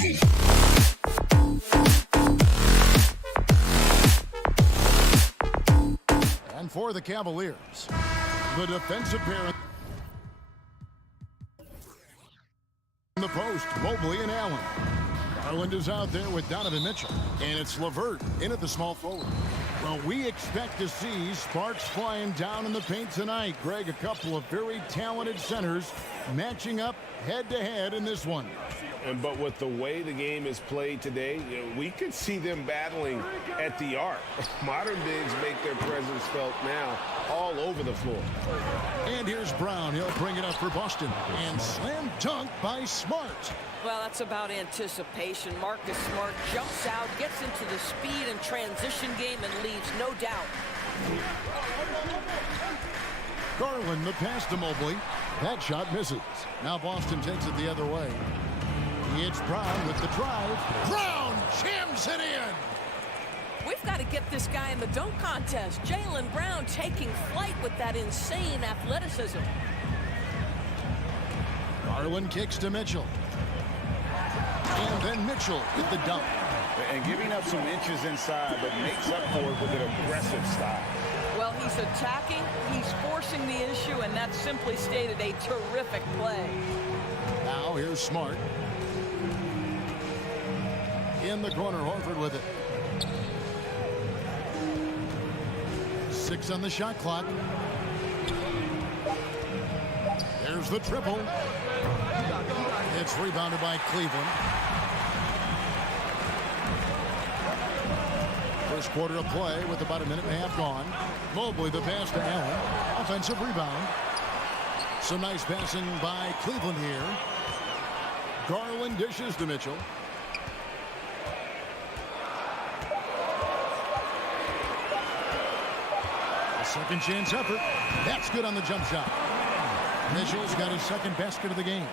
And for the Cavaliers, the defensive pair in the post, Mobley and Allen. Garland is out there with Donovan Mitchell, and it's LeVert in at the small forward. Well, we expect to see sparks flying down in the paint tonight. Greg, a couple of very talented centers matching up head-to-head in this one. But with the way the game is played today, we could see them battling at the arc. Modern bigs make their presence felt now all over the floor. And here's Brown. He'll bring it up for Boston. And slam dunk by Smart. Well, that's about anticipation. Marcus Smart jumps out, gets into the speed and transition game, and leaves no doubt. Garland, the pass to Mobley. That shot misses. Now Boston takes it the other way. It's Brown with the drive. Brown jams it in. We've got to get this guy in the dunk contest. Jaylen Brown taking flight with that insane athleticism. Garland kicks to Mitchell. And then Mitchell with the dunk. And giving up some inches inside, but makes up for it with an aggressive style. Well, he's attacking, he's forcing the issue, and that's simply stated a terrific play. Now here's Smart. In the corner, Horford with it. 6 on the shot clock. There's the triple. It's rebounded by Cleveland. First quarter of play with about a minute and a half gone. Mobley the pass to Allen. Offensive rebound. Some nice passing by Cleveland here. Garland dishes to Mitchell. Second chance effort. That's good on the jump shot. Mitchell's got his second basket of the game.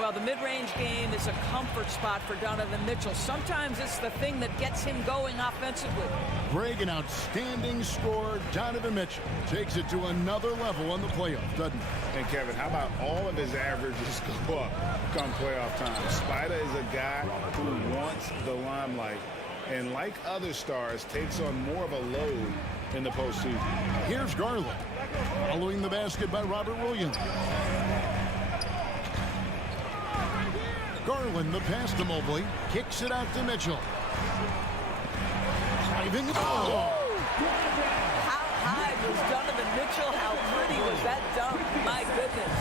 Well, the mid-range game is a comfort spot for Donovan Mitchell. Sometimes it's the thing that gets him going offensively. Greg, an outstanding scorer. Donovan Mitchell takes it to another level in the playoffs, doesn't he? And Kevin, how about all of his averages go up come playoff time? Spider is a guy who wants the limelight, and like other stars, takes on more of a load in the postseason. Here's Garland, following the basket by Robert Williams. Garland, the pass to Mobley, kicks it out to Mitchell. How high was Donovan Mitchell? How pretty was that dunk? My goodness.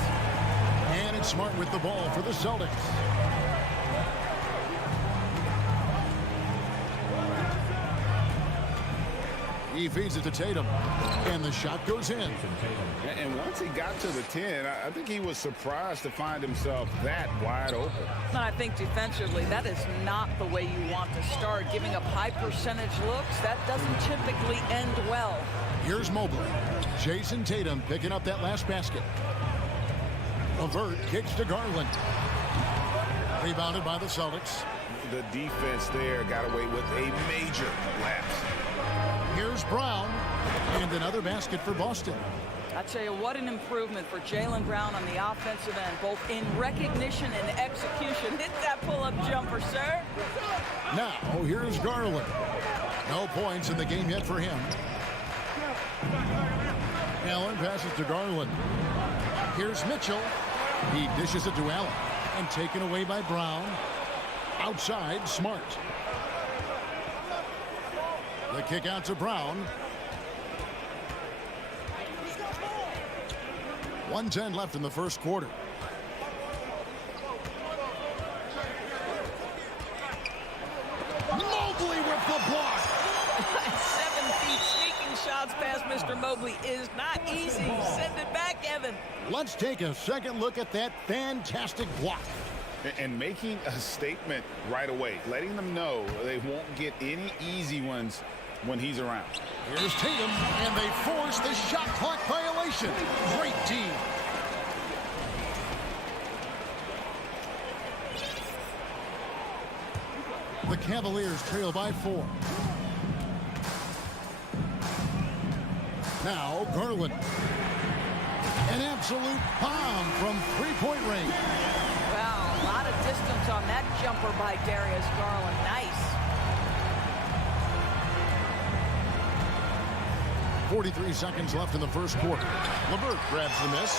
And it's Smart with the ball for the Celtics. He feeds it to Tatum, and the shot goes in. And once he got to the 10, I think he was surprised to find himself that wide open. And I think defensively, that is not the way you want to start. Giving up high percentage looks, that doesn't typically end well. Here's Mobley. Jason Tatum picking up that last basket. LeVert kicks to Garland. Rebounded by the Celtics. The defense there got away with a major lapse. Here's Brown, and another basket for Boston. I tell you, what an improvement for Jaylen Brown on the offensive end, both in recognition and execution. Hit that pull-up jumper, sir. Now, here's Garland. No points in the game yet for him. Allen passes to Garland. Here's Mitchell. He dishes it to Allen, and taken away by Brown. Outside, Smart. The kick out to Brown. 1:10 left in the first quarter. Mobley with the block. 7 feet sneaking shots past Mr. Mobley is not easy. Send it back, Evan. Let's take a second look at that fantastic block. And making a statement right away, letting them know they won't get any easy ones when he's around. Here's Tatum, and they force the shot clock violation. Great team. The Cavaliers trail by 4. Now Garland. An absolute bomb from three-point range. Wow, a lot of distance on that jumper by Darius Garland. Nice. 43 seconds left in the first quarter. LeVert grabs the miss.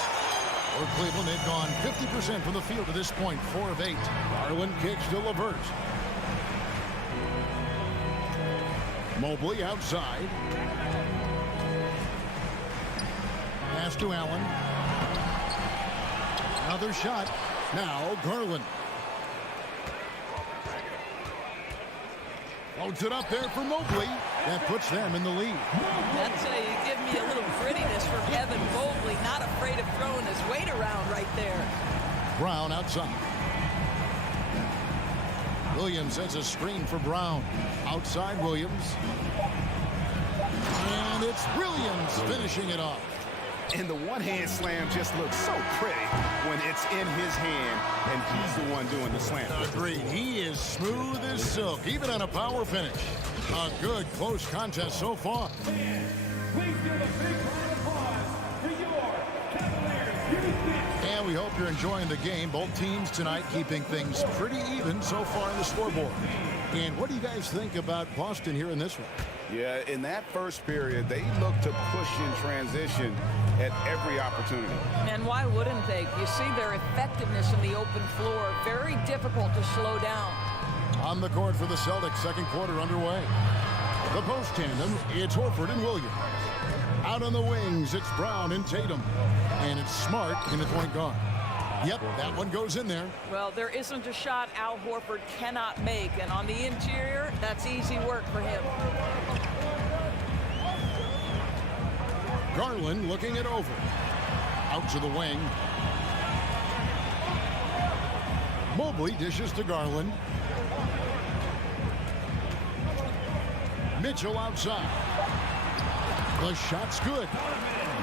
For Cleveland, they've gone 50% from the field to this point, 4 of 8. Garland kicks to LeVert. Mobley outside. Pass to Allen. Another shot. Now Garland. Loads it up there for Mobley. That puts them in the lead. That's you give me a little grittiness from Evan Mobley. Not afraid of throwing his weight around right there. Brown outside. Williams has a screen for Brown. Outside Williams. And it's Williams finishing it off. And the one-hand slam just looks so pretty when it's in his hand and he's the one doing the slam. Agreed. He is smooth as silk, even on a power finish. A good close contest so far. Please give a big round of applause to your Cavaliers. And we hope you're enjoying the game. Both teams tonight keeping things pretty even so far on the scoreboard. And what do you guys think about Boston here in this one? Yeah, in that first period, they looked to push in transition at every opportunity. And why wouldn't they? You see their effectiveness in the open floor. Very difficult to slow down. On the court for the Celtics, second quarter underway. The post tandem, it's Horford and Williams. Out on the wings, it's Brown and Tatum. And it's Smart in the point guard. Yep, that one goes in there. Well, there isn't a shot Al Horford cannot make. And on the interior, that's easy work for him. Garland looking it over. Out to the wing. Mobley dishes to Garland. Mitchell outside. The shot's good.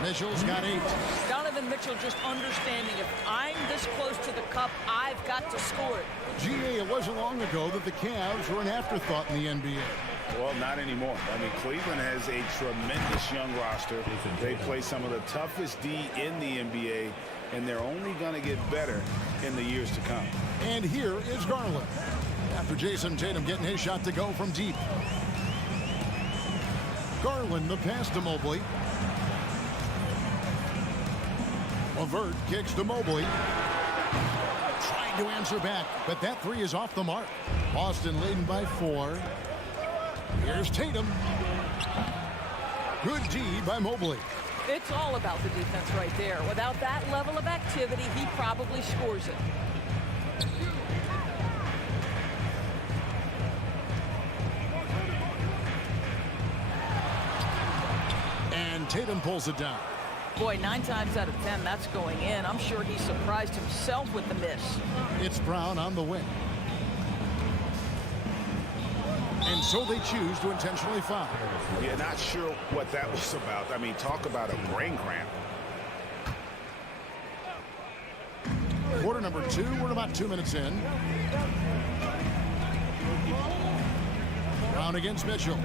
Mitchell's got 8. Donovan Mitchell just understanding if I'm this close to the cup, I've got to score it. GA, it wasn't long ago that the Cavs were an afterthought in the NBA. Well, not anymore. I mean, Cleveland has a tremendous young roster. They play some of the toughest D in the NBA, and they're only going to get better in the years to come. And here is Garland. After Jason Tatum getting his shot to go from deep. Garland, the pass to Mobley. LeVert kicks to Mobley. Trying to answer back, but that 3 is off the mark. Boston leading by 4. Here's Tatum. Good D by Mobley. It's all about the defense right there. Without that level of activity, he probably scores it. And Tatum pulls it down. Boy, 9 times out of 10, that's going in. I'm sure he surprised himself with the miss. It's Brown on the wing. And so they choose to intentionally foul. Yeah, not sure what that was about. I mean, talk about a brain cramp. Quarter number 2, we're about 2 minutes in. Brown against Mitchell.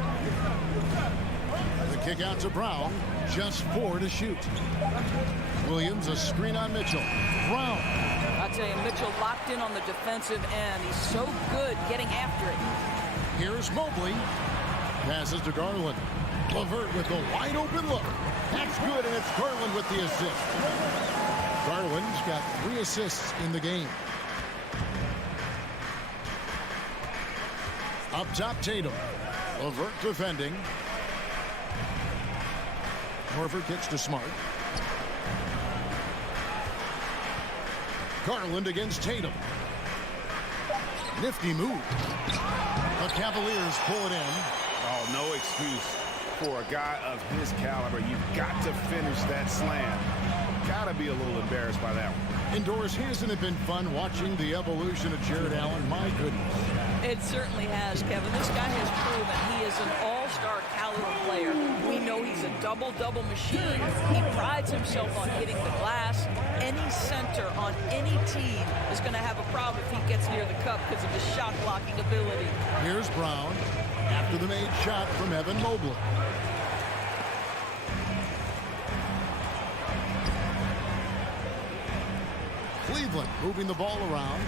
The kick out to Brown. Just 4 to shoot. Williams, a screen on Mitchell. Brown. I'll tell you, Mitchell locked in on the defensive end. He's so good getting after it. Here's Mobley. Passes to Garland. LeVert with the wide open look. That's good, and it's Garland with the assist. Garland's got 3 assists in the game. Up top, Tatum. LeVert defending. Horford kicks to Smart. Garland against Tatum. Nifty move. The Cavaliers pull it in. Oh, no excuse for a guy of his caliber. You've got to finish that slam. Got to be a little embarrassed by that one. Indoors, hasn't it been fun watching the evolution of Jared Allen? My goodness. It certainly has, Kevin. This guy has proven he is an all-star caliber player. We know he's a double-double machine. He prides himself on hitting the glass. Any center on any team is going to have a problem if he gets near the cup because of his shot-blocking ability. Here's Brown after the made shot from Evan Mobley. Cleveland moving the ball around.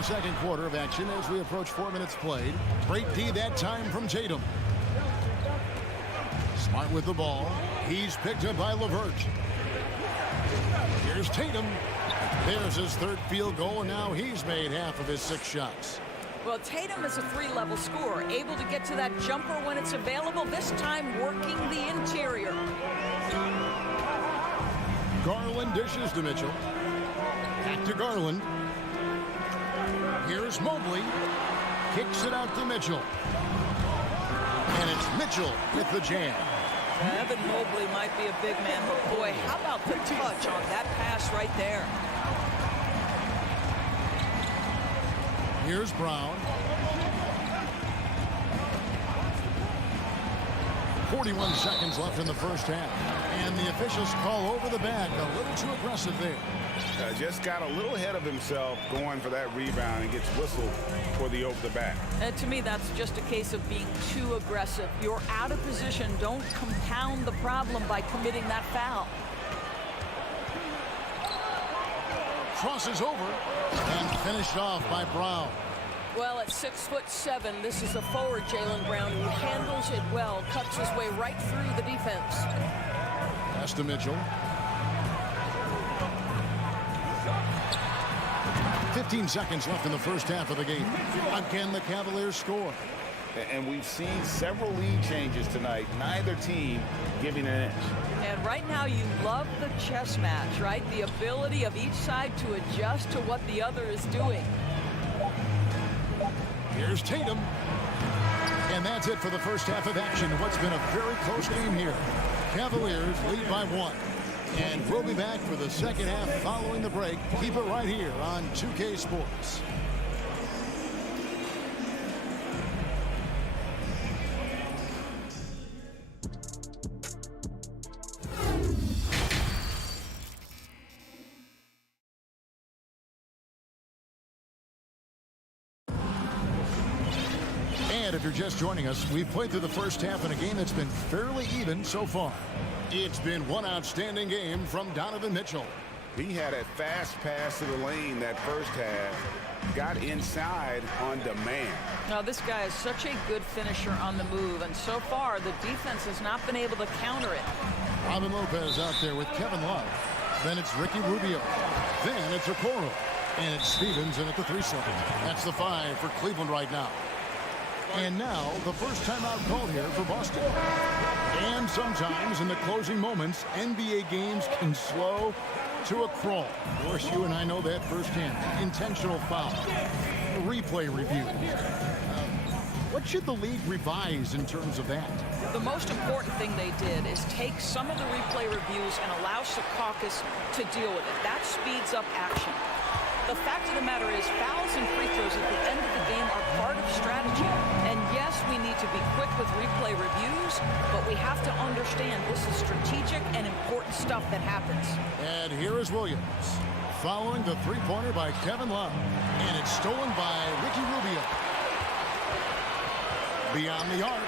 the second quarter of action as we approach 4 minutes played. Great D that time from Tatum. Smart with the ball. He's picked up by LeVert. Here's Tatum. There's his third field goal, and now he's made half of his 6 shots. Well, Tatum is a 3-level scorer, able to get to that jumper when it's available, this time working the interior. Garland dishes to Mitchell. Back to Garland. Here's Mobley. Kicks it out to Mitchell. And it's Mitchell with the jam. Evan Mobley might be a big man, but boy, how about the touch on that pass right there? Here's Brown. 41 seconds left in the first half. And the officials call over the back. A little too aggressive there. Just got a little ahead of himself going for that rebound and gets whistled for the over the back. And to me, that's just a case of being too aggressive. You're out of position. Don't compound the problem by committing that foul. Crosses over and finished off by Brown. Well, at 6'7", this is a forward Jaylen Brown who handles it well, cuts his way right through the defense. Pass to Mitchell. 15 seconds left in the first half of the game. Again, the Cavaliers score. And we've seen several lead changes tonight. Neither team giving an inch. And right now you love the chess match, right? The ability of each side to adjust to what the other is doing. Here's Tatum. And that's it for the first half of action. What's been a very close game here. Cavaliers lead by 1. And we'll be back for the second half following the break. Keep it right here on 2K Sports. And if you're just joining us, we've played through the first half in a game that's been fairly even so far. It's been one outstanding game from Donovan Mitchell. He had a fast pass to the lane that first half. Got inside on demand. Now, this guy is such a good finisher on the move, and so far the defense has not been able to counter it. Robin Lopez out there with Kevin Love. Then it's Ricky Rubio. Then it's Okoro. And it's Stevens in at the 3-second. That's the 5 for Cleveland right now. And now, the first timeout called here for Boston. And sometimes in the closing moments, NBA games can slow to a crawl. Of course, you and I know that firsthand. Intentional foul. Replay review. What should the league revise in terms of that? The most important thing they did is take some of the replay reviews and allow Secaucus to deal with it. That speeds up action. The fact of the matter is fouls and free throws at the end of the game are part of strategy. And yes, we need to be quick with replay reviews, but we have to understand this is strategic and important stuff that happens. And here is Williams following the three-pointer by Kevin Love. And it's stolen by Ricky Rubio. Beyond the arc.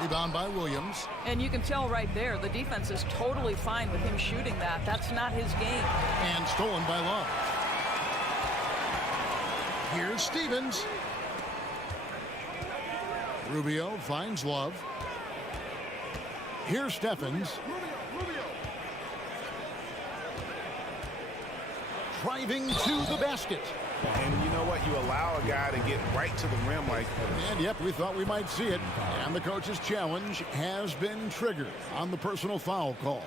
Rebound by Williams. And you can tell right there, the defense is totally fine with him shooting that. That's not his game. And stolen by Love. Here's Stevens. Rubio finds Love. Here's Stephens. Driving to the basket. And you know what? You allow a guy to get right to the rim like that. And yep, we thought we might see it. And the coach's challenge has been triggered on the personal foul call.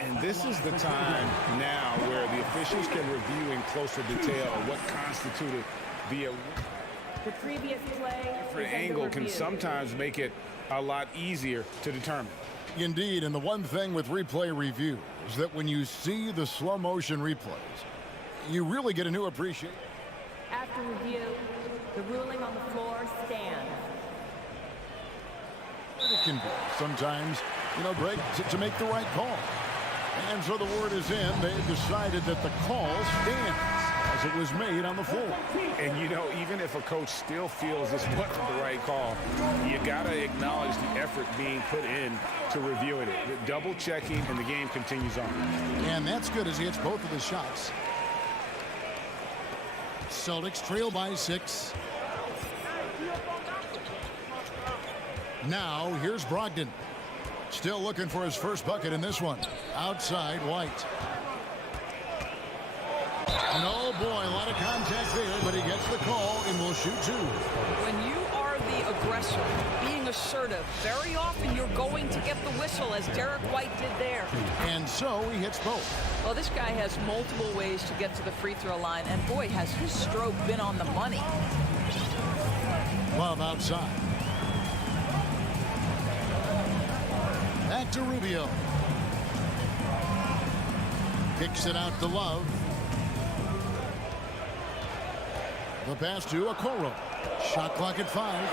And this is the time now where the officials can review in closer detail what constituted the previous play. different angle can sometimes make it a lot easier to determine. Indeed, and the one thing with replay review is that when you see the slow motion replays, you really get a new appreciation. After review, the ruling on the floor stands. It can be sometimes, Greg, to make the right call. And so the word is in. They've decided that the call stands. as it was made on the floor. And, you know, even if a coach still feels this wasn't the right call, you got to acknowledge the effort being put in to reviewing it. Double checking, and the game continues on. And that's good as he hits both of his shots. Celtics trail by 6. Now, here's Brogdon. Still looking for his first bucket in this one. Outside, White. No, boy, a lot of contact there, but he gets the call and will shoot 2. When you are the aggressor, being assertive, very often you're going to get the whistle, as Derek White did there. And so he hits both. Well, this guy has multiple ways to get to the free throw line, and boy, has his stroke been on the money. Love outside. Back to Rubio. Kicks it out to Love. The pass to Okoro. Shot clock at 5.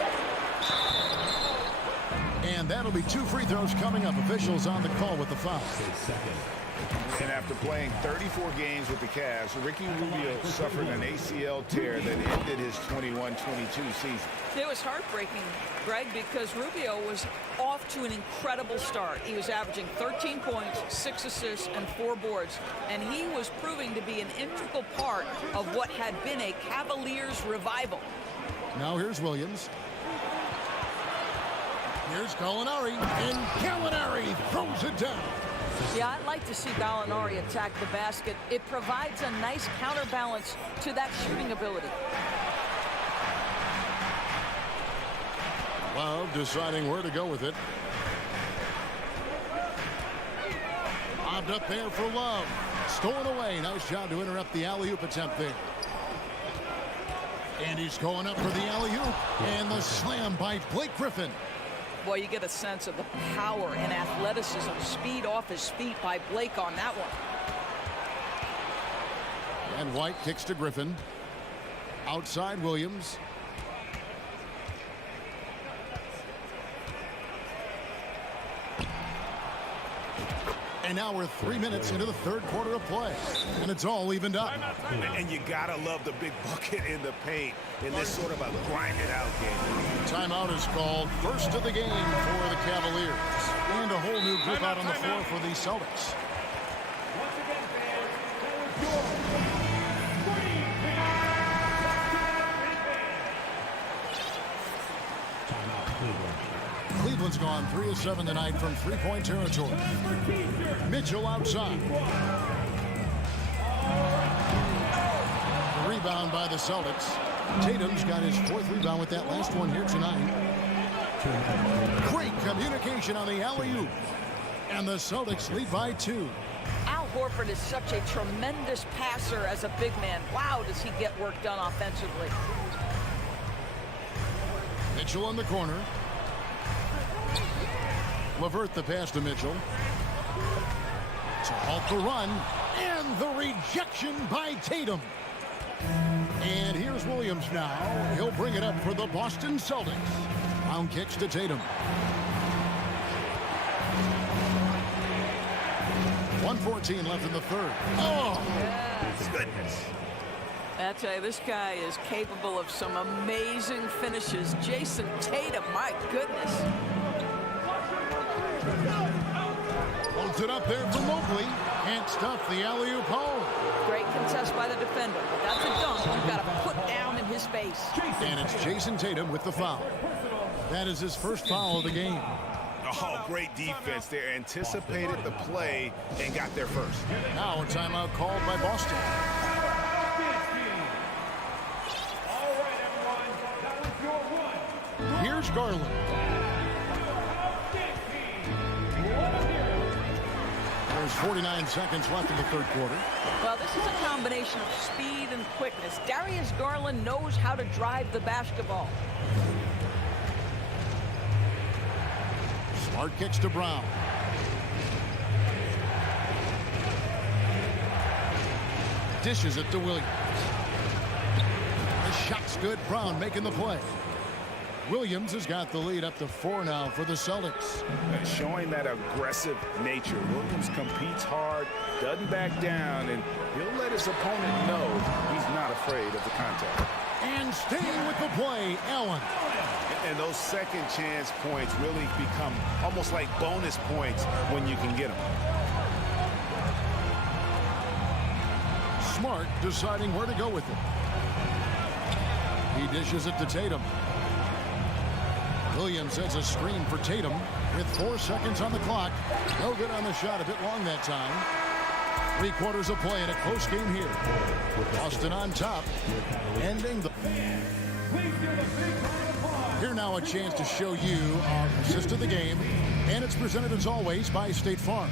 And that'll be 2 free throws coming up. Officials on the call with the foul. And after playing 34 games with the Cavs, Ricky Rubio suffered an ACL tear that ended his 21-22 season. It was heartbreaking, Greg, because Rubio was off to an incredible start. He was averaging 13 points, 6 assists, and 4 boards. And he was proving to be an integral part of what had been a Cavaliers revival. Now here's Williams. Here's Gallinari, and Gallinari throws it down. Yeah, I'd like to see Gallinari attack the basket. It provides a nice counterbalance to that shooting ability. Love deciding where to go with it. Lobbed up there for Love. Stolen away. Nice job to interrupt the alley-oop attempt there. And he's going up for the alley-oop. And the slam by Blake Griffin. Boy, you get a sense of the power and athleticism, speed off his feet by Blake on that one. And White kicks to Griffin. Outside Williams. And now we're 3 minutes into the third quarter of play. And it's all evened up. And you gotta love the big bucket in the paint in this sort of a grind-it-out game. Timeout is called. First of the game for the Cavaliers. And a whole new group out on the floor for the Celtics. Once again, fans, that was your Cleveland's gone 3 of 7 tonight from three-point territory. Mitchell outside. Rebound by the Celtics. Tatum's got his 4th rebound with that last one here tonight. Great communication on the alley-oop. And the Celtics lead by 2. Al Horford is such a tremendous passer as a big man. Wow, does he get work done offensively. Mitchell in the corner. LeVert the pass to Mitchell. To halt the run. And the rejection by Tatum. And here's Williams now. He'll bring it up for the Boston Celtics. Round kicks to Tatum. 1:14 left in the third. Oh, yes. Goodness. I tell you, this guy is capable of some amazing finishes. Jason Tatum, my goodness. Holds it up there for Mobley. Can't stuff the alley-oop home. Great contest by the defender. That's a dunk you've got to put down in his face. And it's Jason Tatum with the foul. That is his first foul of the game. Oh, great defense there. Anticipated the play and got there first. Now a timeout called by Boston. All right, everyone. That was your one. Here's Garland. There's 49 seconds left in the third quarter. Well, this is a combination of speed and quickness. Darius Garland knows how to drive the basketball. Smart kicks to Brown. Dishes it to Williams. The shot's good. Brown making the play. Williams has got the lead up to 4 now for the Celtics. Showing that aggressive nature. Williams competes hard, doesn't back down, and he'll let his opponent know he's not afraid of the contact. And staying with the play, Allen. And those second chance points really become almost like bonus points when you can get them. Smart deciding where to go with it. He dishes it to Tatum. Williams sets a screen for Tatum with 4 seconds on the clock. No good on the shot, a bit long that time. 3/4 of play in a close game here. Boston on top, ending the... Here now a chance to show you our assist of the game, and it's presented as always by State Farm.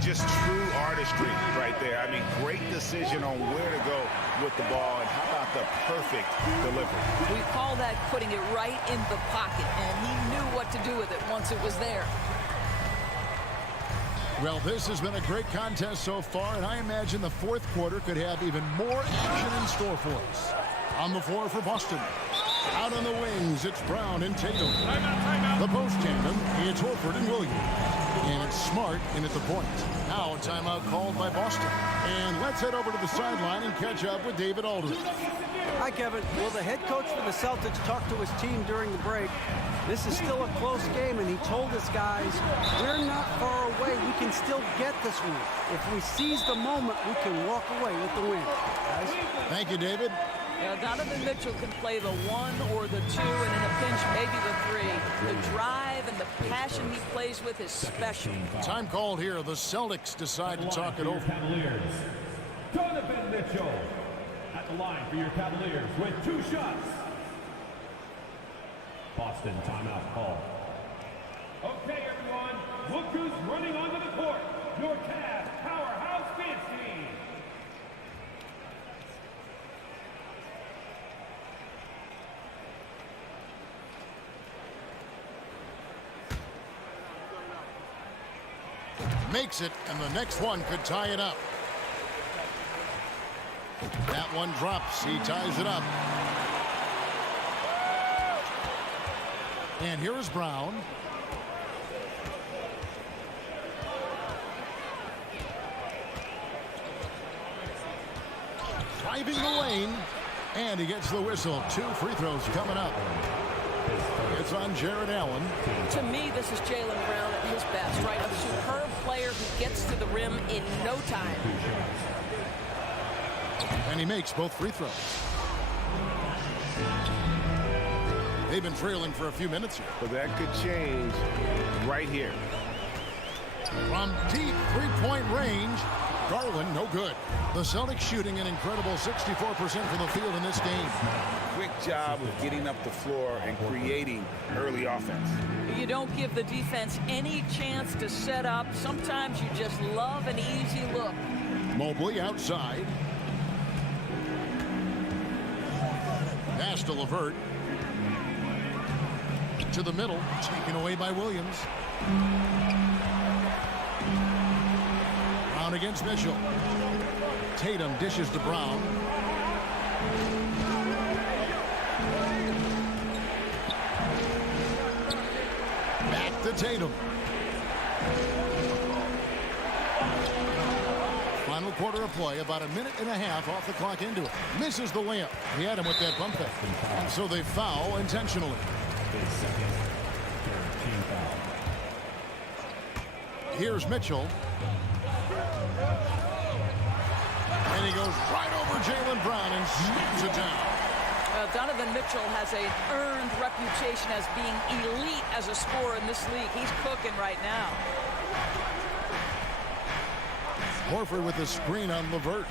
Just true artistry right there. I mean, great decision on where to go with the ball, and how about the perfect delivery. We call that putting it right in the pocket, and he knew what to do with it once it was there. Well, this has been a great contest so far, and I imagine the 4th quarter could have even more action in store for us. On the floor for Boston. Out on the wings, it's Brown and Tatum. The post tandem, it's Horford and Williams. And it's Smart in at the point. Now a timeout called by Boston. And let's head over to the sideline and catch up with David Aldridge. Hi, Kevin. Well, the head coach for the Celtics talked to his team during the break. This is still a close game, and he told us guys, we're not far away. We can still get this win. If we seize the moment, we can walk away with the win. Guys? Thank you, David. Yeah, Donovan Mitchell can play the 1 or the 2, and in a pinch, maybe the 3. The drive and the passion he plays with is special. Time called here. The Celtics decide to talk it over. Cavaliers. Donovan Mitchell at the line for your Cavaliers with 2 shots. Boston timeout call. Okay, everyone. Look who's running onto the court. Your Cavs powerhouse dance team. Makes it, and the next one could tie it up. That one drops. He ties it up. And here is Brown. Driving the lane. And he gets the whistle. 2 free throws coming up. It's on Jared Allen. To me, this is Jaylen Brown at his best, right? A superb player who gets to the rim in no time. And he makes both free throws. They've been trailing for a few minutes here. But that could change right here. From deep three-point range, Garland, no good. The Celtics shooting an incredible 64% from the field in this game. Quick job of getting up the floor and creating early offense. You don't give the defense any chance to set up. Sometimes you just love an easy look. Mobley outside. Pass to LeVert. To the middle, taken away by Williams. Brown against Mitchell. Tatum dishes to Brown. Back to Tatum. Final quarter of play, about a minute and a half off the clock into it. Misses the layup. He had him with that bump fake. And so they foul intentionally. Here's Mitchell. And he goes right over Jaylen Brown and slams it down. Donovan Mitchell has an earned reputation as being elite as a scorer in this league. He's cooking right now. Horford with the screen on LeVert.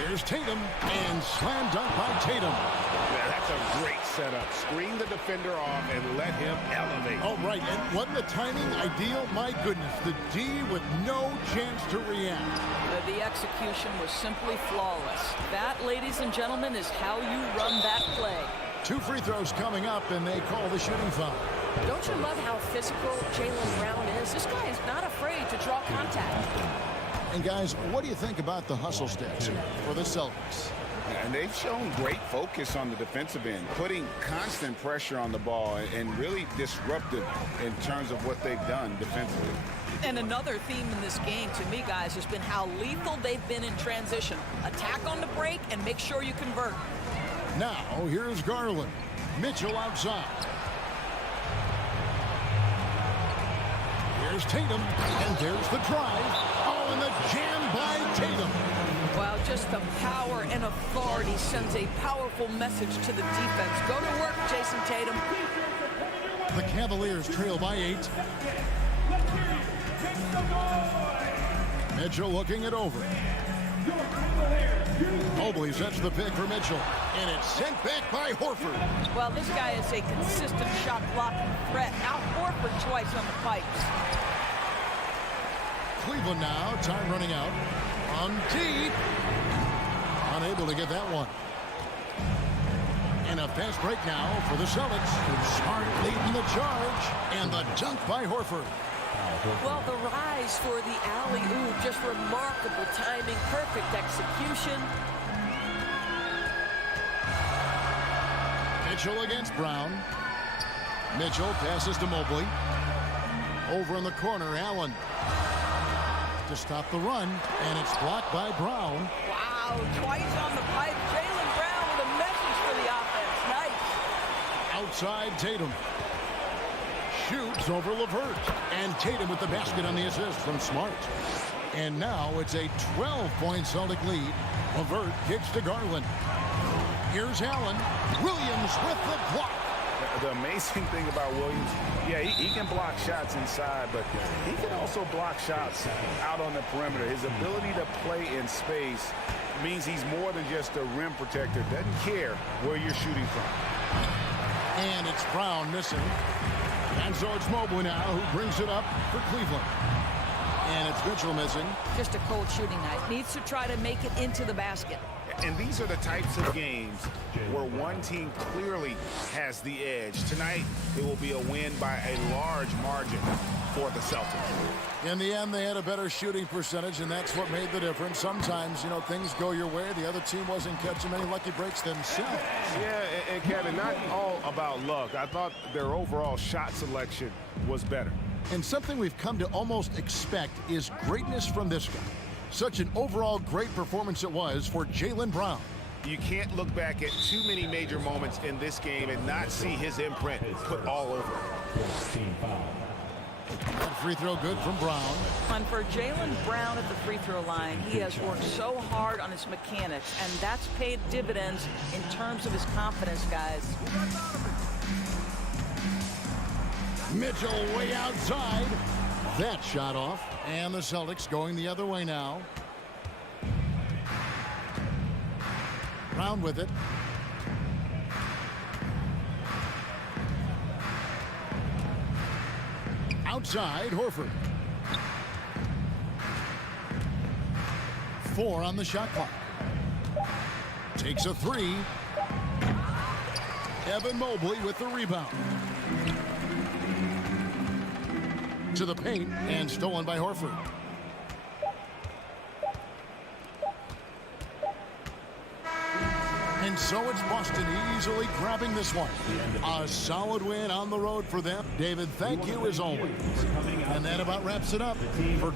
Here's Tatum, and slam dunk by Tatum. Yeah, that's a great setup. Screen the defender off and let him elevate. Oh, right, and wasn't the timing ideal? My goodness, the D with no chance to react. The execution was simply flawless. That, ladies and gentlemen, is how you run that play. 2 free throws coming up, and they call the shooting foul. Don't you love how physical Jaylen Brown is? This guy is not afraid to draw contact. And guys, what do you think about the hustle stats here for the Celtics? And they've shown great focus on the defensive end, putting constant pressure on the ball and really disruptive in terms of what they've done defensively. And another theme in this game, to me, guys, has been how lethal they've been in transition. Attack on the break and make sure you convert. Now, here's Garland. Mitchell outside. Here's Tatum, and there's the drive. Oh, and the jam by Tatum. Wow, just the power and authority sends a powerful message to the defense. Go to work, Jason Tatum. The Cavaliers trail by 8. Mitchell looking it over. Mobley sets the pick for Mitchell, and it's sent back by Horford. Well, this guy is a consistent shot blocking threat. Now Horford twice on the pipes. Cleveland now, time running out. On deep. Unable to get that one. And a fast break now for the Celtics. Smart leading the charge. And the dunk by Horford. Well, the rise for the alley-oop, just remarkable timing, perfect execution. Mitchell against Brown. Mitchell passes to Mobley. Over in the corner, Allen. To stop the run, and it's blocked by Brown. Wow, twice on the pipe. Jaylen Brown with a message for the offense. Nice. Outside Tatum. Shoots over LeVert. And Tatum with the basket on the assist from Smart. And now it's a 12-point Celtic lead. LeVert kicks to Garland. Here's Allen. Williams with the block. The amazing thing about Williams, yeah, he can block shots inside, but he can also block shots out on the perimeter. His ability to play in space means he's more than just a rim protector. Doesn't care where you're shooting from. And it's Brown missing. And so it's Mobley now who brings it up for Cleveland. And it's Mitchell missing. Just a cold shooting night. Needs to try to make it into the basket. And these are the types of games where one team clearly has the edge. Tonight, it will be a win by a large margin for the Celtics. In the end, they had a better shooting percentage, and that's what made the difference. Sometimes, you know, things go your way. The other team wasn't catching many lucky breaks themselves. Yeah, and Kevin, not all about luck. I thought their overall shot selection was better. And something we've come to almost expect is greatness from this guy. Such an overall great performance it was for Jaylen Brown. You can't look back at too many major moments in this game and not see his imprint put all over it. That free throw good from Brown. And for Jaylen Brown at the free throw line, he has worked so hard on his mechanics, and that's paid dividends in terms of his confidence, guys. Mitchell way outside. That shot off. And the Celtics going the other way now. Brown with it. Outside, Horford. 4 on the shot clock. Takes a 3. Evan Mobley with the rebound. To the paint and stolen by Horford. And so it's Boston easily grabbing this one. A solid win on the road for them. David, thank you as always. And that about wraps it up for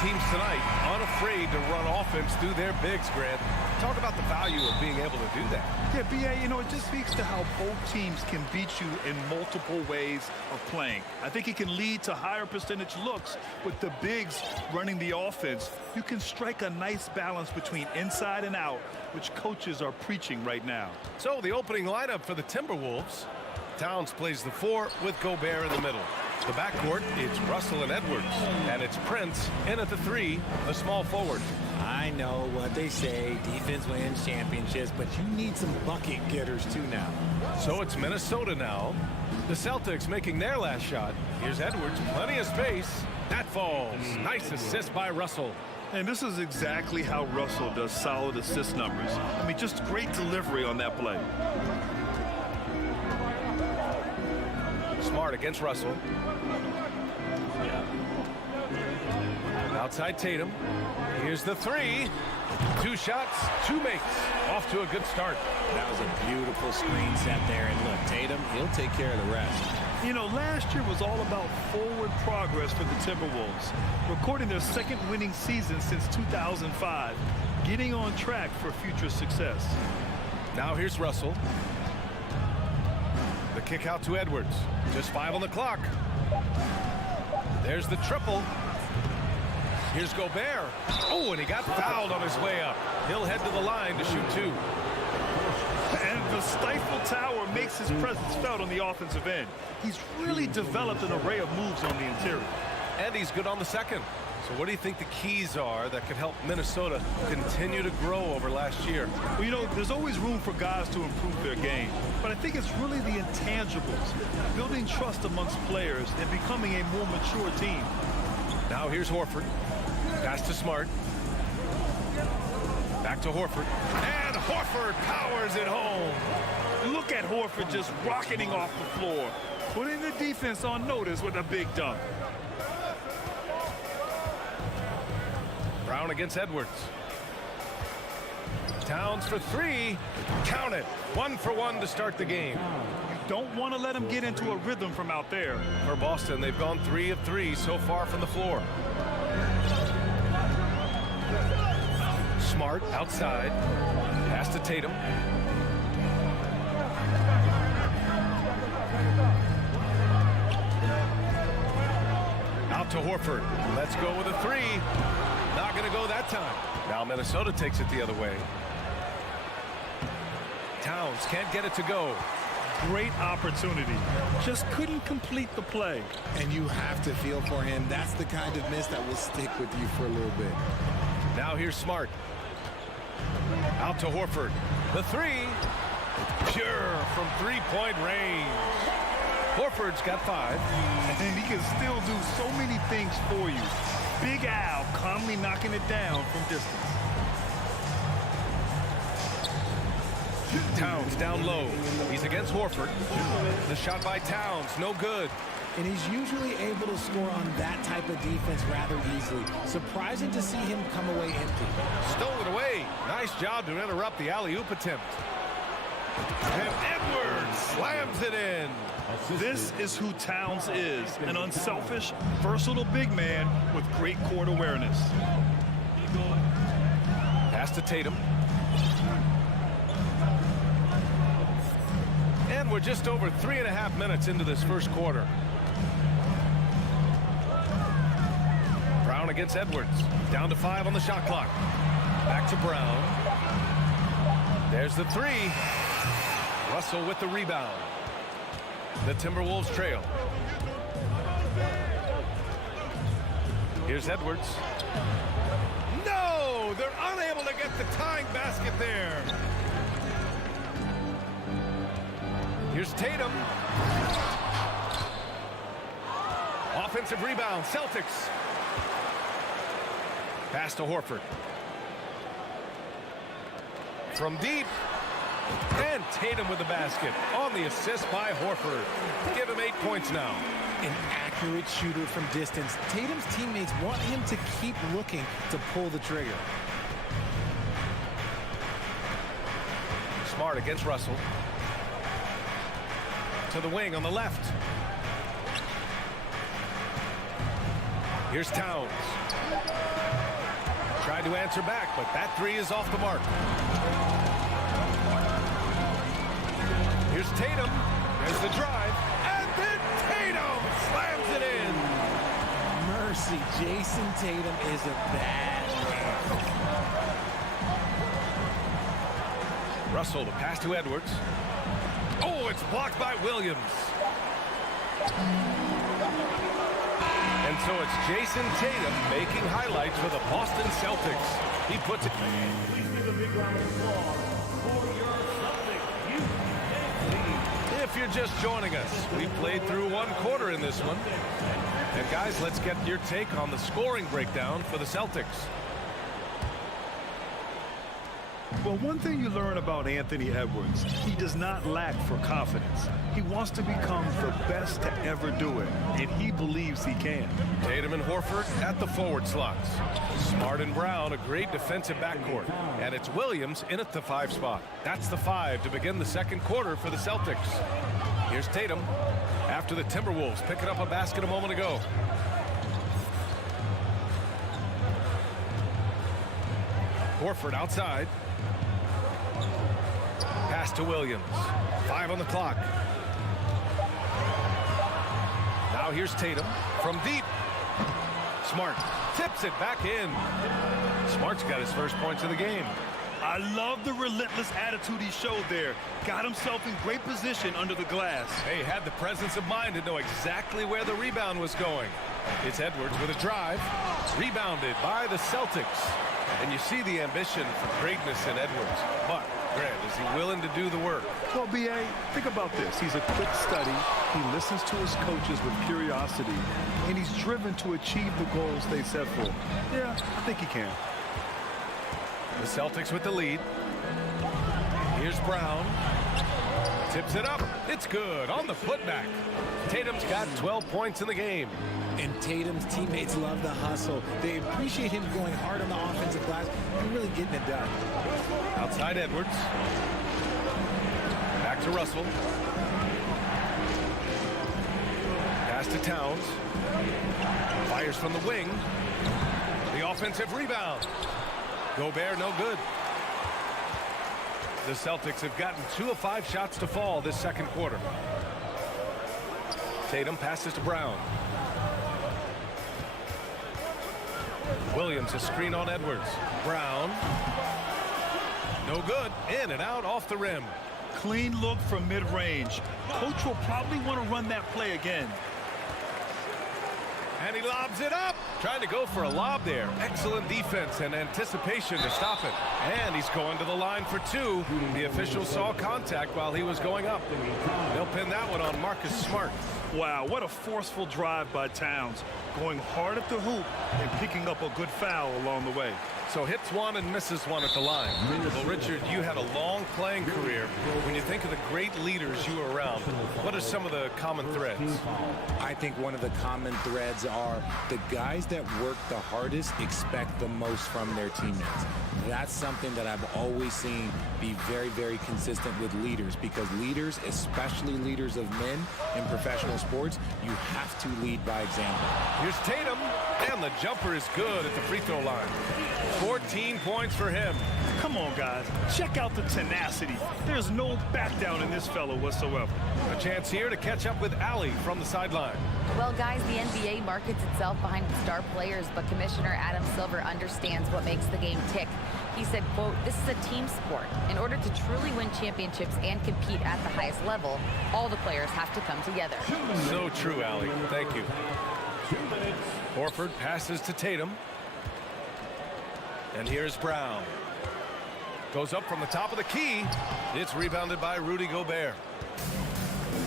teams tonight unafraid to run offense through their bigs, Grant. Talk about the value of being able to do that. Yeah, B.A., it just speaks to how both teams can beat you in multiple ways of playing. I think it can lead to higher percentage looks with the bigs running the offense. You can strike a nice balance between inside and out, which coaches are preaching right now. So the opening lineup for the Timberwolves. Towns plays the 4 with Gobert in the middle. The backcourt, it's Russell and Edwards. And it's Prince in at the 3, the small forward. I know what they say, defense wins championships, but you need some bucket getters too now. So it's Minnesota now. The Celtics making their last shot. Here's Edwards, plenty of space. That falls. Nice assist by Russell. And this is exactly how Russell does solid assist numbers. I mean, just great delivery on that play. Smart against Russell. Outside Tatum. Here's the 3. 2 shots, 2 makes. Off to a good start. That was a beautiful screen set there. And look, Tatum, he'll take care of the rest. Last year was all about forward progress for the Timberwolves, recording their second winning season since 2005, getting on track for future success. Now here's Russell. The kick out to Edwards. Just 5 on the clock. There's the triple. Here's Gobert. Oh, and he got fouled on his way up. He'll head to the line to shoot 2. And the Stifle Tower makes his presence felt on the offensive end. He's really developed an array of moves on the interior. And he's good on the second. So what do you think the keys are that could help Minnesota continue to grow over last year? Well, there's always room for guys to improve their game. But I think it's really the intangibles, building trust amongst players and becoming a more mature team. Now here's Horford. Pass to Smart. Back to Horford. And Horford powers it home. Look at Horford just rocketing off the floor, putting the defense on notice with a big dunk. Brown against Edwards. Towns for 3. Count it. 1 for 1 to start the game. You don't want to let him get into a rhythm from out there. For Boston, they've gone 3 of 3 so far from the floor. Smart outside. Pass to Tatum. Out to Horford. Let's go with a 3. Not going to go that time. Now Minnesota takes it the other way. Towns can't get it to go. Great opportunity. Just couldn't complete the play. And you have to feel for him. That's the kind of miss that will stick with you for a little bit. Now here's Smart. Out to Horford. The 3. Pure from 3-point range. Horford's got 5. And he can still do so many things for you. Big Al calmly knocking it down from distance. Towns down low. He's against Horford. The shot by Towns, no good. And he's usually able to score on that type of defense rather easily. Surprising to see him come away empty. Stolen away. Nice job to interrupt the alley-oop attempt. And Edwards slams it in. This is who Towns is, an unselfish, versatile big man with great court awareness. Pass to Tatum. And we're just over 3.5 minutes into this first quarter. Brown against Edwards. Down to 5 on the shot clock. Back to Brown. There's the 3. Russell with the rebound. The Timberwolves trail. Here's Edwards. No! They're unable to get the tying basket there. Here's Tatum. Offensive rebound, Celtics. Pass to Horford. From deep. And Tatum with the basket on the assist by Horford. Give him 8 points now. An accurate shooter from distance. Tatum's teammates want him to keep looking to pull the trigger. Smart against Russell. To the wing on the left. Here's Towns. tried to answer back, but that three is off the mark. Here's Tatum. There's the drive. And then Tatum slams it in. Mercy, Jason Tatum is a bad man. Russell to pass to Edwards. Oh, it's blocked by Williams. And so it's Jason Tatum making highlights for the Boston Celtics. He puts it. Please give a big round of applause for your Celtics USA. If you're just joining us, we played through one quarter in this one. And guys, let's get your take on the scoring breakdown for the Celtics. Well, one thing you learn about Anthony Edwards, he does not lack for confidence. He wants to become the best to ever do it, and he believes he can. Tatum and Horford at the forward slots. Smart and Brown, a great defensive backcourt. And it's Williams in at the 5 spot. That's the 5 to begin the second quarter for the Celtics. Here's Tatum after the Timberwolves picking up a basket a moment ago. Horford outside. Pass to Williams. 5 on the clock. Now here's Tatum from deep. Smart tips it back in. Smart's got his first points of the game. I love the relentless attitude he showed there. Got himself in great position under the glass. He had the presence of mind to know exactly where the rebound was going. It's Edwards with a drive. Rebounded by the Celtics. And you see the ambition for greatness in Edwards. But, Grant, is he willing to do the work? Well, B.A., think about this. He's a quick study. He listens to his coaches with curiosity. And he's driven to achieve the goals they set for him. Yeah, I think he can. The Celtics with the lead. Here's Brown. Tips it up. It's good on the putback. Tatum's got 12 points in the game. And Tatum's teammates love the hustle. They appreciate him going hard on the offensive glass and really getting it done. Outside Edwards. Back to Russell. Pass to Towns. Fires from the wing. The offensive rebound. Gobert no good. The Celtics have gotten 2 of 5 shots to fall this second quarter. Tatum passes to Brown. Williams, a screen on Edwards. Brown. No good. In and out off the rim. Clean look from mid-range. Coach will probably want to run that play again. And he lobs it up. Trying to go for a lob there. Excellent defense and anticipation to stop it. And he's going to the line for 2. The official saw contact while he was going up. They'll pin that one on Marcus Smart. Wow, what a forceful drive by Towns. Going hard at the hoop and picking up a good foul along the way. So hits one and misses one at the line. Well, Richard, you had a long playing career. When you think of the great leaders you were around, what are some of the common threads? I think one of the common threads are the guys that work the hardest expect the most from their teammates. That's something that I've always seen be very, very consistent with leaders, because leaders, especially leaders of men in professional sports, you have to lead by example. Here's Tatum, and the jumper is good at the free throw line. 14 points for him. Come on, guys. Check out the tenacity. There's no back down in this fellow whatsoever. A chance here to catch up with Allie from the sideline. Well, guys, the NBA markets itself behind star players, but Commissioner Adam Silver understands what makes the game tick. He said, quote, "This is a team sport. In order to truly win championships and compete at the highest level, all the players have to come together." So true, Allie. Thank you. 2 minutes. Horford passes to Tatum. And here's Brown. Goes up from the top of the key. It's rebounded by Rudy Gobert.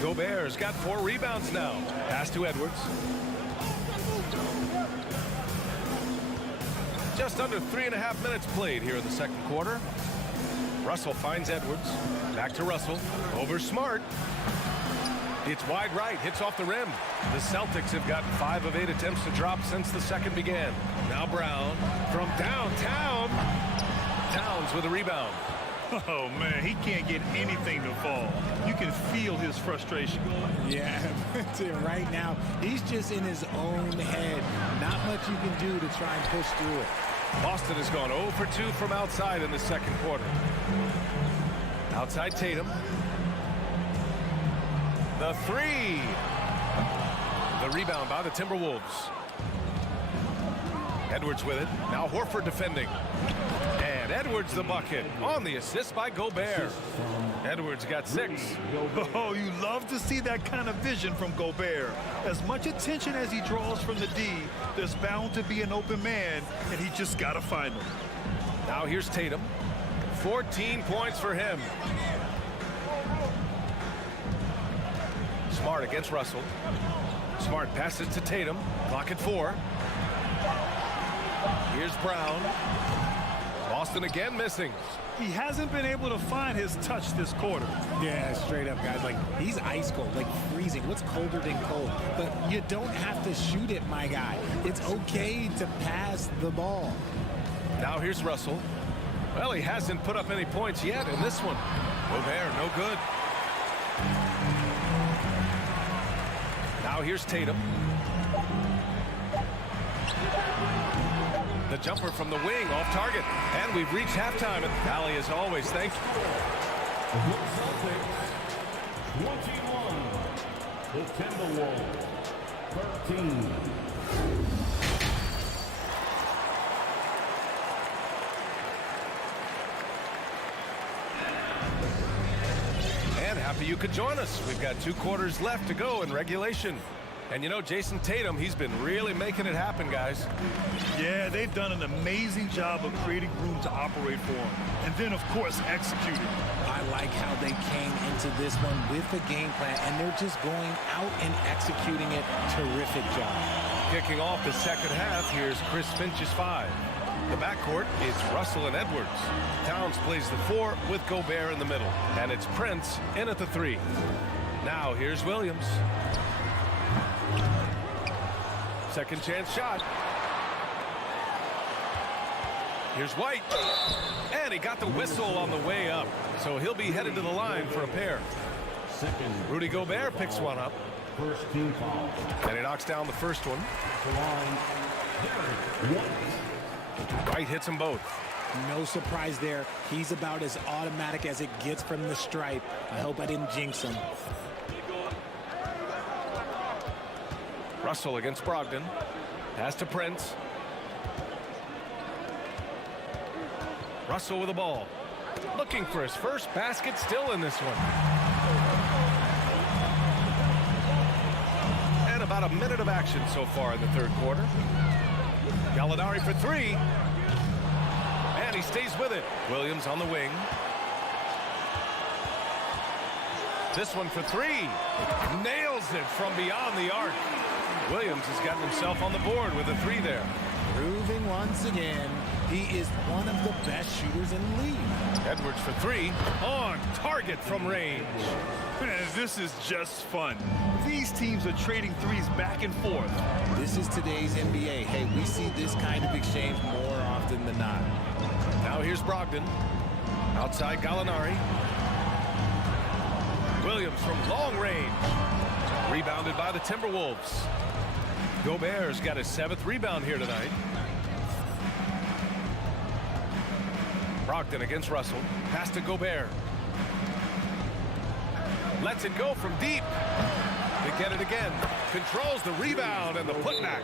Gobert's got 4 rebounds now. Pass to Edwards. Just under 3.5 minutes played here in the second quarter. Russell finds Edwards. Back to Russell. Over Smart. It's wide right. Hits off the rim. The Celtics have gotten 5 of 8 attempts to drop since the second began. Now Brown from downtown. Towns with a rebound. Oh, man, he can't get anything to fall. You can feel his frustration. Yeah, right now, he's just in his own head. Not much you can do to try and push through it. Boston has gone 0 for 2 from outside in the second quarter. Outside Tatum. The three. The rebound by the Timberwolves. Edwards with it. Now Horford defending. And Edwards the bucket on the assist by Gobert. Edwards got 6. Oh, you love to see that kind of vision from Gobert. As much attention as he draws from the D, there's bound to be an open man, and he just got to find him. Now here's Tatum. 14 points for him. Smart against Russell. Smart passes to Tatum. Clock at 4. Here's Brown. Boston again missing. He hasn't been able to find his touch this quarter. Yeah, straight up, guys. Like, he's ice cold, like freezing. What's colder than cold? But you don't have to shoot it, my guy. It's okay to pass the ball. Now here's Russell. Well, he hasn't put up any points yet in this one. Gobert, no good. Now here's Tatum. The jumper from the wing off target. And we've reached halftime. And Valley, as always, thank you. The Celtics 21. The Timberwolves 13. And happy you could join us. We've got 2 quarters left to go in regulation. And you know, Jason Tatum, he's been really making it happen, guys. Yeah, they've done an amazing job of creating room to operate for him. And then, of course, executing. I like how they came into this one with the game plan, and they're just going out and executing it. Terrific job. Kicking off the second half, here's Chris Finch's 5. The backcourt, it's Russell and Edwards. Towns plays the 4 with Gobert in the middle. And it's Prince in at the 3. Now here's Williams. Second chance shot. Here's White. And he got the whistle on the way up. So he'll be headed to the line for a pair. Rudy Gobert picks one up. First team foul. And he knocks down the first one. White hits them both. No surprise there. He's about as automatic as it gets from the stripe. I hope I didn't jinx him. Russell against Brogdon. Pass to Prince. Russell with the ball. Looking for his first basket still in this one. And about a minute of action so far in the third quarter. Gallinari for 3. And he stays with it. Williams on the wing. This one for 3. Nails it from beyond the arc. Williams has gotten himself on the board with a 3 there. Proving once again, he is one of the best shooters in the league. Edwards for 3. On target from range. Man, this is just fun. These teams are trading threes back and forth. This is today's NBA. Hey, we see this kind of exchange more often than not. Now here's Brogdon. Outside Gallinari. Williams from long range. Rebounded by the Timberwolves. Gobert's got his 7th rebound here tonight. Brogdon against Russell. Pass to Gobert. Lets it go from deep. They get it again. Controls the rebound and the putback.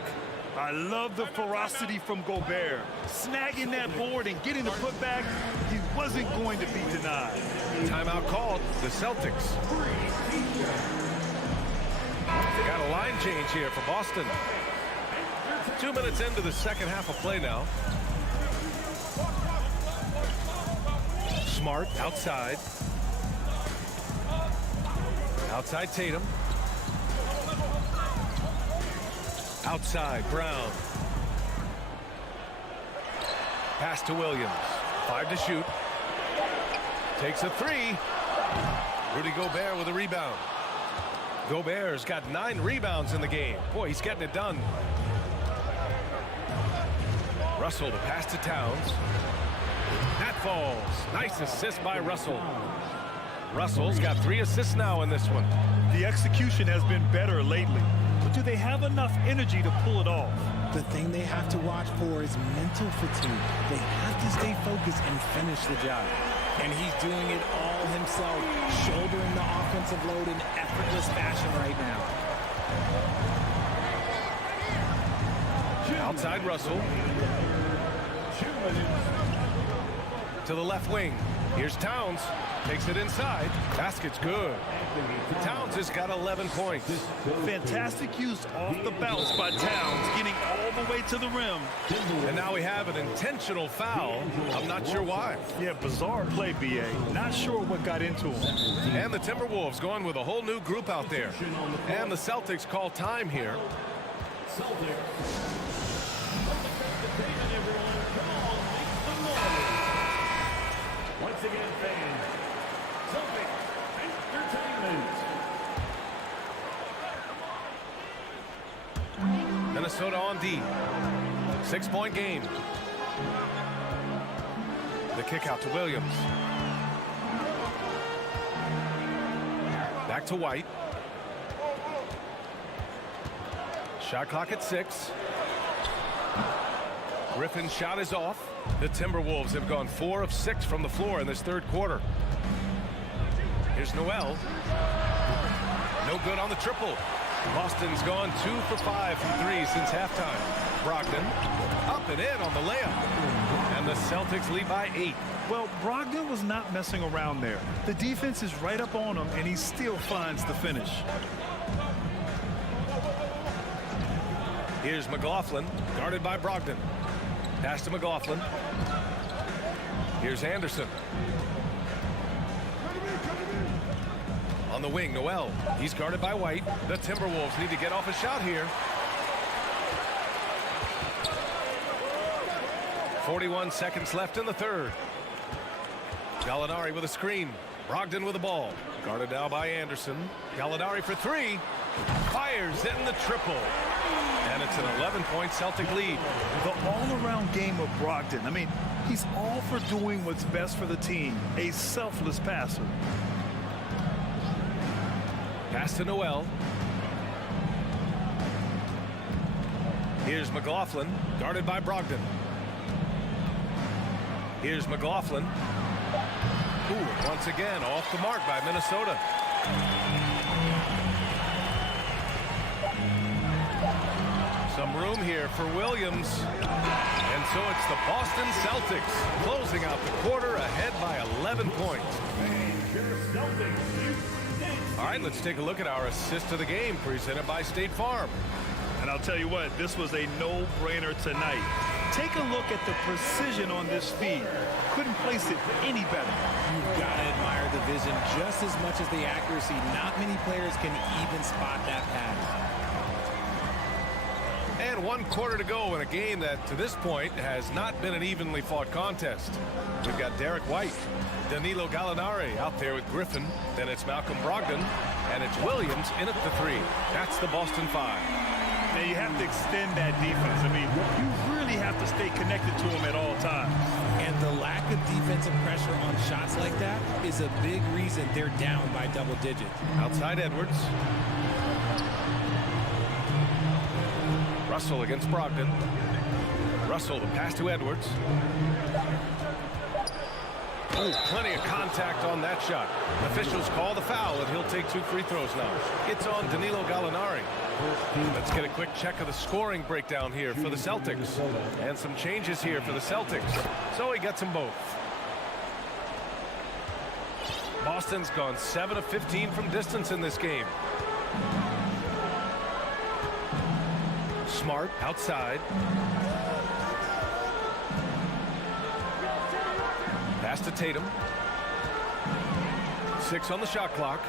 I love the ferocity from Gobert. Snagging that board and getting the putback, he wasn't going to be denied. Timeout called. The Celtics. Got a line change here for Boston. 2 minutes into the second half of play now. Smart outside. Outside Tatum. Outside Brown. Pass to Williams. 5 to shoot. Takes a 3. Rudy Gobert with a rebound. Gobert's got 9 rebounds in the game. Boy, he's getting it done. Russell to pass to Towns. That falls. Nice assist by Russell. Russell's got 3 assists now in this one. The execution has been better lately. but do they have enough energy to pull it off? The thing they have to watch for is mental fatigue. They have to stay focused and finish the job. And he's doing it all himself, shouldering the offensive load in effortless fashion right now. Outside Russell. To the left wing. Here's Towns. Takes it inside. Basket's good. Towns has got 11 points. Fantastic use off the bounce by Towns, getting all the way to the rim. And now we have an intentional foul. I'm not sure why. Yeah, bizarre play, B.A. Not sure what got into him. And the Timberwolves going with a whole new group out there. And the Celtics call time here. Once again, fans, Celtic Entertainment. Minnesota on D. 6-point game. The kick out to Williams. Back to White. Shot clock at 6. Griffin's shot is off. The Timberwolves have gone 4 of 6 from the floor in this third quarter. Here's Noel. No good on the triple. Boston's gone 2 for 5 from 3 since halftime. Brogdon up and in on the layup. And the Celtics lead by 8. Well, Brogdon was not messing around there. The defense is right up on him, and he still finds the finish. Here's McLaughlin, guarded by Brogdon. Pass to McLaughlin. Here's Anderson. On the wing, Noel. He's guarded by White. The Timberwolves need to get off a shot here. 41 seconds left in the third. Gallinari with a screen. Brogdon with the ball. Guarded now by Anderson. Gallinari for 3. Fires in the triple. And it's an 11-point Celtic lead. The all-around game of Brogdon. I mean, he's all for doing what's best for the team. A selfless passer. Pass to Noel. Here's McLaughlin, guarded by Brogdon. Here's McLaughlin. Ooh, once again, off the mark by Minnesota. Some room here for Williams. And so it's the Boston Celtics closing out the quarter ahead by 11 points. All right, let's take a look at our assist of the game presented by State Farm. And I'll tell you what, this was a no-brainer tonight. Take a look at the precision on this feed. Couldn't place it any better. You've got to admire the vision just as much as the accuracy. Not many players can even spot that pass. And 1 quarter to go in a game that, to this point, has not been an evenly fought contest. We've got Derek White, Danilo Gallinari out there with Griffin. Then it's Malcolm Brogdon, and it's Williams in at the 3. That's the Boston 5. Now, you have to extend that defense. I mean, you really have to stay connected to them at all times. And the lack of defensive pressure on shots like that is a big reason they're down by double digits. Outside Edwards. Russell against Brogdon. Russell, the pass to Edwards. Oh, plenty of contact on that shot. Officials call the foul, and he'll take 2 free throws now. It's on Danilo Gallinari. Let's get a quick check of the scoring breakdown here for the Celtics. And some changes here for the Celtics. So he gets them both. Boston's gone 7 of 15 from distance in this game. Smart outside. Pass to Tatum. 6 on the shot clock.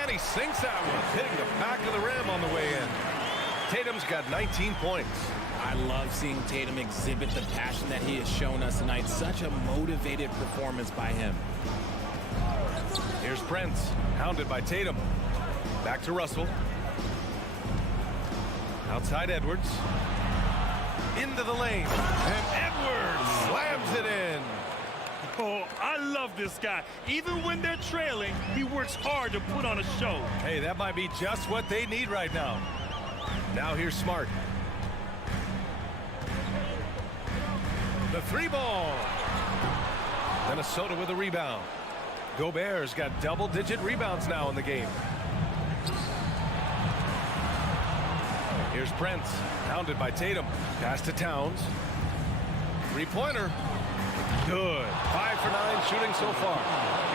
And he sinks that one, hitting the back of the rim on the way in. Tatum's got 19 points. I love seeing Tatum exhibit the passion that he has shown us tonight. Such a motivated performance by him. Here's Prince, hounded by Tatum. Back to Russell. Outside Edwards. Into the lane. And Edwards slams it in. Oh, I love this guy. Even when they're trailing, he works hard to put on a show. Hey, that might be just what they need right now. Now here's Smart. The three ball. Minnesota with a rebound. Gobert's got double-digit rebounds now in the game. Here's Brents, pounded by Tatum. Pass to Towns. Three-pointer. Good. 5 for 9 shooting so far.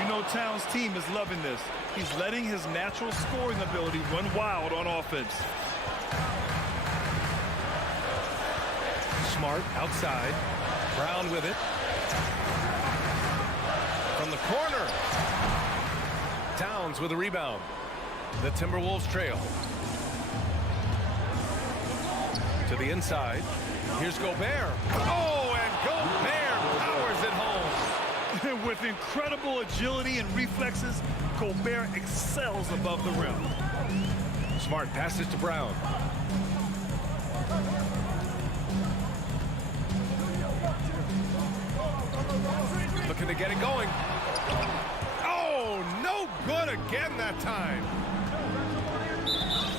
You know Towns' team is loving this. He's letting his natural scoring ability run wild on offense. Smart outside. Brown with it. From the corner. Towns with a rebound. The Timberwolves trail. To the inside. Here's Gobert. Oh, and Gobert powers it home. With incredible agility and reflexes, Gobert excels above the rim. Smart passes to Brown. Looking to get it going. Oh, no good again that time.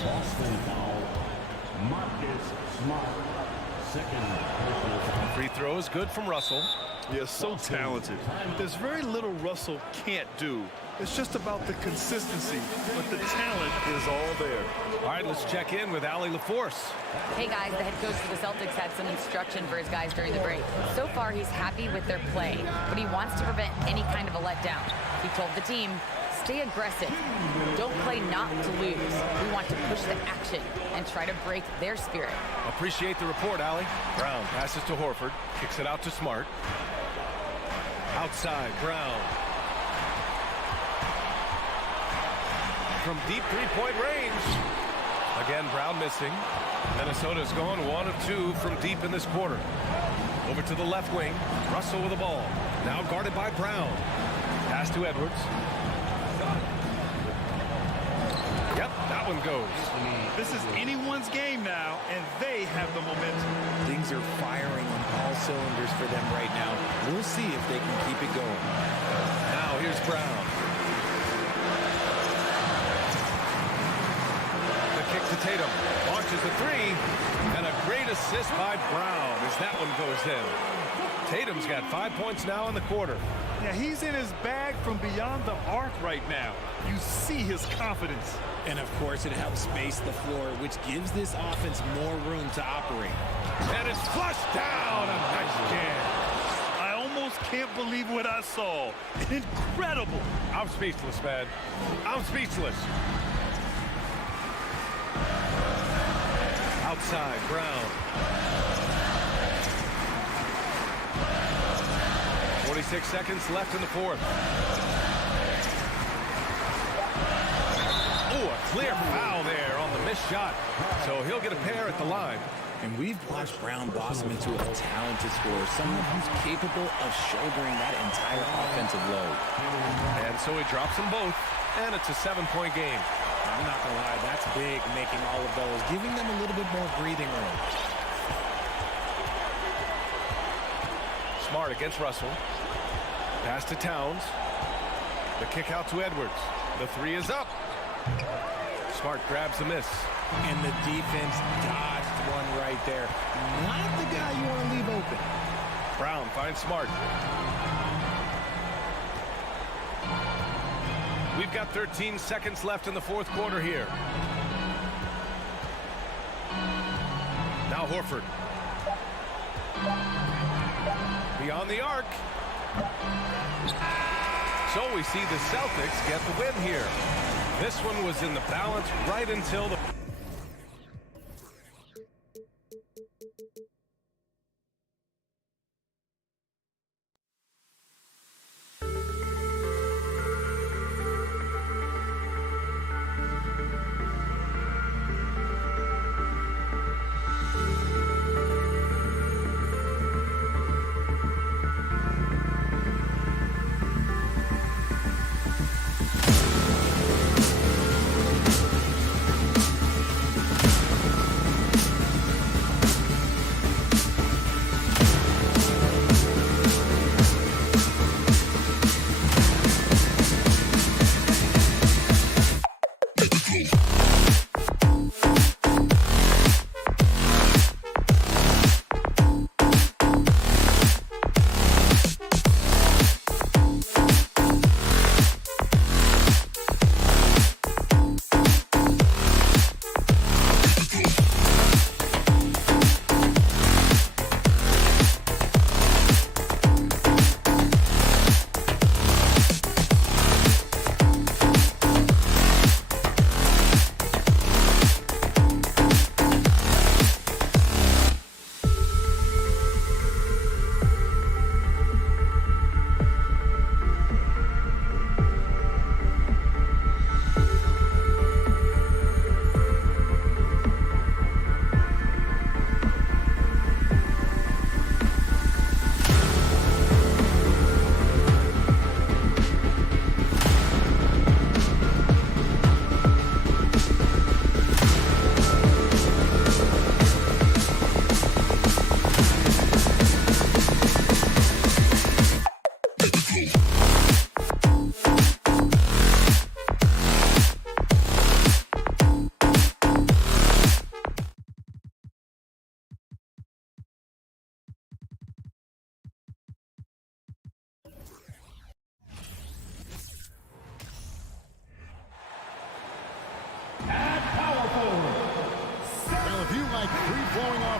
Boston foul. Marcus Smart. Second personal foul. Free throw is good from Russell. Yeah, so talented. There's very little Russell can't do. It's just about the consistency, but the talent is all there. All right, let's check in with Allie LaForce. Hey guys, the head coach of the Celtics had some instruction for his guys during the break. So far, he's happy with their play, but he wants to prevent any kind of a letdown. He told the team, stay aggressive. Don't play not to lose. We want to push the action and try to break their spirit. Appreciate the report, Allie. Brown passes to Horford, kicks it out to Smart. Outside, Brown. From deep three-point range. Again, Brown missing. Minnesota's gone 1 of 2 from deep in this quarter. Over to the left wing. Russell with the ball. Now guarded by Brown. Pass to Edwards. Yep, that one goes. This is anyone's game now, and they have the momentum. Things are firing on all cylinders for them right now. We'll see if they can keep it going. Now here's Brown. The kick to Tatum. Launches the three. And a great assist by Brown as that one goes in. Tatum's got 5 points now in the quarter. Yeah, he's in his bag from beyond the arc right now. You see his confidence. And of course, it helps space the floor, which gives this offense more room to operate. And it's flushed down. A nice jam. I almost can't believe what I saw. Incredible. I'm speechless, man. I'm speechless. Outside, Brown. 46 seconds left in the fourth. Oh, a clear foul there on the missed shot. So he'll get a pair at the line. And we've watched Brown blossom into a talented scorer, someone who's capable of shouldering that entire offensive load. And so he drops them both, and it's a 7-point game. I'm not going to lie, that's big, making all of those, giving them a little bit more breathing room. Smart against Russell. Pass to Towns. The kick out to Edwards. The three is up. Smart grabs the miss. And the defense dodged one right there. Not the guy you want to leave open. Brown finds Smart. We've got 13 seconds left in the fourth quarter here. Now Horford. Beyond the arc. So we see the Celtics get the win here. This one was in the balance right until the...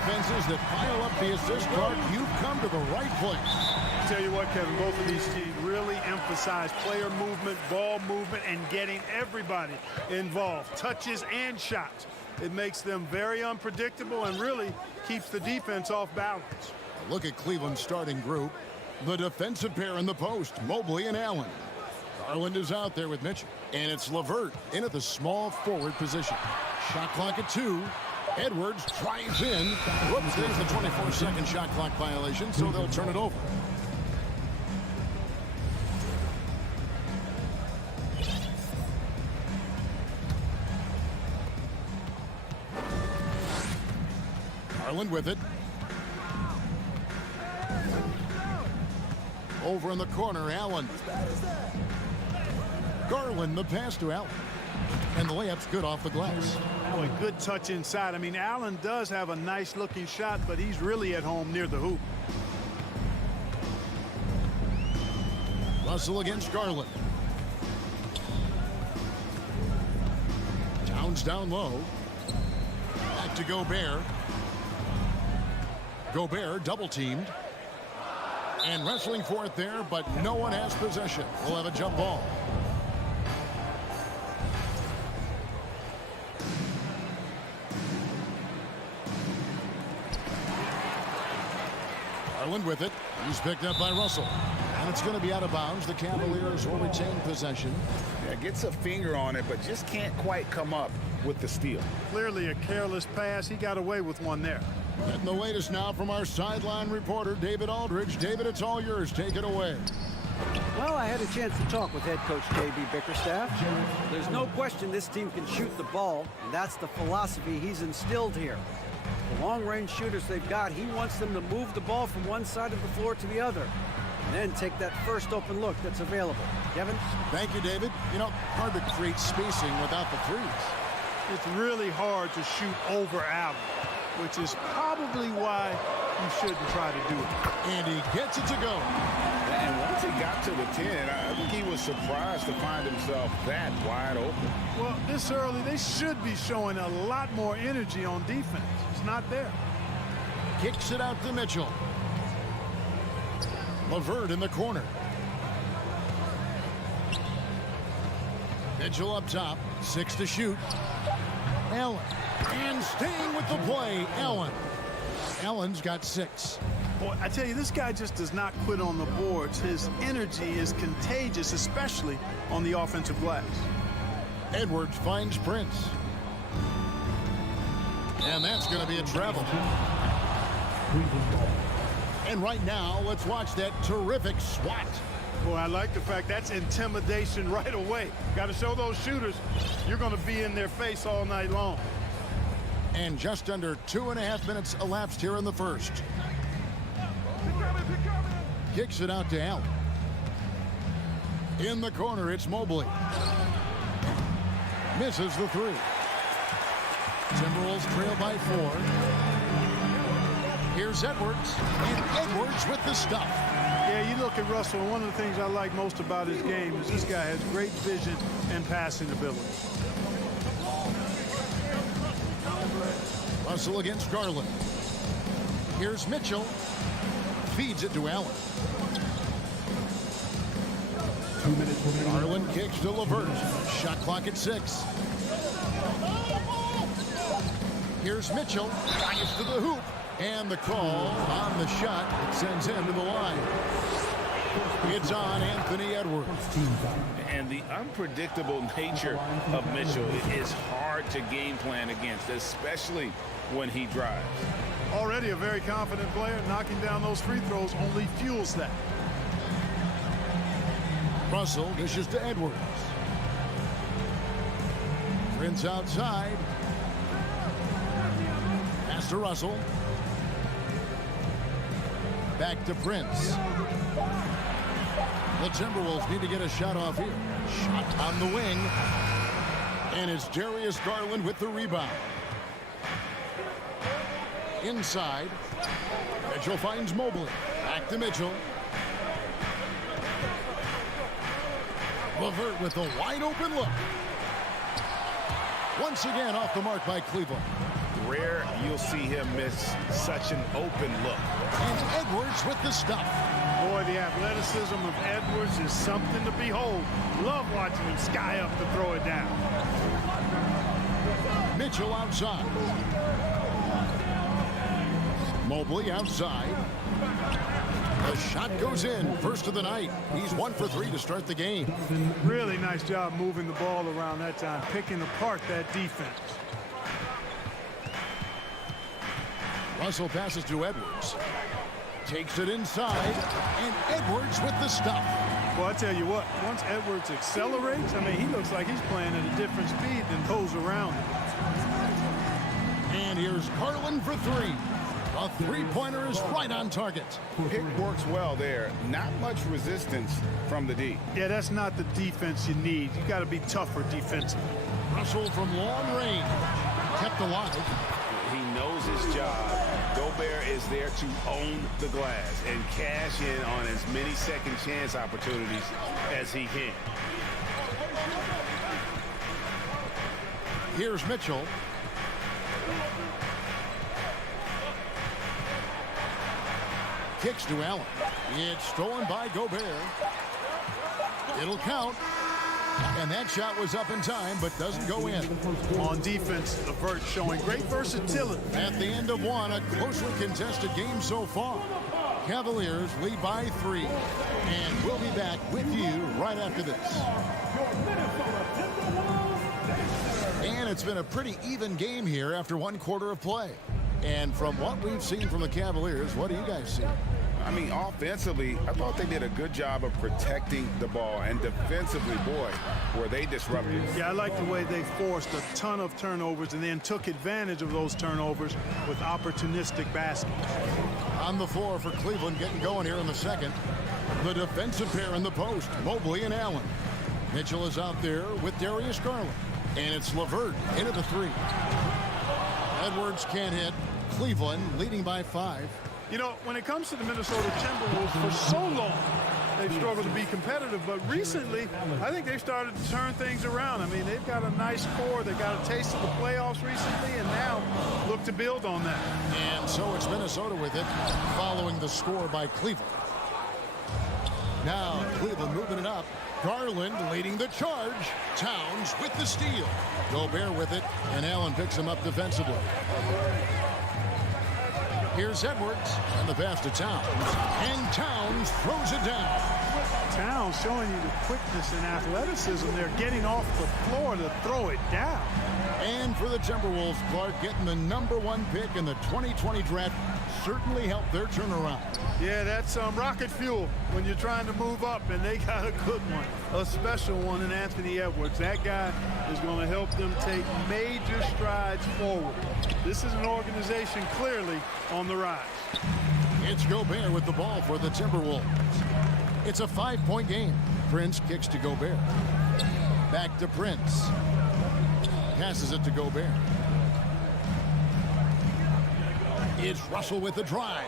defenses that pile up the assist card, you've come to the right place. Tell you what, Kevin, both of these teams really emphasize player movement, ball movement, and getting everybody involved, touches and shots. It makes them very unpredictable and really keeps the defense off balance. A look at Cleveland's starting group. The defensive pair in the post, Mobley and Allen. Garland is out there with Mitchell. And it's LeVert in at the small forward position. Shot clock at 2. Edwards drives in. Whoops, there's the 24-second shot clock violation, so they'll turn it over. Garland with it. Over in the corner, Allen. Garland, the pass to Allen. And the layup's good off the glass. Boy, good touch inside. I mean, Allen does have a nice-looking shot, but he's really at home near the hoop. Russell against Garland. Towns down low. Back to Gobert. Gobert double-teamed. And wrestling for it there, but no one has possession. We'll have a jump ball. Garland with it. He's picked up by Russell. And it's going to be out of bounds. The Cavaliers will retain possession. Yeah, gets a finger on it, but just can't quite come up with the steal. Clearly a careless pass. He got away with one there. And the latest now from our sideline reporter, David Aldridge. David, it's all yours. Take it away. Well, I had a chance to talk with head coach J.B. Bickerstaff. There's no question this team can shoot the ball, and that's the philosophy he's instilled here. The long-range shooters they've got, he wants them to move the ball from one side of the floor to the other, and then take that first open look that's available. Kevin? Thank you, David. You know, hard to create spacing without the threes. It's really hard to shoot over Allen, which is probably why you shouldn't try to do it. And he gets it to go. And once he got to the 10, I think he was surprised to find himself that wide open. Well, this early, they should be showing a lot more energy on defense. It's not there. Kicks it out to Mitchell. LeVert in the corner. Mitchell up top. 6 to shoot. Allen. And staying with the play, Allen. Allen's got 6. Boy, I tell you, this guy just does not quit on the boards. His energy is contagious, especially on the offensive glass. Edwards finds Prince. And that's going to be a travel. And right now, let's watch that terrific swat. Boy, I like the fact that's intimidation right away. Got to show those shooters you're going to be in their face all night long. And just under 2.5 minutes elapsed here in the first. Kicks it out to Allen. In the corner, it's Mobley. Misses the 3. Timberwolves trail by 4. Here's Edwards. And Edwards with the stuff. Yeah, you look at Russell, and one of the things I like most about his game is this guy has great vision and passing ability. Russell against Garland. Here's Mitchell. Feeds it to Allen. 2 minutes remaining. Garland kicks to LeVert. Shot clock at 6. Here's Mitchell. Drives to the hoop. And the call on the shot. It sends him to the line. It's on Anthony Edwards. And the unpredictable nature of Mitchell is hard to game plan against, especially when he drives. Already a very confident player. Knocking down those free throws only fuels that. Russell dishes to Edwards. Prince outside. Pass to Russell. Back to Prince. The Timberwolves need to get a shot off here. Shot on the wing. And it's Darius Garland with the rebound. Inside. Mitchell finds Mobley. Back to Mitchell. LeVert with a wide open look. Once again off the mark by Cleveland. Rare you'll see him miss such an open look. And Edwards with the stuff. Boy, the athleticism of Edwards is something to behold. Love watching him sky up to throw it down. Mitchell outside. Mobley outside. The shot goes in. First of the night. He's 1 for 3 to start the game. Really nice job moving the ball around that time, picking apart that defense. Russell passes to Edwards. Takes it inside, and Edwards with the stuff. Well, I tell you what, once Edwards accelerates, I mean, he looks like he's playing at a different speed than those around him. And here's Garland for 3. A three-pointer is right on target. Pick works well there. Not much resistance from the D. Yeah, that's not the defense you need. You got to be tougher defensively. Russell from long range. Kept alive. He knows his job. Gobert is there to own the glass and cash in on as many second chance opportunities as he can. Here's Mitchell. Kicks to Allen. It's stolen by Gobert. It'll count. And that shot was up in time, but doesn't go in. On defense, LeVert showing great versatility. At the end of one, a closely contested game so far. Cavaliers lead by 3. And we'll be back with you right after this. And it's been a pretty even game here after 1 quarter of play. And from what we've seen from the Cavaliers, what do you guys see? I mean, offensively, I thought they did a good job of protecting the ball. And defensively, boy, were they disruptive. Yeah, I like the way they forced a ton of turnovers and then took advantage of those turnovers with opportunistic baskets. On the floor for Cleveland, getting going here in the second. The defensive pair in the post, Mobley and Allen. Mitchell is out there with Darius Garland. And it's LeVert into the 3. Edwards can't hit. Cleveland leading by 5. You know, when it comes to the Minnesota Timberwolves, for so long, they've struggled to be competitive. But recently, I think they've started to turn things around. I mean, they've got a nice core. They got a taste of the playoffs recently, and now look to build on that. And so it's Minnesota with it, following the score by Cleveland. Now, Cleveland moving it up. Garland leading the charge. Towns with the steal. Gobert with it, and Allen picks him up defensively. Here's Edwards, and the pass to Towns. And Towns throws it down. Towns showing you the quickness and athleticism. They're getting off the floor to throw it down. And for the Timberwolves, Clark getting the #1 pick in the 2020 draft certainly helped their turnaround. Yeah, that's rocket fuel when you're trying to move up, and they got a good one, a special one in Anthony Edwards. That guy is going to help them take major strides forward. This is an organization clearly on the rise. It's Gobert with the ball for the Timberwolves. It's a 5-point game. Prince kicks to Gobert. Back to Prince. Passes it to Gobert. It's Russell with the drive.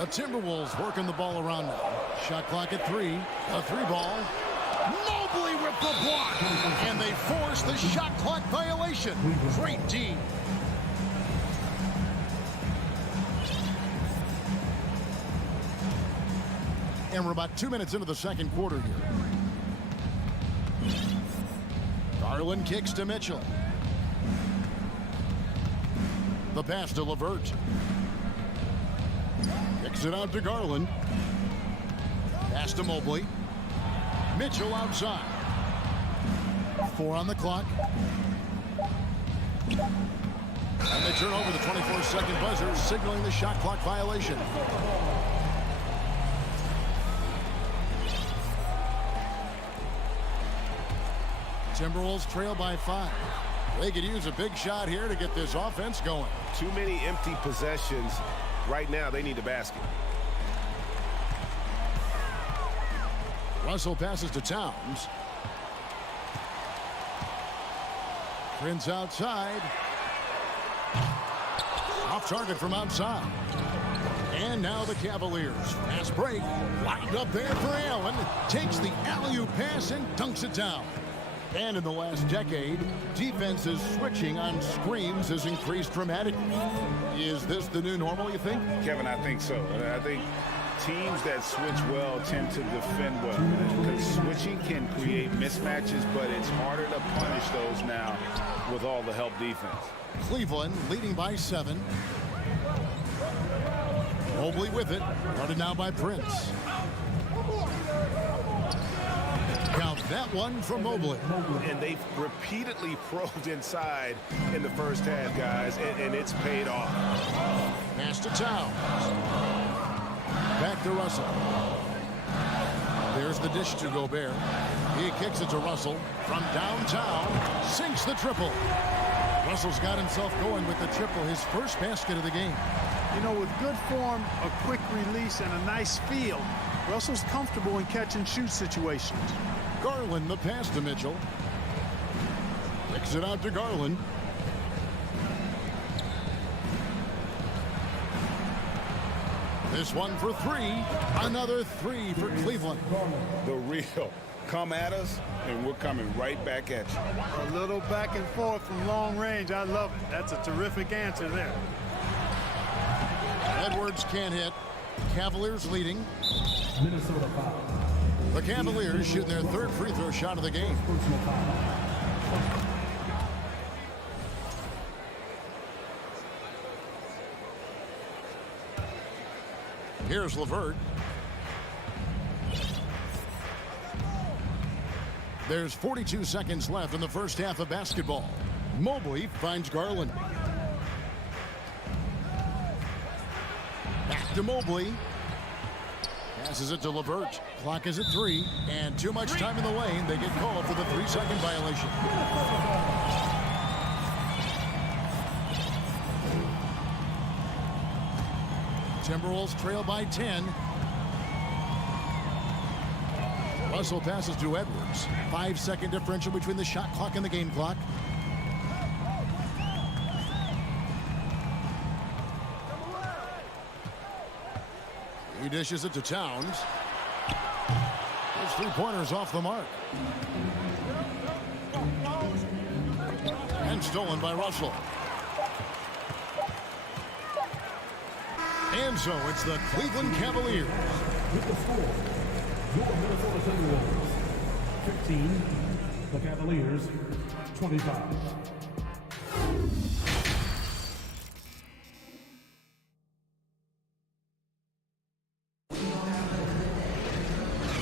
The Timberwolves working the ball around now. Shot clock at 3. A 3-ball. Mobley with the block. And they force the shot clock violation. Great D. And we're about 2 minutes into the second quarter here. Garland kicks to Mitchell. The pass to LeVert. Kicks it out to Garland. Pass to Mobley. Mitchell outside. 4 on the clock. And they turn over the 24-second buzzer, signaling the shot clock violation. Timberwolves trail by 5. They could use a big shot here to get this offense going. Too many empty possessions. Right now, they need a basket. Russell passes to Towns. Prince outside. Off target from outside. And now the Cavaliers. Fast break. Lined up there for Allen. Takes the alley-oop pass and dunks it down. And in the last decade, defenses switching on screens has increased dramatically. Is this the new normal, you think? Kevin, I think so. I think teams that switch well tend to defend well. Because switching can create mismatches, but it's harder to punish those now with all the help defense. Cleveland leading by 7. Mobley with it. Guarded now by Prince. Count that one from Mobley. And they've repeatedly probed inside in the first half, guys, and it's paid off. Pass to Towns. Back to Russell. There's the dish to Gobert. He kicks it to Russell from downtown. Sinks the triple. Russell's got himself going with the triple, his first basket of the game. You know, with good form, a quick release, and a nice feel, Russell's comfortable in catch-and-shoot situations. Garland the pass to Mitchell. Kicks it out to Garland. This one for 3. Another 3 for Cleveland. The real. Come at us, and we're coming right back at you. A little back and forth from long range. I love it. That's a terrific answer there. Edwards can't hit. Cavaliers leading. Minnesota foul. The Cavaliers shooting their 3rd free throw shot of the game. Personal foul. Here's LeVert. There's 42 seconds left in the first half of basketball. Mobley finds Garland. Back to Mobley. Passes it to LeVert. Clock is at 3. And too much time in the lane. They get called for the 3-second violation. Timberwolves trail by 10. Russell passes to Edwards. 5-second differential between the shot clock and the game clock. He dishes it to Towns. His 3-pointers off the mark. And stolen by Russell. And so it's the Cleveland Cavaliers. With the score, your Minnesota Timberwolves 15, the Cavaliers 25.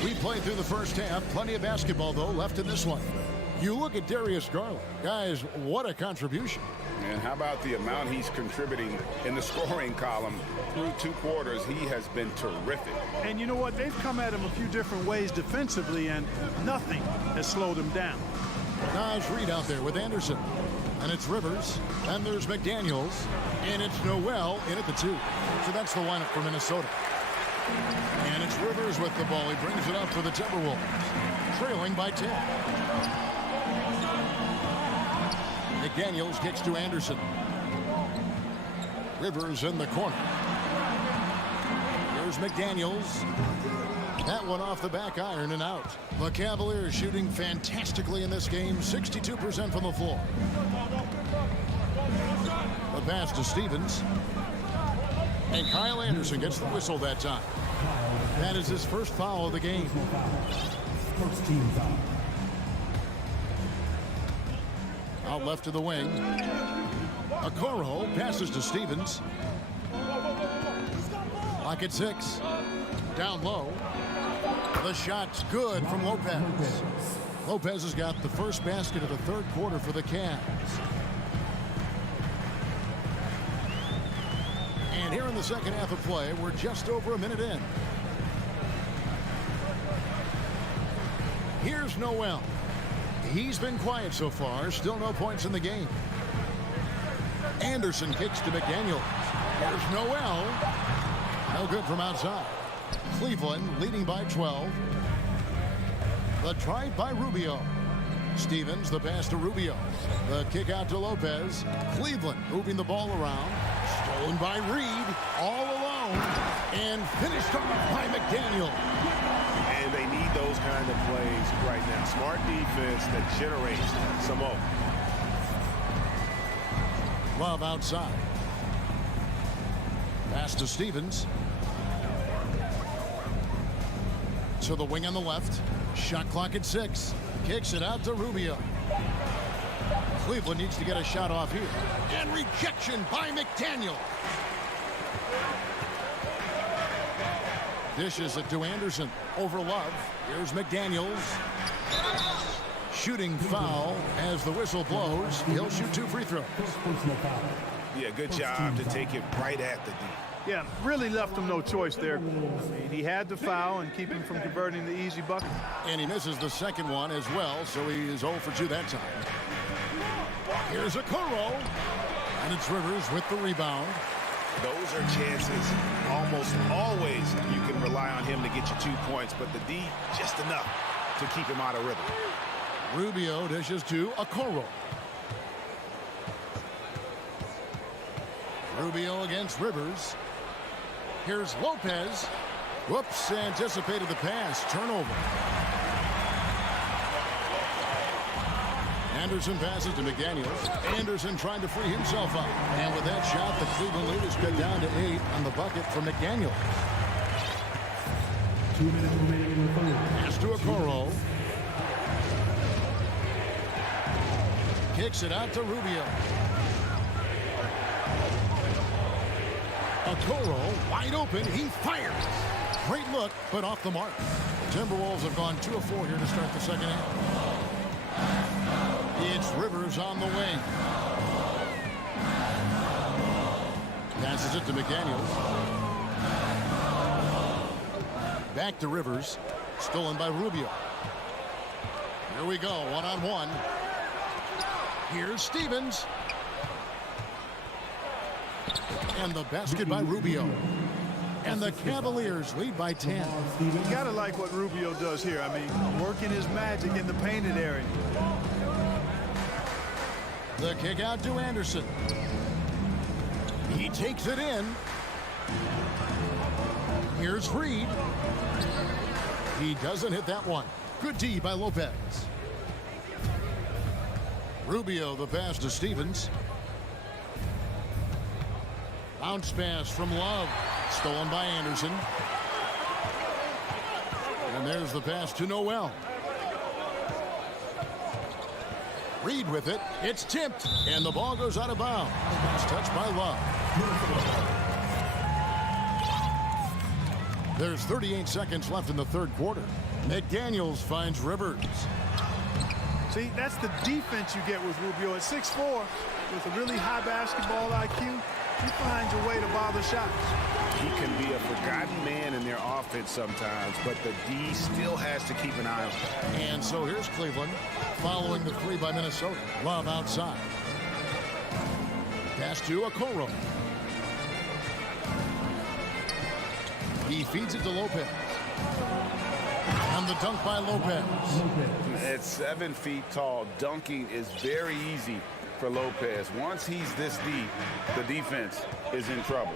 We played through the first half. Plenty of basketball, though, left in this one. You look at Darius Garland. Guys, what a contribution. And how about the amount he's contributing in the scoring column? Through 2 quarters, he has been terrific. And you know what? They've come at him a few different ways defensively, and nothing has slowed him down. Naj Reid out there with Anderson. And it's Rivers. And there's McDaniels. And it's Noel in at the 2. So that's the lineup for Minnesota. And it's Rivers with the ball. He brings it up for the Timberwolves. Trailing by 10. McDaniels kicks to Anderson. Rivers in the corner. Here's McDaniels. That one off the back iron and out. The Cavaliers shooting fantastically in this game. 62% from the floor. The pass to Stevens. And Kyle Anderson gets the whistle that time. That is his first foul of the game. First team foul. Out left to the wing. Okoro passes to Stevens. Clock at 6. Down low. The shot's good from Lopez. Lopez has got the first basket of the 3rd quarter for the Cavs. And here in the second half of play, we're just over a minute in. Here's Noel. He's been quiet so far. Still no points in the game. Anderson kicks to McDaniels. There's Noel. No good from outside. Cleveland leading by 12. The drive by Rubio. Stevens, the pass to Rubio. The kick out to Lopez. Cleveland moving the ball around. Stolen by Reed. All alone. And finished off by McDaniel. And they need those kind of plays right now. Smart defense that generates some hope. Love outside. Pass to Stevens. To the wing on the left. Shot clock at 6. Kicks it out to Rubio. Cleveland needs to get a shot off here. And rejection by McDaniel. Dishes it to Anderson. Over Love. Here's McDaniels. Shooting foul as the whistle blows. He'll shoot 2 free throws. Yeah, good job to take it right at the D. Yeah, really left him no choice there. He had to foul and keep him from converting the easy bucket. And he misses the second one as well, so he is 0 for 2 that time. Here's a Okoro. And it's Rivers with the rebound. Those are chances. Almost always you can rely on him to get you 2 points, but the D just enough to keep him out of rhythm. Rubio dishes to Okoro. Rubio against Rivers. Here's Lopez. Whoops, anticipated the pass. Turnover. Anderson passes to McDaniels. Anderson trying to free himself up. And with that shot, the Cleveland lead is cut down to 8 on the bucket for McDaniels. 2 minutes remaining in the third. Pass to Okoro. Kicks it out to Rubio. Okoro wide open. He fires. Great look, but off the mark. The Timberwolves have gone 2 of 4 here to start the second half. It's Rivers on the wing. Passes it to McDaniels. Back to Rivers. Stolen by Rubio. Here we go, one-on-one. Here's Stevens. And the basket by Rubio. And the Cavaliers lead by 10. You gotta like what Rubio does here. I mean, working his magic in the painted area. The kick out to Anderson. He takes it in. Here's Reed. He doesn't hit that one. Good D by Lopez. Rubio the pass to Stevens. Bounce pass from Love. Stolen by Anderson. And there's the pass to Noel. Reed with it. It's tipped. And the ball goes out of bounds. It's touched by Love. There's 38 seconds left in the third quarter. McDaniels finds Rivers. See, that's the defense you get with Rubio at 6'4", with a really high basketball IQ. He finds a way to bother shots. He can be a forgotten man in their offense sometimes, but the D still has to keep an eye on him. And so here's Cleveland following the 3 by Minnesota. Love outside. Pass to Okoro. He feeds it to Lopez. And the dunk by Lopez. At 7 feet tall, dunking is very easy for Lopez. Once he's this deep, the defense is in trouble.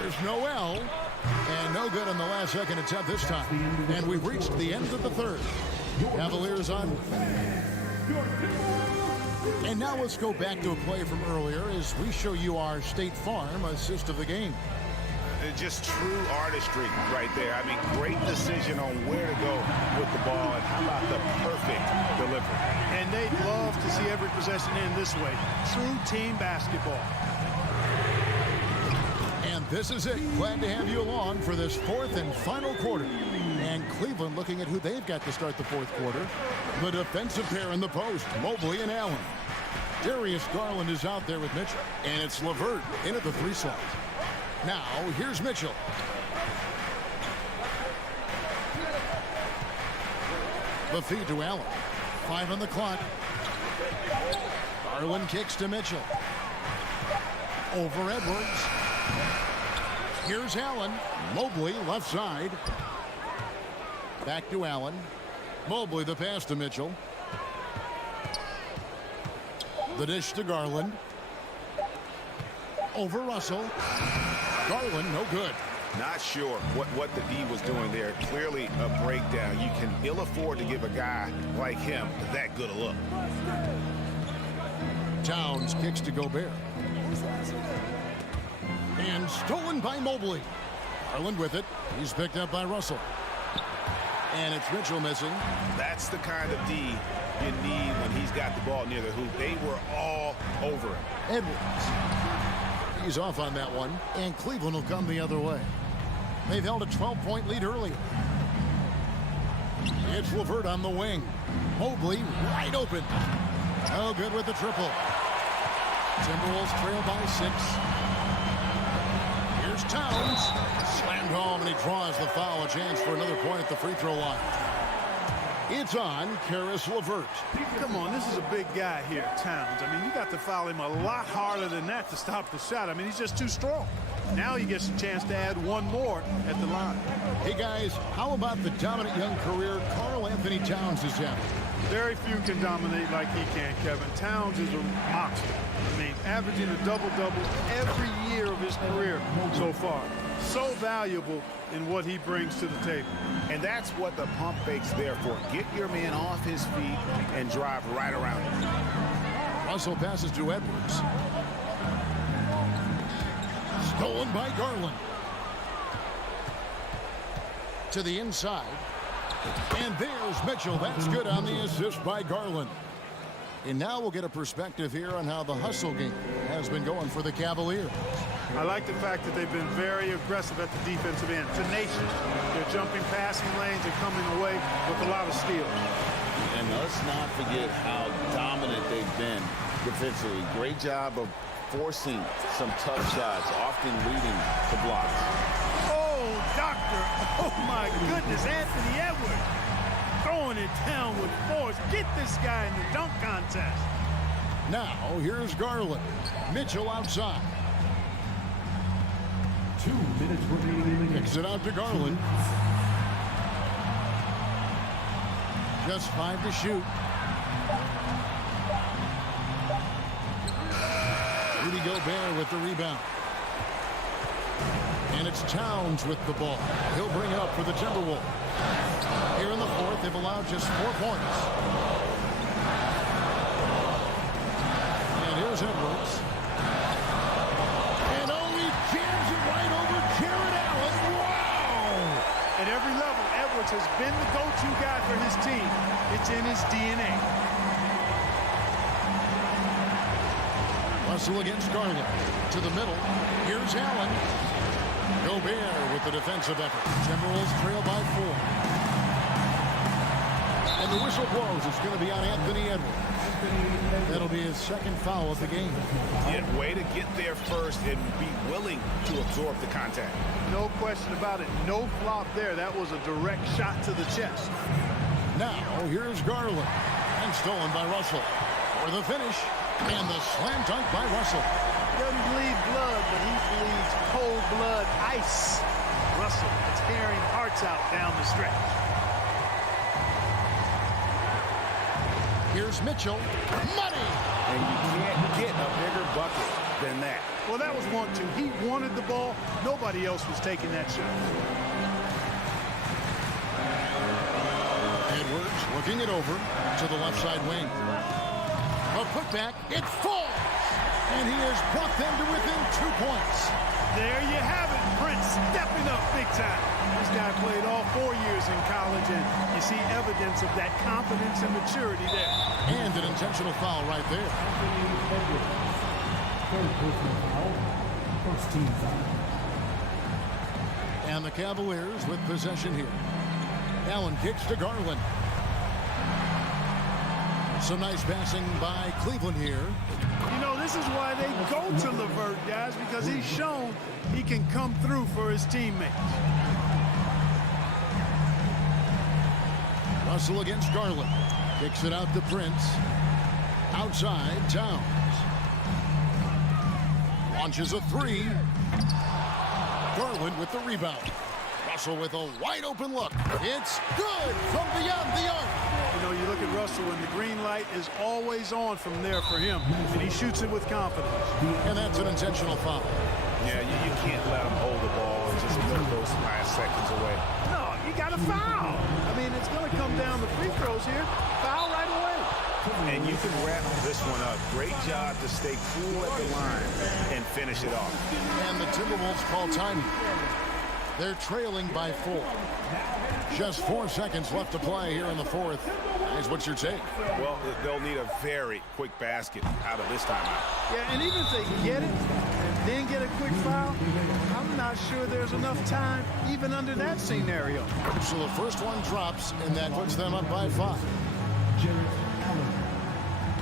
Here's Noel. And no good on the last second attempt this time. And we've reached the end of the third. Cavaliers on. And now let's go back to a play from earlier as we show you our State Farm assist of the game. Just true artistry right there. I mean, great decision on where to go with the ball, and how about the perfect delivery. And they'd love to see every possession end this way. True team basketball. And this is it. Glad to have you along for this fourth and final quarter. And Cleveland looking at who they've got to start the fourth quarter. The defensive pair in the post, Mobley and Allen. Darius Garland is out there with Mitchell. And it's LeVert in at the 3 slot. Now, here's Mitchell. The feed to Allen. 5 on the clock. Garland kicks to Mitchell. Over Edwards. Here's Allen. Mobley, left side. Back to Allen. Mobley, the pass to Mitchell. The dish to Garland. Over Russell. Garland, no good. Not sure what the D was doing there. Clearly a breakdown. You can ill afford to give a guy like him that good a look. Towns kicks to Gobert. And stolen by Mobley. Garland with it. He's picked up by Russell. And it's Mitchell missing. That's the kind of D you need when he's got the ball near the hoop. They were all over him. Edwards. He's off on that one. And Cleveland will come the other way. They've held a 12-point lead earlier. It's LeVert on the wing. Mobley wide open. Oh, good with the triple. Timberwolves trail by 6. Here's Towns. Slammed home, and he draws the foul. A chance for another point at the free throw line. It's on Caris LeVert. Come on, this is a big guy here, Towns. I mean, you got to foul him a lot harder than that to stop the shot. I mean, he's just too strong. Now he gets a chance to add one more at the line. Hey, guys, how about the dominant young career Karl Anthony Towns has had? Very few can dominate like he can, Kevin. Towns is a monster. I mean, averaging a double-double every year of his career so far. So valuable in what he brings to the table. And that's what the pump fake's there for. Get your man off his feet and drive right around him. Russell passes to Edwards. Stolen by Garland. To the inside. And there's Mitchell. That's good on the assist by Garland. And now we'll get a perspective here on how the hustle game has been going for the Cavaliers. I like the fact that they've been very aggressive at the defensive end. Tenacious. They're jumping passing lanes and coming away with a lot of steals. And let's not forget how dominant they've been defensively. Great job of forcing some tough shots, often leading to blocks. Oh, doctor. Oh, my goodness. Anthony Edwards throwing it down with force. Get this guy in the dunk contest. Now, here's Garland. Mitchell outside. 2 minutes remaining. Kicks it out to Garland. Just 5 to shoot. Rudy Gobert with the rebound. And it's Towns with the ball. He'll bring it up for the Timberwolves. Here in the fourth, they've allowed just 4 points. And here's Edwards. And oh, he jams it right over Jared Allen. Wow! At every level, Edwards has been the go-to guy for his team. It's in his DNA. Russell against Garland. To the middle. Here's Allen. Gobert with the defensive effort. Timberwolves trail by 4. And the whistle blows. It's going to be on Anthony Edwards. That'll be his second foul of the game. Yeah, way to get there first and be willing to absorb the contact. No question about it. No flop there. That was a direct shot to the chest. Now, here's Garland. And stolen by Russell. For the finish. And the slam dunk by Russell. Doesn't bleed blood, but he bleeds cold blood ice. Russell tearing hearts out down the stretch. Here's Mitchell. Money! And you can't get a bigger bucket than that. Well, that was 1-2. He wanted the ball. Nobody else was taking that shot. Edwards working it over to the left side wing. A putback. It falls! And he has brought them to within 2 points. There you have it. Prince stepping up big time. This guy played all 4 years in college, and you see evidence of that confidence and maturity there. And an intentional foul right there. First team foul. And the Cavaliers with possession here. Allen kicks to Garland. Some nice passing by Cleveland here. You know, this is why they go to LeVert, guys, because he's shown he can come through for his teammates. Russell against Garland. Kicks it out to Prince. Outside, Towns. Launches a 3. Garland with the rebound. Russell with a wide open look. It's good from beyond the arc. You know, you look at Russell and the green light is always on from there for him. And he shoots it with confidence. And that's an intentional foul. Yeah, you can't let them hold the ball and just put those last seconds away. No, you got to foul. I mean, it's going to come down to free throws here. Foul right away. And you can wrap this one up. Great job to stay cool at the line and finish it off. And the Timberwolves call time. They're trailing by 4. Just 4 seconds left to play here in the fourth. Is what's your take? Well, they'll need a very quick basket out of this timeout. Yeah, and even if they get it and then get a quick foul, I'm not sure there's enough time even under that scenario. So the first one drops, and that puts them up by 5.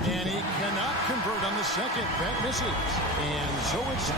And he cannot convert on the second. That misses. And so it's...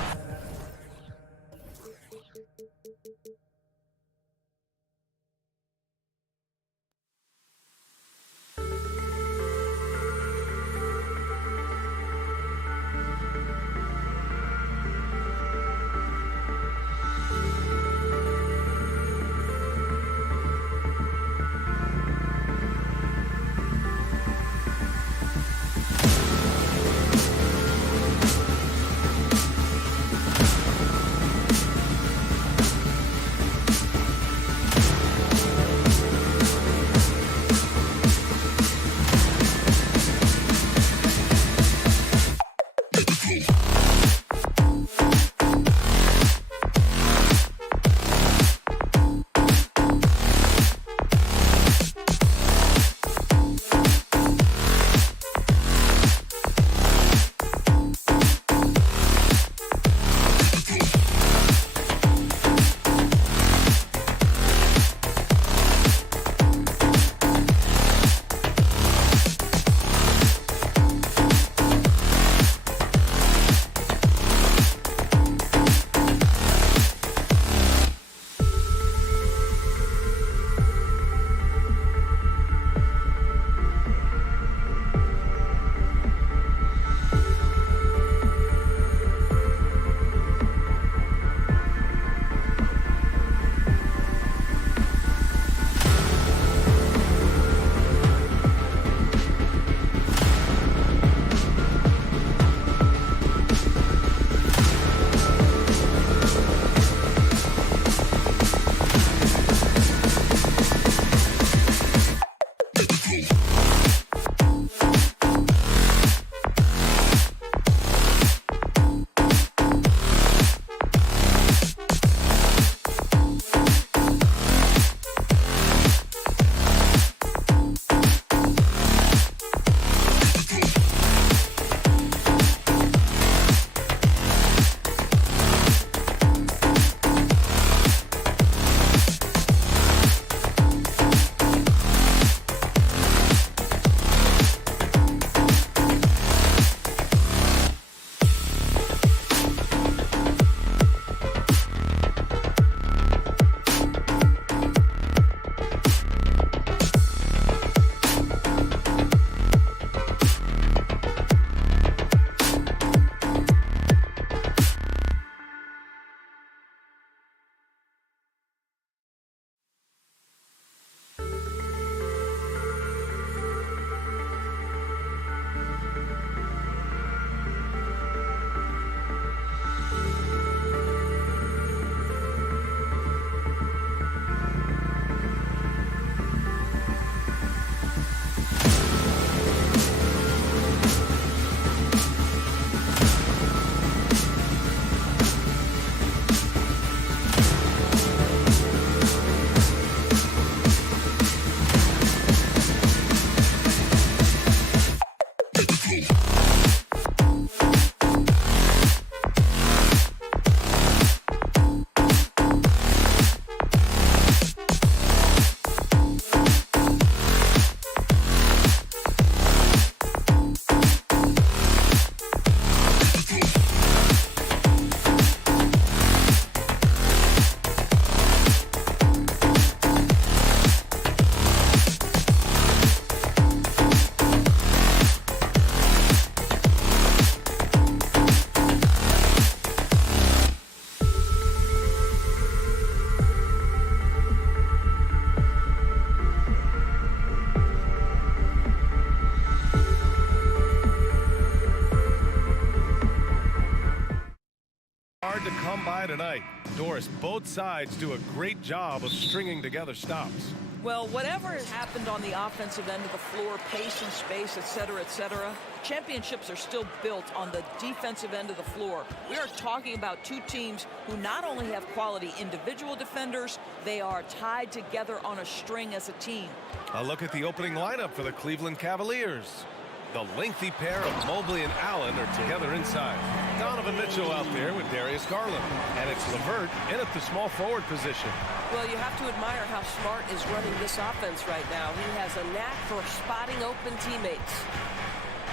to come by tonight. Doris, both sides do a great job of stringing together stops. Well, whatever has happened on the offensive end of the floor, pace and space, et cetera, championships are still built on the defensive end of the floor. We are talking about two teams who not only have quality individual defenders, they are tied together on a string as a team. A look at the opening lineup for the Cleveland Cavaliers. The lengthy pair of Mobley and Allen are together inside. Donovan Mitchell out there with Darius Garland. And it's LeVert in at the small forward position. Well, you have to admire how Smart is running this offense right now. He has a knack for spotting open teammates.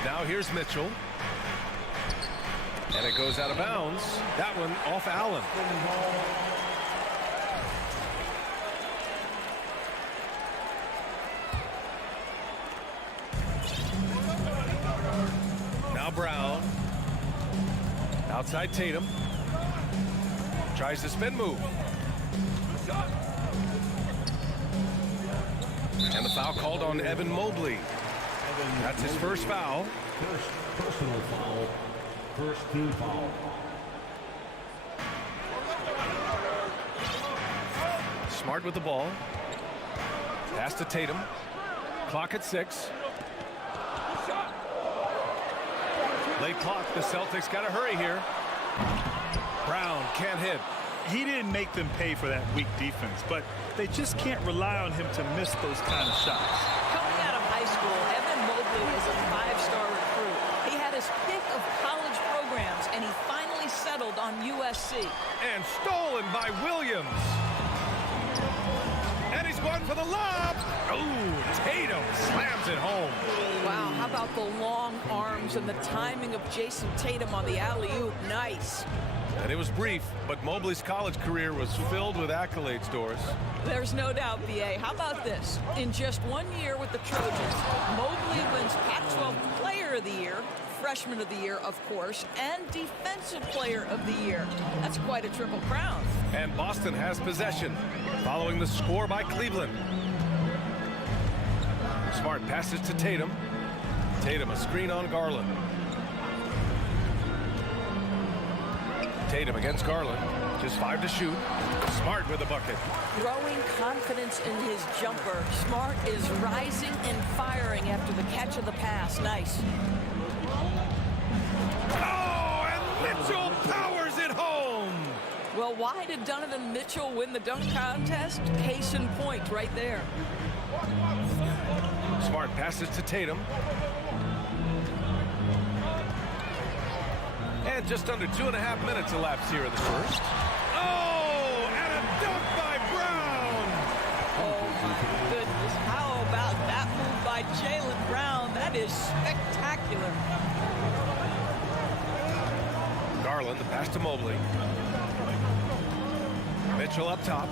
Now here's Mitchell. And it goes out of bounds. That one off Allen. Now Brown. Outside Tatum. Tries the spin move. And the foul called on Evan Mobley. That's his first foul. Personal foul. First team foul. Smart with the ball. Pass to Tatum. Clock at 6. Late clock. The Celtics got to hurry here. Brown can't hit. He didn't make them pay for that weak defense, but they just can't rely on him to miss those kind of shots. Coming out of high school, Evan Mobley is a 5-star recruit. He had his pick of college programs, and he finally settled on USC. And stolen by Williams. And he's going for the lob. Ooh, Tatum slams it home. Wow, how about the long arms and the timing of Jason Tatum on the alley-oop? Nice. And it was brief, but Mobley's college career was filled with accolades, Doris. There's no doubt, B.A. How about this? In just 1 year with the Trojans, Mobley wins Pac-12 Player of the Year, Freshman of the Year, of course, and Defensive Player of the Year. That's quite a triple crown. And Boston has possession, following the score by Cleveland. Smart passes to Tatum. Tatum, a screen on Garland. Tatum against Garland. Just 5 to shoot. Smart with a bucket. Growing confidence in his jumper. Smart is rising and firing after the catch of the pass. Nice. Oh, and Mitchell powers it home. Well, why did Donovan Mitchell win the dunk contest? Case in point right there. Smart passes to Tatum. And just under 2.5 minutes elapsed here in the first. Oh, and a dunk by Brown. Oh, my goodness. How about that move by Jaylen Brown? That is spectacular. Garland, the pass to Mobley. Mitchell up top.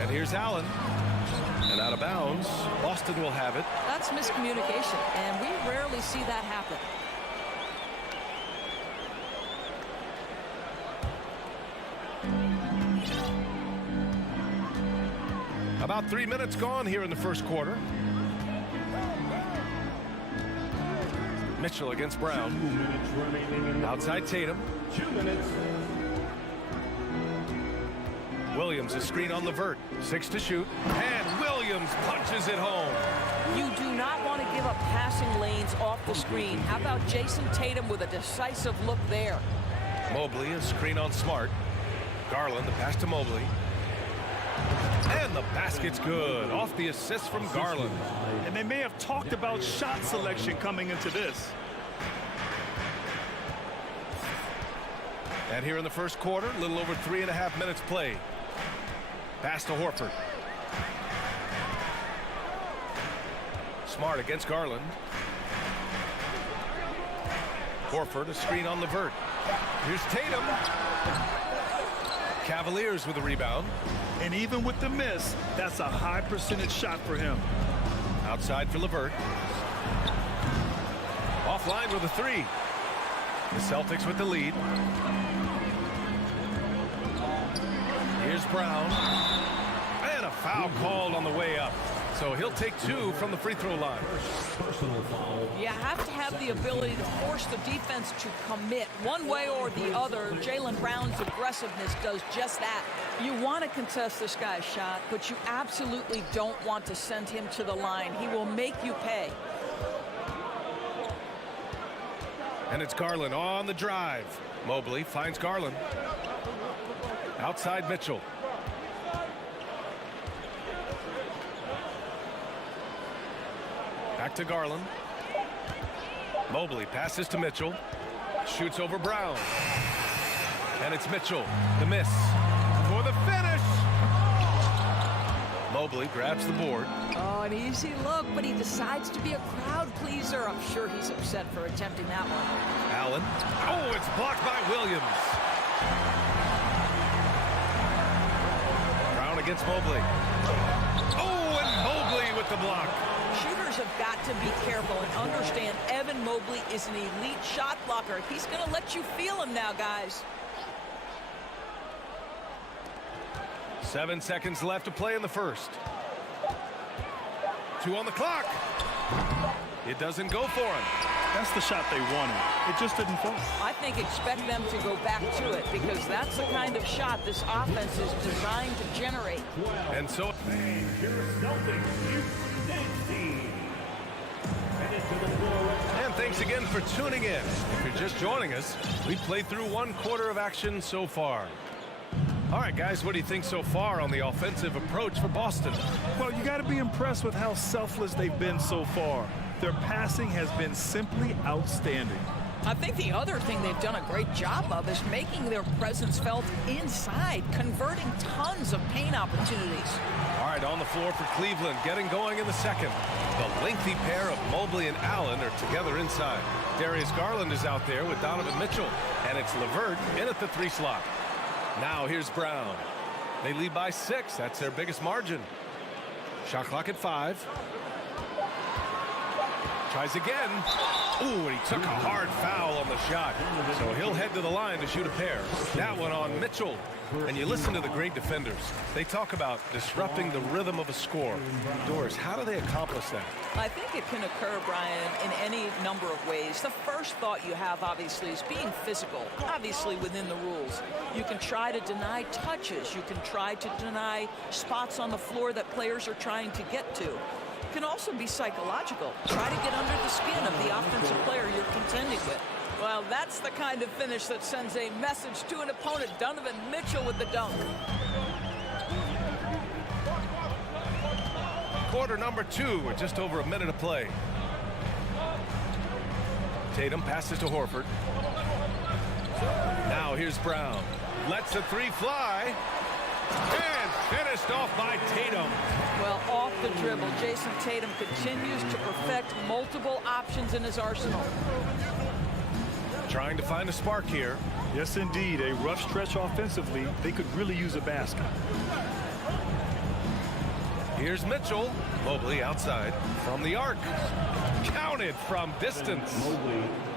And here's Allen. And out of bounds. Boston will have it. That's miscommunication, and we rarely see that happen. About 3 minutes gone here in the first quarter. Mitchell against Brown. 2 minutes remaining. Outside Tatum. 2 minutes. Williams, a screen on LeVert. 6 to shoot. And Williams punches it home. You do not want to give up passing lanes off the screen. How about Jason Tatum with a decisive look there? Mobley, a screen on Smart. Garland, the pass to Mobley. And the basket's good. Off the assist from Garland. And they may have talked about shot selection coming into this. And here in the first quarter, a little over 3.5 minutes played. Pass to Horford. Smart against Garland. Horford, a screen on LeVert. Here's Tatum. Cavaliers with a rebound. And even with the miss, that's a high percentage shot for him. Outside for LeVert. Offline with a 3. The Celtics with the lead. Here's Brown. And a foul called on the way up. So he'll take 2 from the free throw line. You have to have the ability to force the defense to commit one way or the other. Jaylen Brown's aggressiveness does just that. You want to contest this guy's shot, but you absolutely don't want to send him to the line. He will make you pay. And it's Garland on the drive. Mobley finds Garland. Outside Mitchell. Back to Garland. Mobley passes to Mitchell. Shoots over Brown. And it's Mitchell. The miss. For the finish. Mobley grabs the board. Oh, an easy look, but he decides to be a crowd pleaser. I'm sure he's upset for attempting that one. Allen. Oh, it's blocked by Williams. Brown against Mobley. Oh, and Mobley with the block. Shooters have got to be careful and understand Evan Mobley is an elite shot blocker. He's going to let you feel him now, guys. 7 seconds left to play in the first. 2 on the clock. It doesn't go for him. That's the shot they wanted. It just didn't fall. I think expect them to go back to it because that's the kind of shot this offense is designed to generate. And so and thanks again for tuning in. If you're just joining us, we played through 1 quarter of action so far. All right, guys, what do you think so far on the offensive approach for Boston? Well, you got to be impressed with how selfless they've been so far. Their passing has been simply outstanding. I think the other thing they've done a great job of is making their presence felt inside, converting tons of paint opportunities. All right, on the floor for Cleveland, getting going in the second. The lengthy pair of Mobley and Allen are together inside. Darius Garland is out there with Donovan Mitchell, and it's LeVert in at the 3 slot. Now here's Brown. They lead by 6. That's their biggest margin. Shot clock at 5. Tries again. Ooh, and he took a hard foul on the shot. So he'll head to the line to shoot a pair. That one on Mitchell. And you listen to the great defenders. They talk about disrupting the rhythm of a score. Doris, how do they accomplish that? I think it can occur, Brian, in any number of ways. The first thought you have, obviously, is being physical, obviously within the rules. You can try to deny touches. You can try to deny spots on the floor that players are trying to get to. It can also be psychological. Try to get under the skin of the offensive player you're contending with. Well, that's the kind of finish that sends a message to an opponent. Donovan Mitchell with the dunk. Quarter number 2 with just over a minute of play. Tatum passes to Horford. Now here's Brown. Lets the 3 fly. And finished off by Tatum. Well, off the dribble, Jason Tatum continues to perfect multiple options in his arsenal. Trying to find a spark here. Yes, indeed. A rough stretch offensively. They could really use a basket. Here's Mitchell. Mobley outside from the arc. Counted from distance.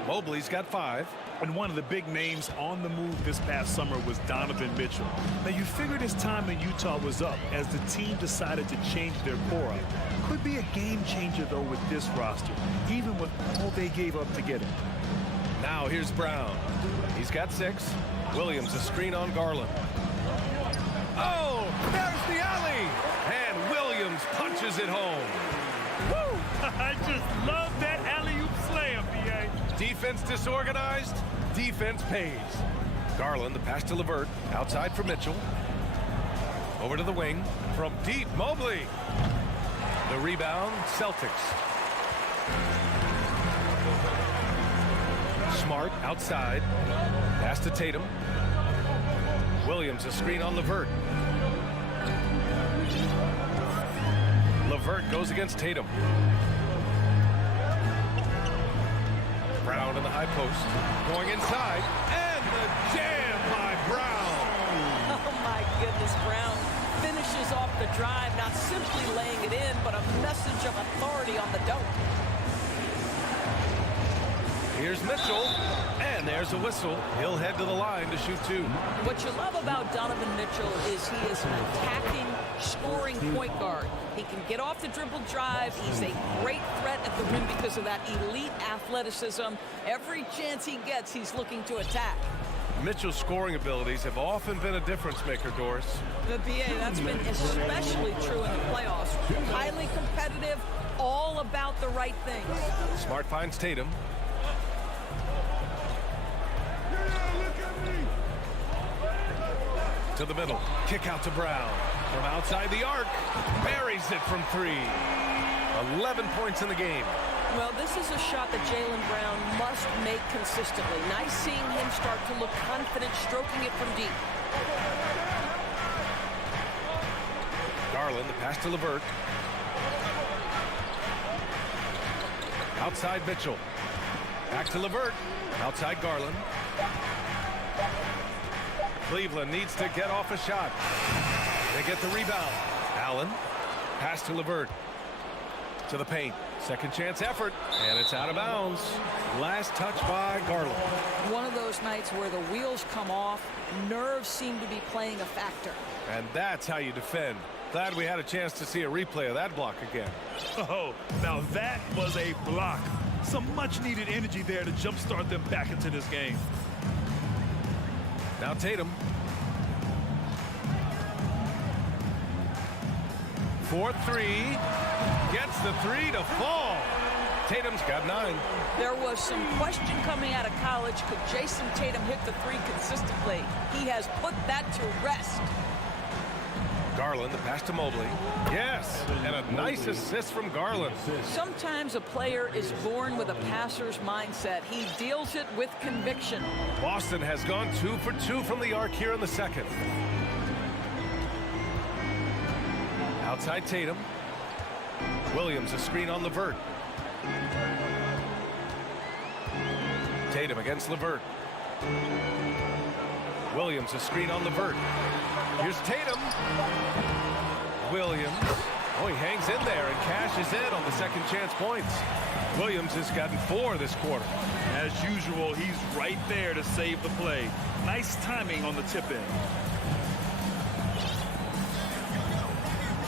Mobley's got 5. And one of the big names on the move this past summer was Donovan Mitchell. Now, you figured his time in Utah was up as the team decided to change their core up. Could be a game changer, though, with this roster, even with all they gave up to get him. Now here's Brown. He's got 6. Williams a screen on Garland. Oh, there's the alley. And Williams punches it home. Woo! I just love that alley-oop slam, B.A. Defense disorganized. Defense pays. Garland, the pass to LeVert. Outside for Mitchell. Over to the wing. From deep, Mobley. The rebound, Celtics. Smart outside. Pass to Tatum. Williams a screen on LeVert. LeVert goes against Tatum. Brown in the high post. Going inside. And the jam by Brown. Oh, my goodness. Brown finishes off the drive, not simply laying it in, but a message of authority on the dunk. Here's Mitchell, and there's a whistle. He'll head to the line to shoot 2. What you love about Donovan Mitchell is he is an attacking, scoring point guard. He can get off the dribble drive. He's a great threat at the rim because of that elite athleticism. Every chance he gets, he's looking to attack. Mitchell's scoring abilities have often been a difference maker, Doris. The BA, that's been especially true in the playoffs. Highly competitive, all about the right things. Smart finds Tatum. To the middle. Kick out to Brown. From outside the arc. Buries it from 3. 11 points in the game. Well, this is a shot that Jaylen Brown must make consistently. Nice seeing him start to look confident, stroking it from deep. Garland, the pass to LeVert. Outside Mitchell. Back to LeVert. Outside Garland. Cleveland needs to get off a shot. They get the rebound. Allen. Pass to LeVert. To the paint. Second chance effort. And it's out of bounds. Last touch by Garland. One of those nights where the wheels come off. Nerves seem to be playing a factor. And that's how you defend. Glad we had a chance to see a replay of that block again. Oh, now that was a block. Some much-needed energy there to jumpstart them back into this game. Now Tatum. 4-3. Gets the 3 to fall. Tatum's got 9. There was some question coming out of college. Could Jason Tatum hit the 3 consistently? He has put that to rest. Garland, the pass to Mobley. Yes, and a nice assist from Garland. Sometimes a player is born with a passer's mindset. He deals it with conviction. Boston has gone 2 for 2 from the arc here in the second. Outside Tatum. Williams, a screen on LeVert. Tatum against LeVert. Williams, a screen on LeVert. Here's Tatum. Williams. Oh, he hangs in there and cashes in on the second chance points. Williams has gotten 4 this quarter. As usual, he's right there to save the play. Nice timing on the tip in.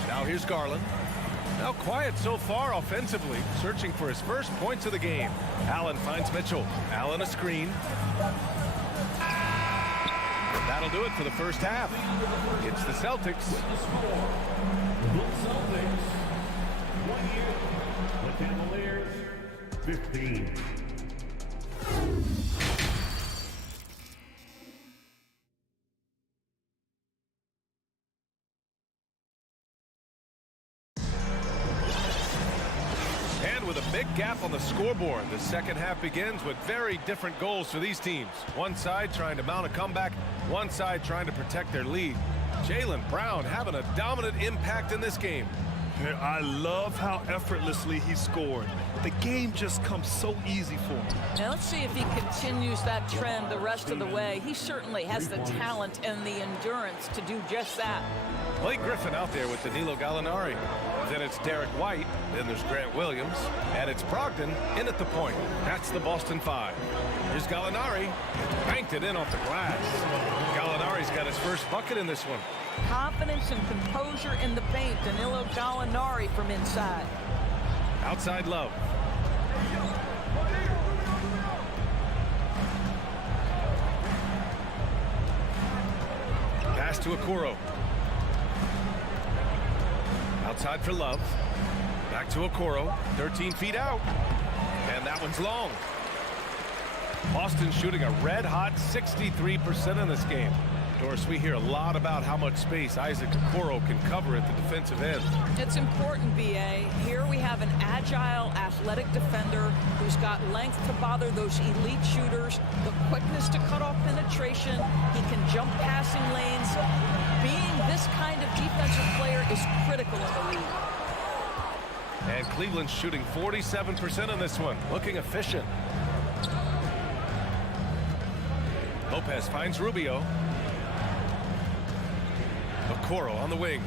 Now here's Garland. Now quiet so far offensively, searching for his first points of the game. Allen finds Mitchell. Allen a screen. That'll do it for the first half. It's the Celtics. The Cavaliers, 15. With a big gap on the scoreboard, the second half begins with very different goals for these teams. One side trying to mount a comeback, one side trying to protect their lead. Jaylen Brown having a dominant impact in this game. I love how effortlessly he scored. The game just comes so easy for him. Now let's see if he continues that trend the rest of the way. He certainly has the talent and the endurance to do just that. Blake Griffin out there with Danilo Gallinari. Then it's Derek White. Then there's Grant Williams. And it's Brogdon in at the point. That's the Boston 5. Here's Gallinari. Banked it in off the glass. Gallinari's got his first bucket in this one. Confidence and composure in the paint. Danilo Gallinari from inside. Outside Love. Pass to Okoro. Outside for Love. Back to Okoro. 13 feet out. And that one's long. Boston shooting a red-hot 63% in this game. Doris, we hear a lot about how much space Isaac Okoro can cover at the defensive end. It's important, B.A. Here we have an agile, athletic defender who's got length to bother those elite shooters, the quickness to cut off penetration. He can jump passing lanes. Being this kind of defensive player is critical in the league. And Cleveland's shooting 47% in this one, looking efficient. Lopez finds Rubio. Okoro on the wing.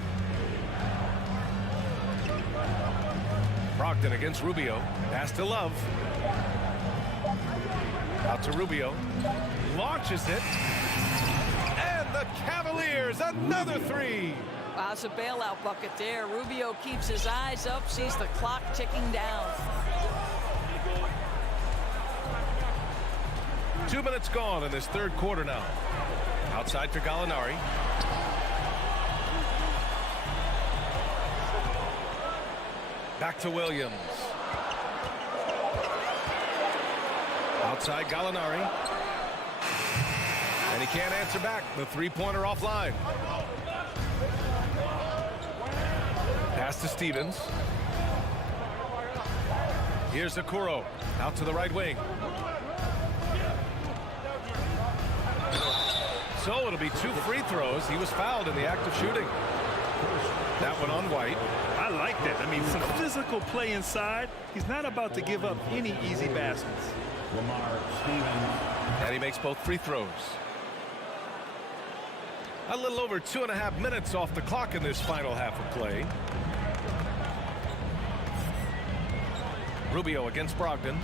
Brogdon against Rubio. Pass to Love. Out to Rubio. Launches it. And the Cavaliers, another three. Wow, it's a bailout bucket there. Rubio keeps his eyes up, sees the clock ticking down. 2 minutes gone in this third quarter now. Outside to Gallinari. Back to Williams. Outside Gallinari. And he can't answer back. The three-pointer offline. Pass to Stevens. Here's Okoro. Out to the right wing. So it'll be 2 free throws. He was fouled in the act of shooting. That one on White. I like that. I mean, some physical play inside. He's not about to give up any easy baskets. And he makes both free throws. A little over 2.5 minutes off the clock in this final half of play. Rubio against Brogdon.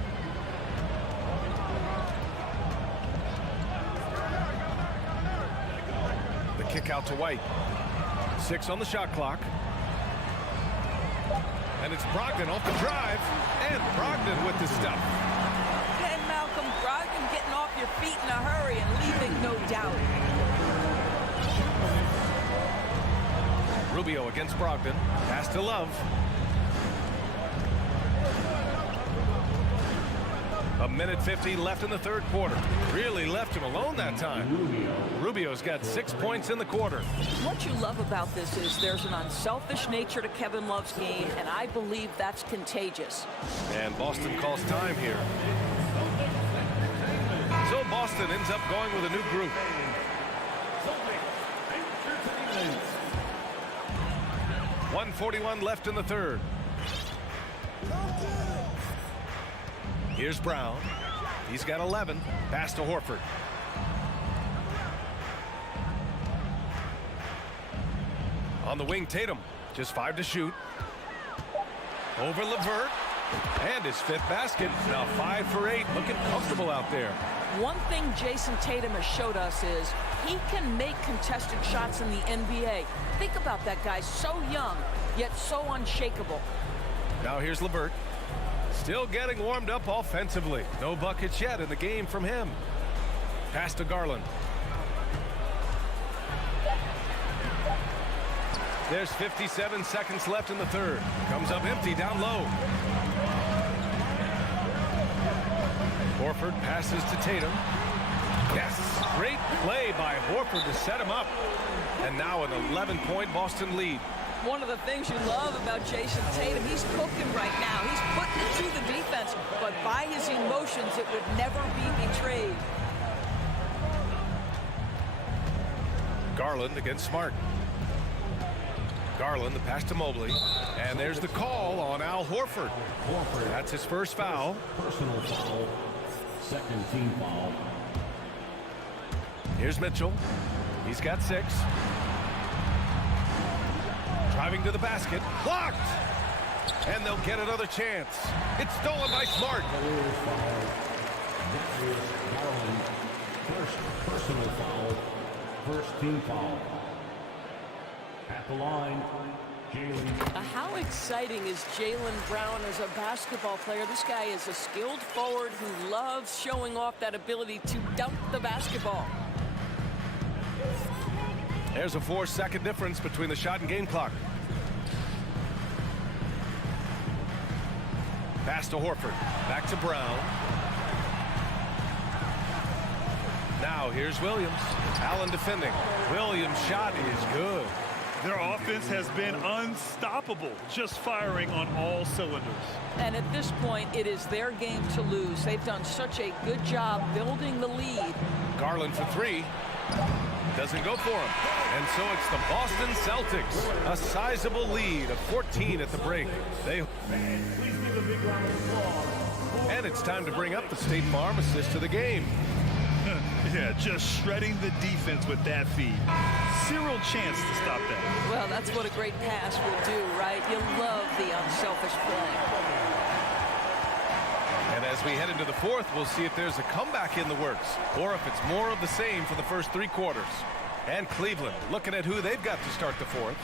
The kick out to White. 6 on the shot clock. And it's Brogdon off the drive. And Brogdon with the stuff. And Malcolm, Brogdon getting off your feet in a hurry and leaving no doubt. Rubio against Brogdon. Pass to Love. A minute 50 left in the third quarter. Really left him alone that time. Rubio's got 6 points in the quarter. What you love about this is there's an unselfish nature to Kevin Love's game, and I believe that's contagious. And Boston calls time here. So Boston ends up going with a new group. .141 left in the third. Here's Brown. He's got 11. Pass to Horford. On the wing, Tatum. Just 5 to shoot. Over LeVert. And his 5th basket. Now 5 for 8. Looking comfortable out there. One thing Jason Tatum has showed us is he can make contested shots in the NBA. Think about that guy. So young, yet so unshakable. Now here's LeVert. Still getting warmed up offensively. No buckets yet in the game from him. Pass to Garland. There's 57 seconds left in the third. Comes up empty down low. Horford passes to Tatum. Yes, great play by Horford to set him up. And now an 11-point Boston lead. One of the things you love about Jason Tatum, he's cooking right now. He's putting it to the defense, but by his emotions, it would never be betrayed. Garland against Smart. Garland, the pass to Mobley. And there's the call on Al Horford. That's his first foul. Personal foul. Second team foul. Here's Mitchell. He's got 6. Driving to the basket. Blocked! And they'll get another chance. It's stolen by Smart. First personal foul. First team foul. At the line, Jaylen. How exciting is Jaylen Brown as a basketball player? This guy is a skilled forward who loves showing off that ability to dunk the basketball. There's a 4-second difference between the shot and game clock. Pass to Horford. Back to Brown. Now here's Williams. Allen defending. Williams' shot is good. Their offense has been unstoppable, just firing on all cylinders. And at this point, it is their game to lose. They've done such a good job building the lead. Garland for 3. Doesn't go for him. And so it's the Boston Celtics. A sizable lead of 14 at the break. And it's time to bring up the State Farm assist of the game. Yeah, just shredding the defense with that feed. Zero chance to stop that. Well, that's what a great pass will do, right? You love the unselfish play. And as we head into the fourth, we'll see if there's a comeback in the works or if it's more of the same for the first 3 quarters. And Cleveland looking at who they've got to start the fourth.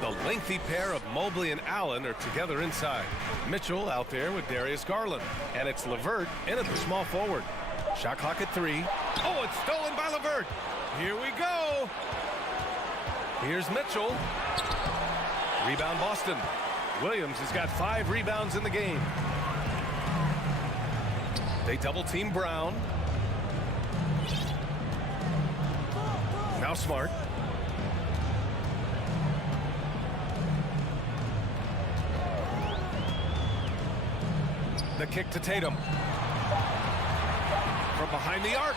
The lengthy pair of Mobley and Allen are together inside. Mitchell out there with Darius Garland. And it's LeVert in at the small forward. Shot clock at 3. Oh, it's stolen by LeVert. Here we go. Here's Mitchell. Rebound Boston. Williams has got 5 rebounds in the game. They double team Brown. Now Smart. The kick to Tatum. From behind the arc.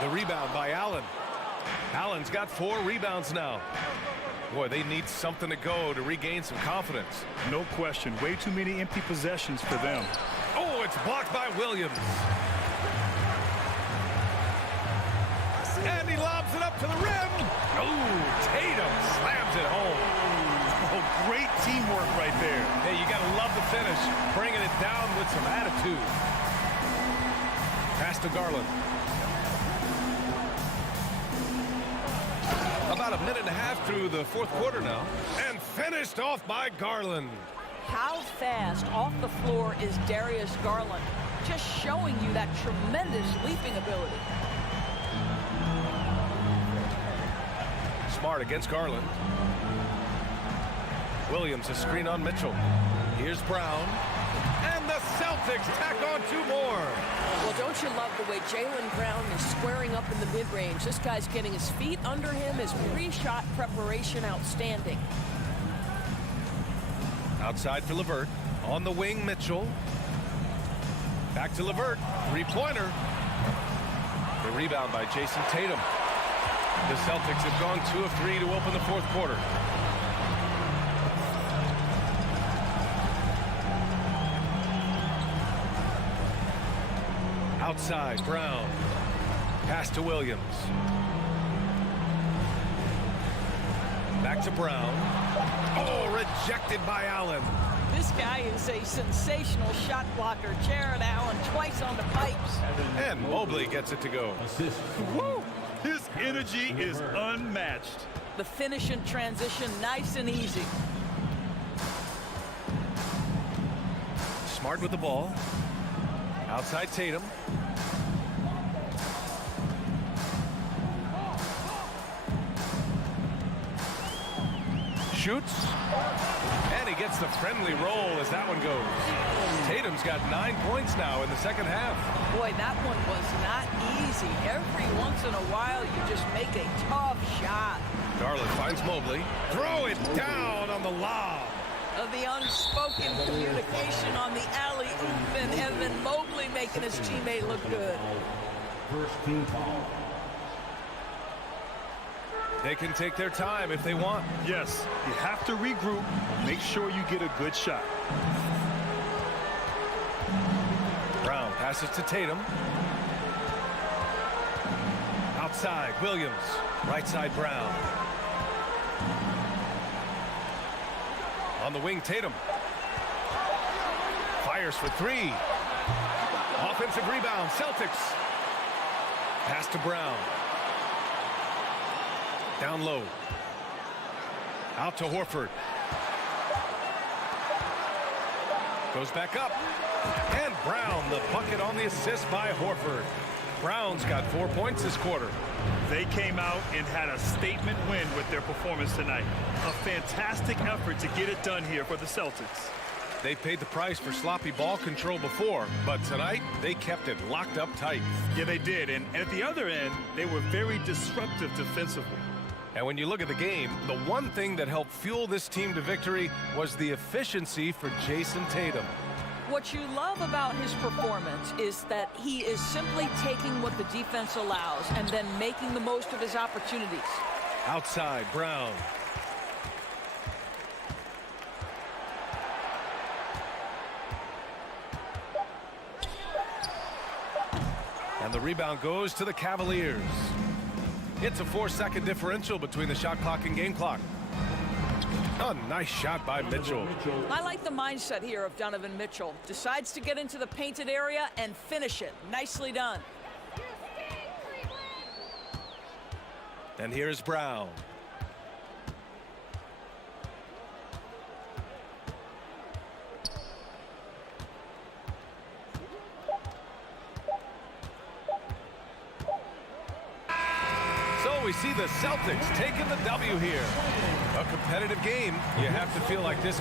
The rebound by Allen. Allen's got 4 rebounds now. Boy, they need something to go to regain some confidence. No question. Way too many empty possessions for them. Oh, it's blocked by Williams. And he lobs it up to the rim. Oh, Tatum slams it home. Oh, great teamwork right there. Hey, you got to love the finish. Bringing it down with some attitude. Pass to Garland. About a minute and a half through the fourth quarter now. And finished off by Garland. How fast off the floor is Darius Garland? Just showing you that tremendous leaping ability. Smart against Garland. Williams a screen on Mitchell. Here's Brown. And the Celtics tack on 2 more. Well, don't you love the way Jaylen Brown is squaring up in the mid-range? This guy's getting his feet under him. His pre-shot preparation outstanding. Outside for LeVert. On the wing, Mitchell. Back to LeVert. 3-pointer. The rebound by Jason Tatum. The Celtics have gone 2 of 3 to open the fourth quarter. Outside, Brown. Pass to Williams. Back to Brown. Oh, rejected by Allen. This guy is a sensational shot blocker. Jared Allen twice on the pipes. And Mobley gets it to go. Woo! His energy is unmatched. The finish in transition, nice and easy. Smart with the ball. Outside Tatum. Shoots. And he gets the friendly roll as that one goes. Tatum's got 9 points now in the second half. Boy, that one was not easy. Every once in a while, you just make a tough shot. Garland finds Mobley. Throw it down on the lob. The unspoken communication on the alley-oop, and Evan Mobley making his teammate look good. First team foul. They can take their time if they want. Yes, you have to regroup. Make sure you get a good shot. Brown passes to Tatum. Outside, Williams. Right side, Brown. On the wing, Tatum. Fires for 3. Offensive rebound, Celtics. Pass to Brown. Down low. Out to Horford. Goes back up. And Brown, the bucket on the assist by Horford. Brown's got 4 points this quarter. They came out and had a statement win with their performance tonight. A fantastic effort to get it done here for the Celtics. They paid the price for sloppy ball control before, but tonight they kept it locked up tight. Yeah, they did. And at the other end, they were very disruptive defensively. And when you look at the game, the one thing that helped fuel this team to victory was the efficiency for Jason Tatum. What you love about his performance is that he is simply taking what the defense allows and then making the most of his opportunities. Outside, Brown. And the rebound goes to the Cavaliers. It's a 4-second differential between the shot clock and game clock. Oh, nice shot by Mitchell. I like the mindset here of Donovan Mitchell. Decides to get into the painted area and finish it. Nicely done. And here's Brown. So we see the Celtics taking the W here. A competitive game. You have to feel like this.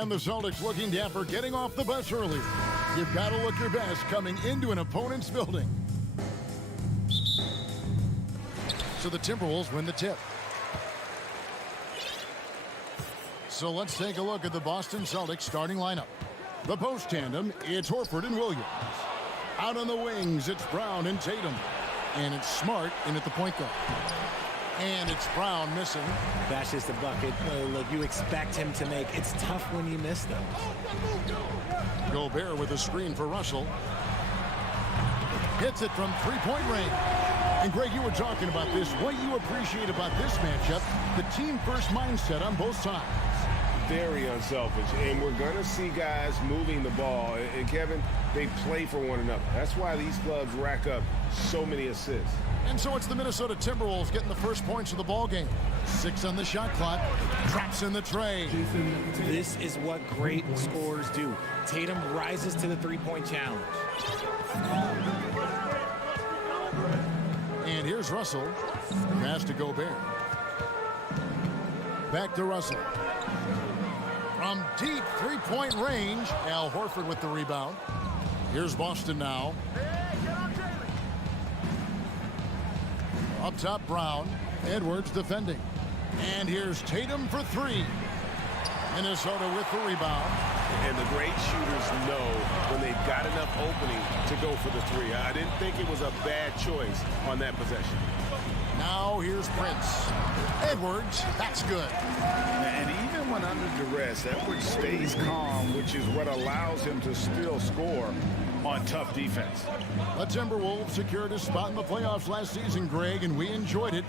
And the Celtics looking dapper, getting off the bus early. You've got to look your best coming into an opponent's building. So the Timberwolves win the tip. So let's take a look at the Boston Celtics starting lineup. The post tandem, it's Horford and Williams. Out on the wings, it's Brown and Tatum. And it's Smart in at the point guard. And it's Brown missing. That's just a bucket. Look, you expect him to make. It's tough when you miss them. Gobert with a screen for Russell. Hits it from three-point range. And Greg, you were talking about this. What you appreciate about this matchup, the team-first mindset on both sides. Very unselfish, and we're going to see guys moving the ball. And Kevin, they play for one another. That's why these clubs rack up so many assists. And so it's the Minnesota Timberwolves getting the first points of the ball game. 6 on the shot clock. Drops in the tray. This is what great scorers do. Tatum rises to the three-point challenge. And here's Russell. Pass to Gobert. Back to Russell. From deep three-point range, Al Horford with the rebound. Here's Boston now. Up top, Brown. Edwards defending. And here's Tatum for three. Minnesota with the rebound. And the great shooters know when they've got enough opening to go for the three. I didn't think it was a bad choice on that possession. Now here's Prince. Edwards, that's good. And even when under duress, Edwards stays calm, which is what allows him to still score on tough defense. The Timberwolves secured a spot in the playoffs last season, Greg, and we enjoyed it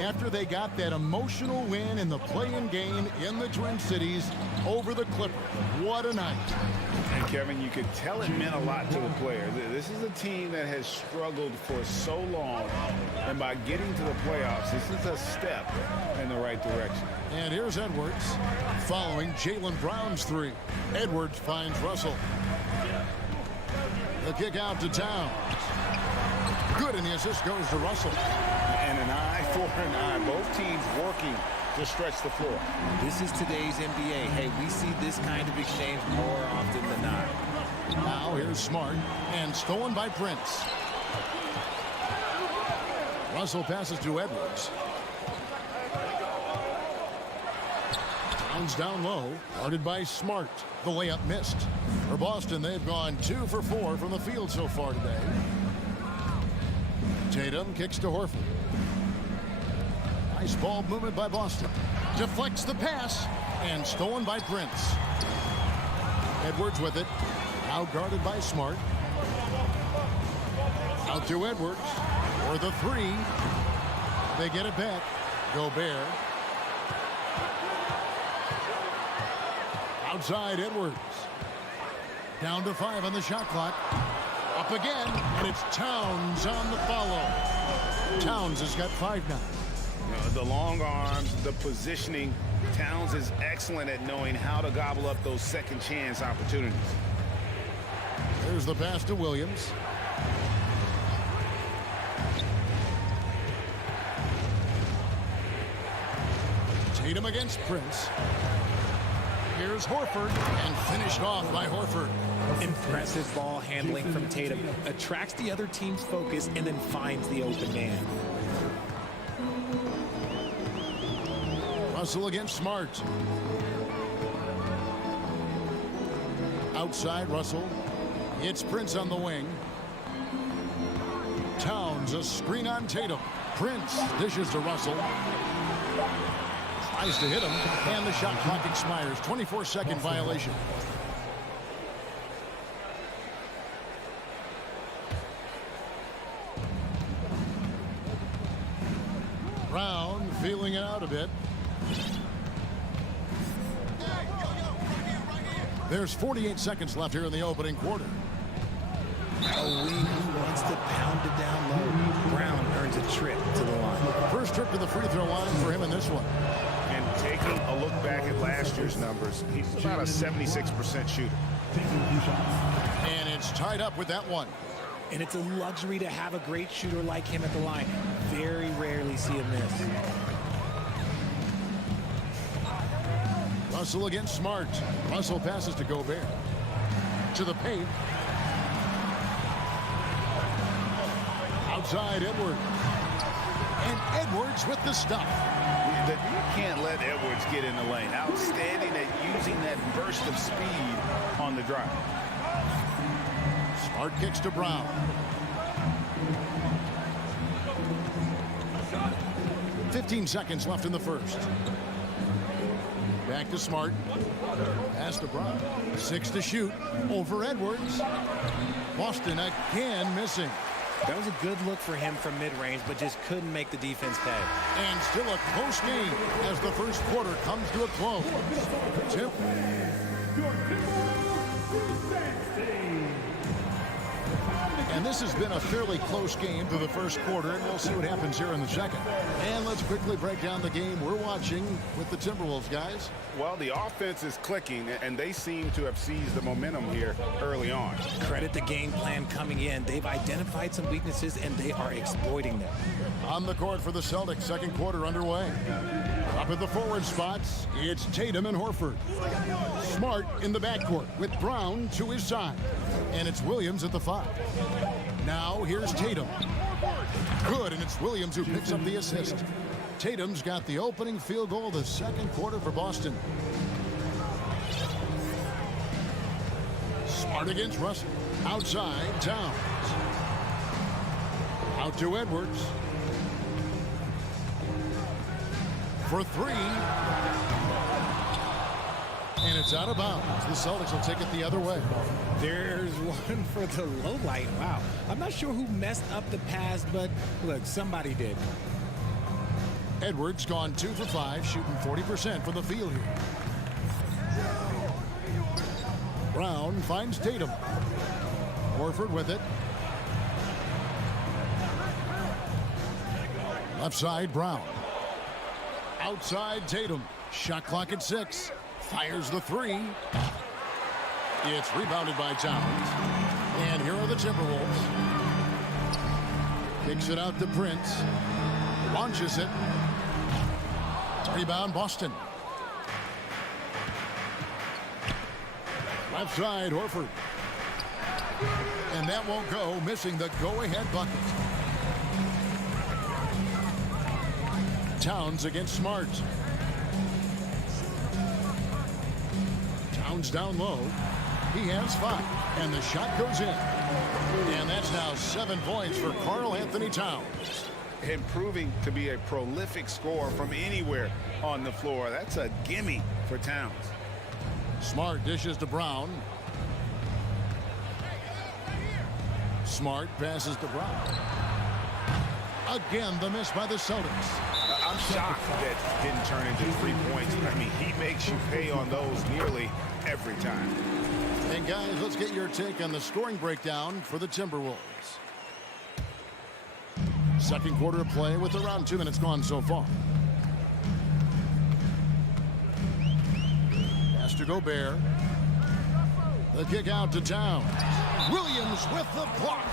after they got that emotional win in the play-in game in the Twin Cities over the Clippers. What a night. And Kevin, you could tell it meant a lot to the players. This is a team that has struggled for so long, and by getting to the playoffs, this is a step in the right direction. And here's Edwards following Jaylen Brown's three. Edwards finds Russell. The kick out to Towns. Good, and the assist goes to Russell. And an eye for an eye. Both teams working to stretch the floor. This is today's NBA. Hey, we see this kind of exchange more often than not. Now here's Smart, and stolen by Prince. Russell passes to Edwards. Towns down low, guarded by Smart. The layup missed. For Boston, they've gone 2 for 4 from the field so far today. Tatum kicks to Horford. Nice ball movement by Boston. Deflects the pass, and stolen by Prince. Edwards with it. Now guarded by Smart. Out to Edwards. For the three. They get it back. Gobert. Outside Edwards. Down to 5 on the shot clock. Up again, and it's Towns on the follow. Towns has got 5 now. The long arms, the positioning. Towns is excellent at knowing how to gobble up those second chance opportunities. There's the pass to Williams. Tatum against Prince. Here's Horford, and finished off by Horford. Impressive ball handling from Tatum. Attracts the other team's focus and then finds the open man. Russell against Smart. Outside Russell. It's Prince on the wing. Towns, a screen on Tatum. Prince dishes to Russell. Tries to hit him, and the shot clock expires. 24-second violation. Brown feeling it out a bit. There's 48 seconds left here in the opening quarter. A wing who wants to pound it down low. Brown earns a trip to the line. First trip to the free throw line for him in this one. And taking a look back at last year's numbers, he's about a 76% shooter. And it's tied up with that one. And it's a luxury to have a great shooter like him at the line. Very rarely see him miss. Russell against Smart. Russell passes to Gobert. To the paint. Outside Edwards. And Edwards with the stuff. You can't let Edwards get in the lane. Outstanding at using that burst of speed on the drive. Smart kicks to Brown. "15 seconds left in the first. Back to Smart. Pass to Brown. 6 to shoot. Over Edwards. Boston again missing. That was a good look for him from mid-range, but just couldn't make the defense pay. And still a close game as the first quarter comes to a close. Tip. And this has been a fairly close game through the first quarter, and we'll see what happens here in the second. And let's quickly break down the game we're watching with the Timberwolves, guys. Well, the offense is clicking, and they seem to have seized the momentum here early on. Credit the game plan coming in. They've identified some weaknesses, and they are exploiting them. On the court for the Celtics, second quarter underway. Up at the forward spots, it's Tatum and Horford. Smart in the backcourt with Brown to his side. And it's Williams at the 5. Now here's Tatum. Good, and it's Williams who picks up the assist. Tatum's got the opening field goal of the second quarter for Boston. Smart against Russell. Outside, Towns. Out to Edwards. For 3. And it's out of bounds. The Celtics will take it the other way. There's one for the low light. Wow. I'm not sure who messed up the pass, but look, somebody did. Edwards gone 2 for 5, shooting 40% from the field here. Brown finds Tatum. Horford with it. Left side, Brown. Outside, Tatum. Shot clock at 6. Fires the 3. It's rebounded by Towns. And here are the Timberwolves. Kicks it out to Prince. Launches it. Rebound, Boston. Left side, Horford. And that won't go, missing the go-ahead bucket. Towns against Smart. Towns down low. He has 5, and the shot goes in. And that's now 7 points for Karl Anthony Towns. Improving to be a prolific scorer from anywhere on the floor. That's a gimme for Towns. Smart dishes to Brown. Smart passes to Brown. Again, the miss by the Celtics. I'm shocked that didn't turn into 3 points. I mean, he makes you pay on those nearly every time. And guys, let's get your take on the scoring breakdown for the Timberwolves. Second quarter of play with around 2 minutes gone so far. Pass to Gobert. The kick out to Towns. Williams with the block.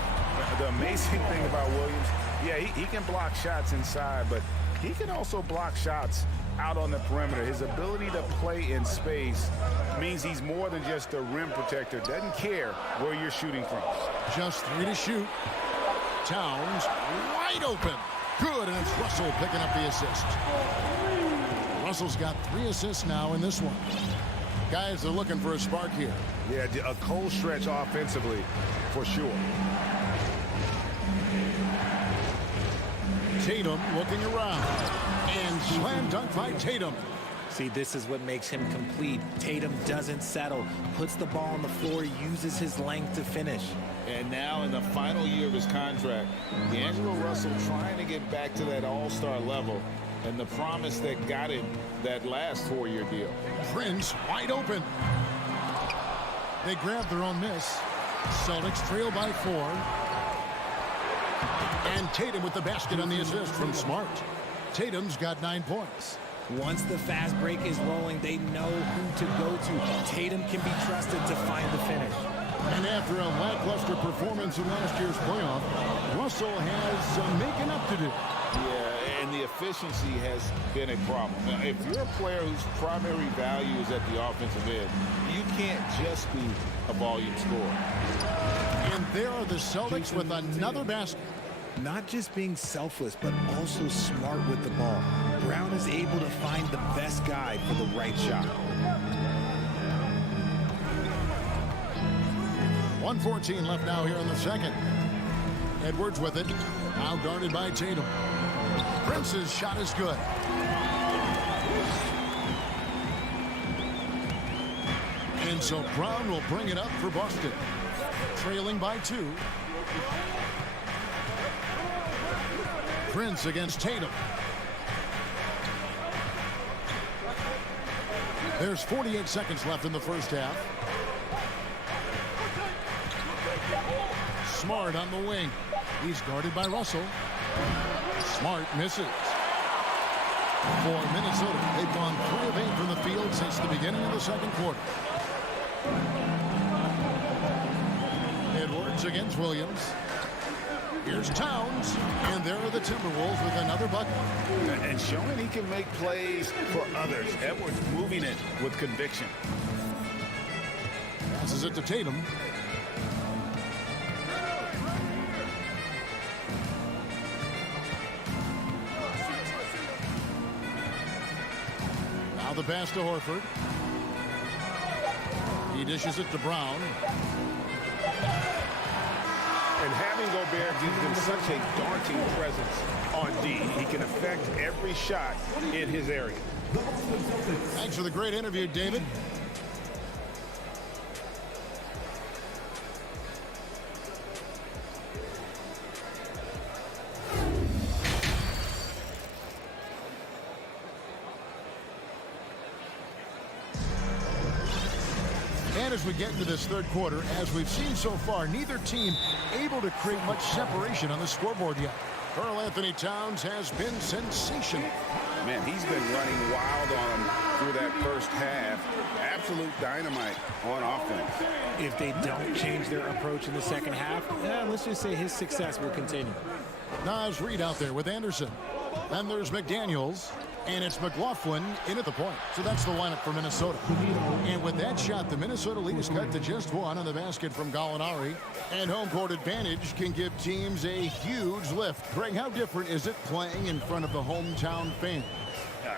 The amazing thing about Williams, yeah, he can block shots inside, but he can also block shots out on the perimeter. His ability to play in space means he's more than just a rim protector. Doesn't care where you're shooting from. Just 3 to shoot. Towns wide open. Good, and it's Russell picking up the assist. Russell's got 3 assists now in this one. Guys are looking for a spark here. Yeah, a cold stretch offensively for sure. Tatum looking around. And slam dunk by Tatum. See, this is what makes him complete. Tatum doesn't settle, puts the ball on the floor, uses his length to finish. And now in the final year of his contract, D'Angelo Russell trying to get back to that all-star level and the promise that got him that last 4-year deal. Prince wide open. They grab their own miss. Celtics trail by 4. And Tatum with the basket on the assist from Smart. Tatum's got 9 points. Once the fast break is rolling, they know who to go to. Tatum can be trusted to find the finish. And after a lackluster performance in last year's playoff, Russell has some making up to do. Yeah, and the efficiency has been a problem. Now, if you're a player whose primary value is at the offensive end, you can't just be a volume scorer. And there are the Celtics with another basket. Not just being selfless, but also smart with the ball. Brown is able to find the best guy for the right shot. 1:14 left now here in the second. Edwards with it. Now guarded by Tatum. Prince's shot is good. And so Brown will bring it up for Boston. Trailing by 2. Prince against Tatum. There's 48 seconds left in the first half. Smart on the wing. He's guarded by Russell. Smart misses. For Minnesota, they've gone 3 of 8 from the field since the beginning of the second quarter. Edwards against Williams. Here's Towns, and there are the Timberwolves with another bucket. And showing he can make plays for others. Edwards moving it with conviction. Passes it to Tatum. Now the pass to Horford. He dishes it to Brown. And having Gobert gives them such a daunting presence on D. He can affect every shot in his area. Thanks for the great interview, David. And as we get into this third quarter, as we've seen so far, neither team able to create much separation on the scoreboard yet. Karl Anthony Towns has been sensational. Man, he's been running wild on them through that first half. Absolute dynamite on offense. If they don't change their approach in the second half, let's just say his success will continue. Nas Reed out there with Anderson. Then there's McDaniels. And it's McLaughlin in at the point. So that's the lineup for Minnesota. And with that shot, the Minnesota lead is cut to just 1 on the basket from Gallinari. And home court advantage can give teams a huge lift. Greg, how different is it playing in front of the hometown fans?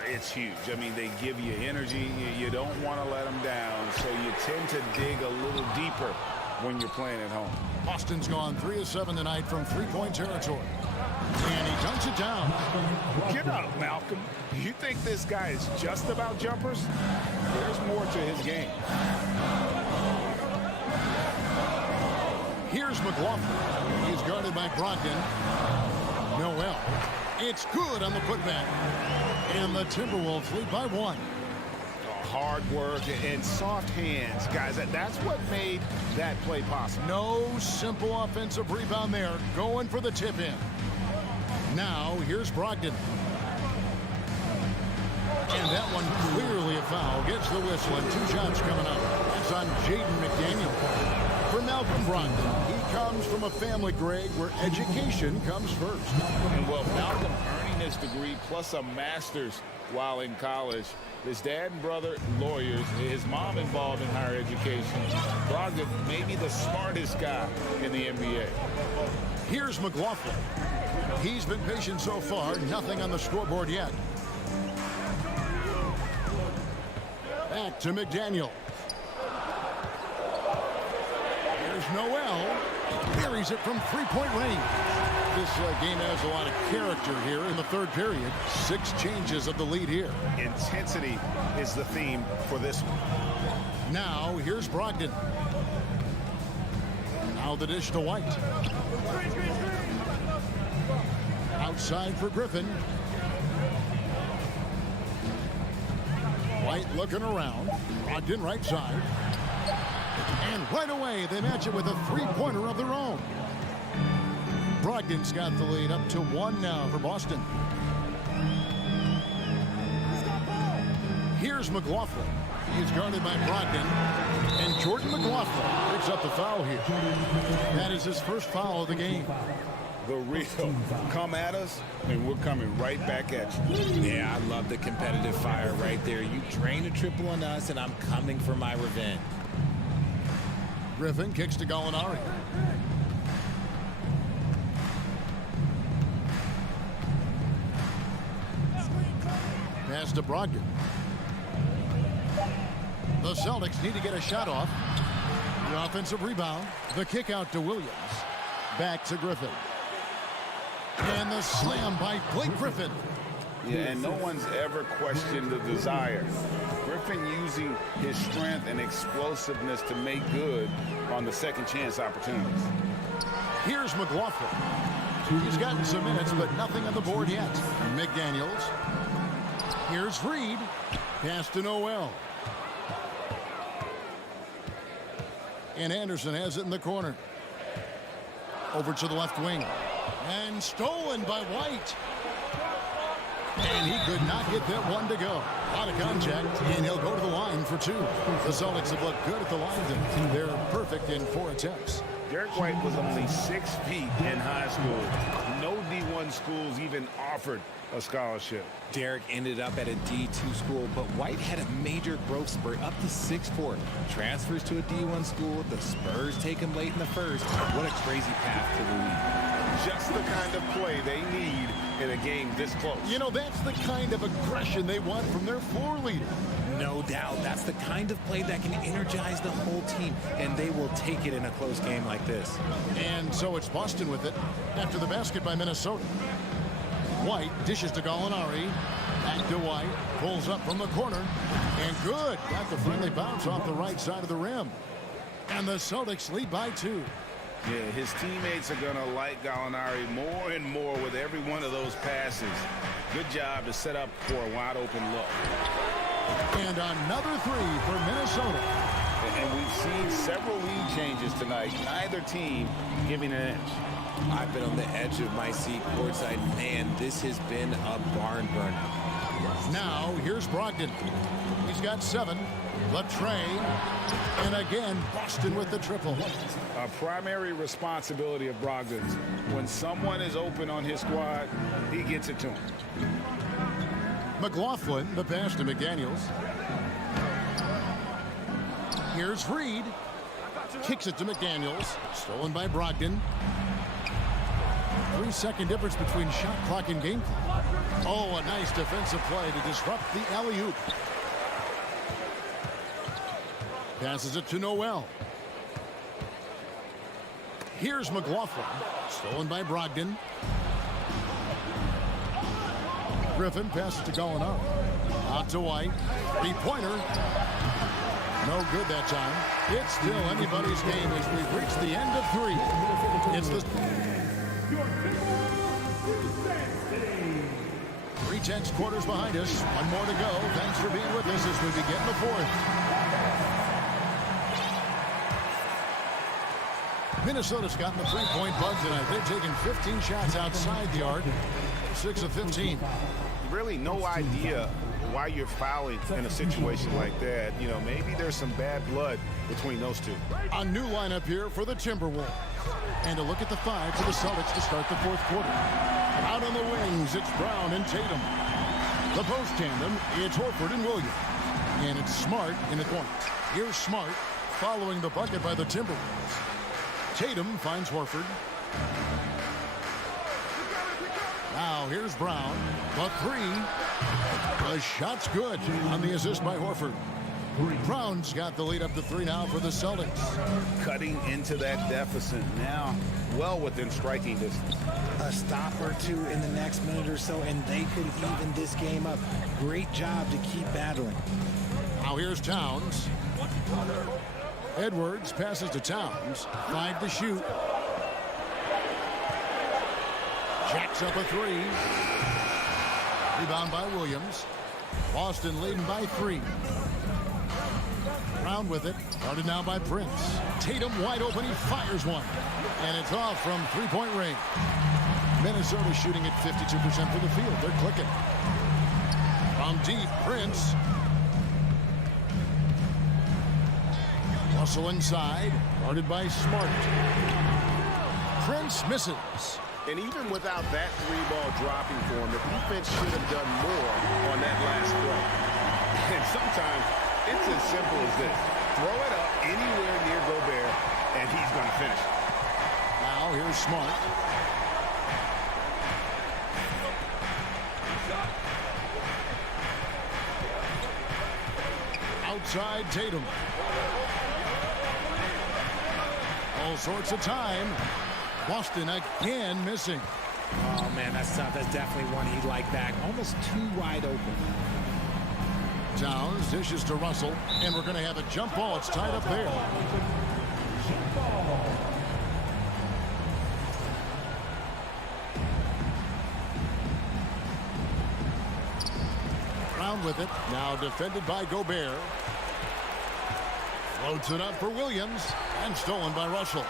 It's huge. I mean, they give you energy. You don't want to let them down. So you tend to dig a little deeper when you're playing at home. Boston's gone 3 of 7 tonight from three-point territory. And he dunks it down. Get up, Malcolm. You think this guy is just about jumpers? There's more to his game. Here's McLaughlin. He's guarded by Brogdon. Noel. It's good on the putback. And the Timberwolves lead by 1. Hard work and soft hands, guys. That's what made that play possible. No simple offensive rebound there. Going for the tip in. Now, here's Brogdon. And that one clearly a foul. Gets the whistle and 2 shots coming up. That's on Jaden McDaniel. For Malcolm Brogdon, he comes from a family, Greg, where education comes first. And well, Malcolm earning his degree plus a master's while in college. His dad and brother, lawyers. His mom involved in higher education. Brogdon may be the smartest guy in the NBA. Here's McLaughlin. He's been patient so far. Nothing on the scoreboard yet. Back to McDaniel. There's Noel. Buries it from three-point range. This game has a lot of character here in the third period. 6 changes of the lead here. Intensity is the theme for this one. Now, here's Brogdon. Now the dish to White. Outside for Griffin. White looking around. Brogdon right side. And right away, they match it with a three-pointer of their own. Brogdon's got the lead up to 1 now for Boston. Here's McLaughlin. He's guarded by Brogdon. And Jordan McLaughlin picks up the foul here. That is his first foul of the game. The real. Come at us, and we're coming right back at you. Yeah, I love the competitive fire right there. You drain a triple on us, and I'm coming for my revenge. Griffin kicks to Gallinari. Pass to Brogdon. The Celtics need to get a shot off. The offensive rebound. The kick out to Williams. Back to Griffin. And the slam by Blake Griffin. Yeah, and no one's ever questioned the desire. Griffin using his strength and explosiveness to make good on the second chance opportunities. Here's McLaughlin. He's gotten some minutes, but nothing on the board yet. McDaniels. Here's Reed. Pass to Noel. And Anderson has it in the corner. Over to the left wing. And stolen by White. And he could not get that one to go. Out of contact, and he'll go to the line for two. The Celtics have looked good at the line. They're perfect in 4 attempts. Derek White was only 6 feet in high school. No D1 schools even offered a scholarship. Derek ended up at a D2 school, but White had a major growth spurt up to 6'4". Transfers to a D1 school. The Spurs take him late in the first. What a crazy path to the league. Just the kind of play they need in a game this close. You know, that's the kind of aggression they want from their floor leader. No doubt. That's the kind of play that can energize the whole team, and they will take it in a close game like this. And so it's Boston with it after the basket by Minnesota. White dishes to Gallinari. Back to White. Pulls up from the corner. And good. Got the friendly bounce off the right side of the rim. And the Celtics lead by 2. Yeah, his teammates are going to like Gallinari more and more with every one of those passes. Good job to set up for a wide-open look. And another 3 for Minnesota. And we've seen several lead changes tonight. Neither team giving an edge. I've been on the edge of my seat courtside. Man, this has been a barn burner. Now, here's Brogdon. He's got 7. The tray. And again, Boston with the triple. A primary responsibility of Brogdon's. When someone is open on his squad, he gets it to him. McLaughlin, the pass to McDaniels. Here's Reed. Kicks it to McDaniels. Stolen by Brogdon. 3-second difference between shot clock and game clock. Oh, a nice defensive play to disrupt the alley-oop. Passes it to Noel. Here's McLaughlin. Stolen by Brogdon. Griffin passes to Gallinari. Out to White. 3-pointer. No good that time. It's still anybody's game as we've reached the end of 3. It's the 3/10 quarters behind us. One more to go. Thanks for being with us as we begin the 4th. Minnesota's gotten the 3-point bug tonight. They're taking 15 shots outside the arc. 6 of 15. Really no idea why you're fouling in a situation like that. You know, maybe there's some bad blood between those two. A new lineup here for the Timberwolves. And a look at the 5 for the Celtics to start the 4th quarter. Out on the wings, it's Brown and Tatum. The post tandem, it's Horford and Williams. And it's Smart in the corner. Here's Smart following the bucket by the Timberwolves. Tatum finds Horford. Now here's Brown. The 3. The shot's good on the assist by Horford. Brown's got the lead up to 3 now for the Celtics. Cutting into that deficit now, well within striking distance. A stop or 2 in the next minute or so, and they could even this game up. Great job to keep battling. Now here's Towns. Edwards passes to Towns. 5 to shoot. Jacks up a 3. Rebound by Williams. Boston leading by 3. Brown with it. Guarded now by Prince. Tatum wide open. He fires one. And it's off from 3-point range. Minnesota shooting at 52% for the field. They're clicking. From deep, Prince. Russell inside. Guarded by Smart. Prince misses. And even without that three-ball dropping for him, the defense should have done more on that last play. And sometimes it's as simple as this. Throw it up anywhere near Gobert, and he's going to finish. Now here's Smart. Outside Tatum. All sorts of time. Boston again missing. Oh, man, that's tough. That's definitely one he'd like back. Almost too wide open. Towns dishes to Russell, and we're going to have a jump ball. It's tied up there. Brown with it. Now defended by Gobert. Floats it up for Williams, and stolen by Russell.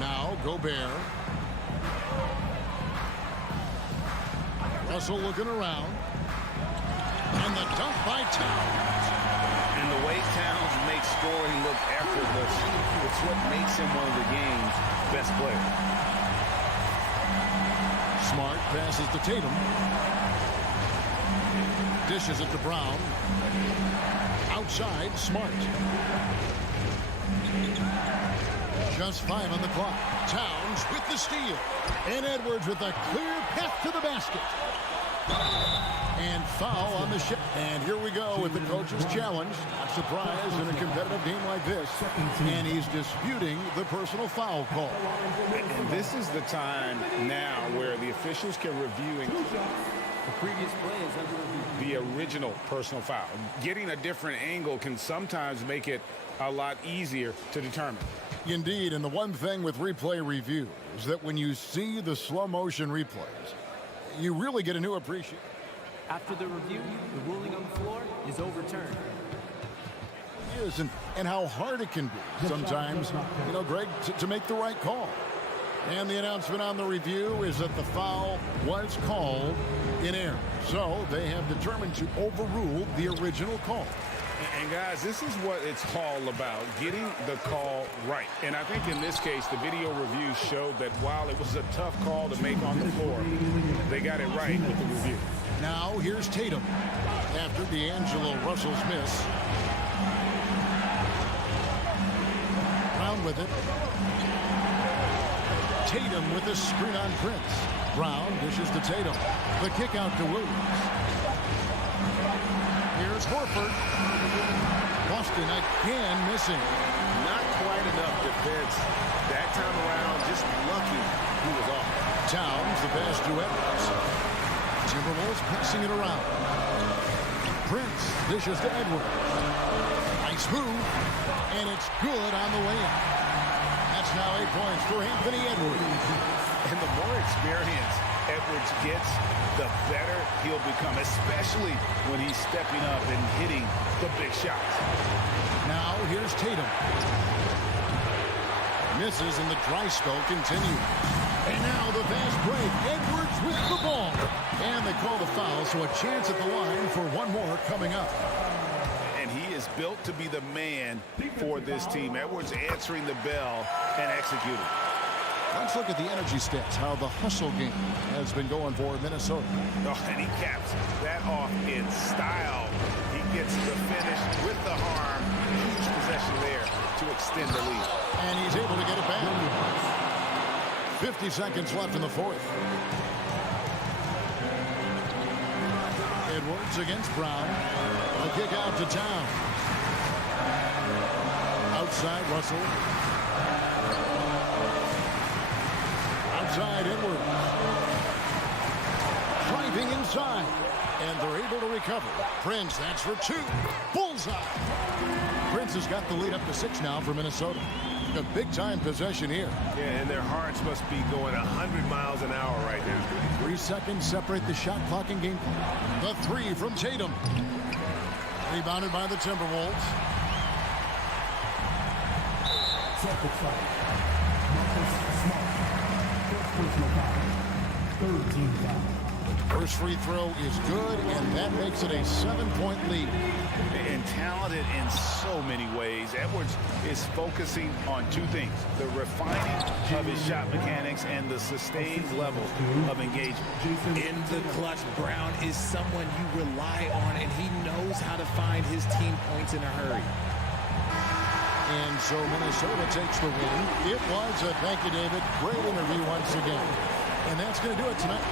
Now Gobert. Russell looking around. And the dunk by Towns. And the way Towns makes scoring look effortless, it's what makes him one of the game's best players. Smart passes to Tatum. Dishes it to Brown. Outside, Smart. Just 5 on the clock. Towns with the steal. And Edwards with a clear path to the basket. And foul on the shot. And here we go with the coach's challenge. Not surprised in a competitive game like this. And he's disputing the personal foul call. And this is the time now where the officials can review the previous play is under review. The original personal foul. Getting a different angle can sometimes make it a lot easier to determine. Indeed, and the one thing with replay review is that when you see the slow motion replays, you really get a new appreciation. After the review, the ruling on the floor is overturned. Yes, and how hard it can be sometimes, you know, Greg, to make the right call. And the announcement on the review is that the foul was called in error. So they have determined to overrule the original call. And guys, this is what it's all about, getting the call right. And I think in this case, the video review showed that while it was a tough call to make on the floor, they got it right with the review. Now here's Tatum after D'Angelo Russell's miss. Brown with it. Tatum with the screen on Prince. Brown dishes to Tatum. The kick out to Williams. Here's Horford. Boston again missing. Not quite enough defense. That time around, just lucky he was off. Towns, the pass to Edwards. Timberwolves passing it around. Prince dishes to Edwards. Nice move. And it's good on the way in. That's now 8 points for Anthony Edwards. And the more experience Edwards gets, the better he'll become, especially when he's stepping up and hitting the big shots. Now here's Tatum. Misses and the dry spell continues. And now the fast break. Edwards with the ball. And they call the foul, so a chance at the line for one more coming up. And he is built to be the man for this team. Edwards answering the bell and executing. Let's look at the energy stats, how the hustle game has been going for Minnesota. Oh, and he caps that off in style. He gets the finish with the arm. Huge possession there to extend the lead. And he's able to get it back. 50 seconds left in the fourth. Edwards against Brown. A kick out to Towns. Outside Russell. Outside Edwards. Driving inside. And they're able to recover. Prince, that's for 2. Bullseye. Prince has got the lead up to 6 now for Minnesota. A big-time possession here. Yeah, and their hearts must be going 100 miles an hour right now. 3 seconds separate the shot clock and game clock. The 3 from Tatum. Rebounded by the Timberwolves. Celtics foul. Marcus Smart. First personal foul. Third team foul. First free throw is good, and that makes it a 7-point lead. And talented in so many ways. Edwards is focusing on two things: the refining of his shot mechanics and the sustained level of engagement. In the clutch, Brown is someone you rely on, and he knows how to find his team points in a hurry. And so Minnesota takes the win. It was a thank you, David. Great interview once again. And that's going to do it tonight.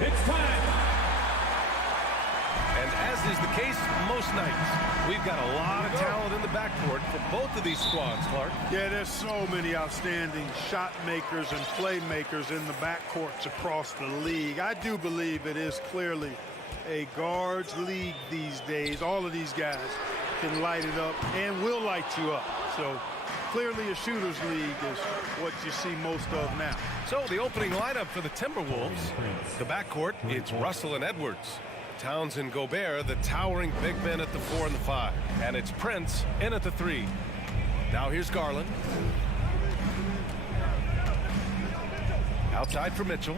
It's time. And as is the case most nights, we've got a lot of talent in the backcourt for both of these squads, Clark. Yeah, there's so many outstanding shot makers and playmakers in the backcourts across the league. I do believe it is clearly a guards league these days. All of these guys can light it up and will light you up. So clearly a shooters league is what you see most of now. So the opening lineup for the Timberwolves. The backcourt, it's Russell and Edwards. Towns and Gobert, the towering big men at the 4 and the 5. And it's Prince in at the 3. Now here's Garland. Outside for Mitchell.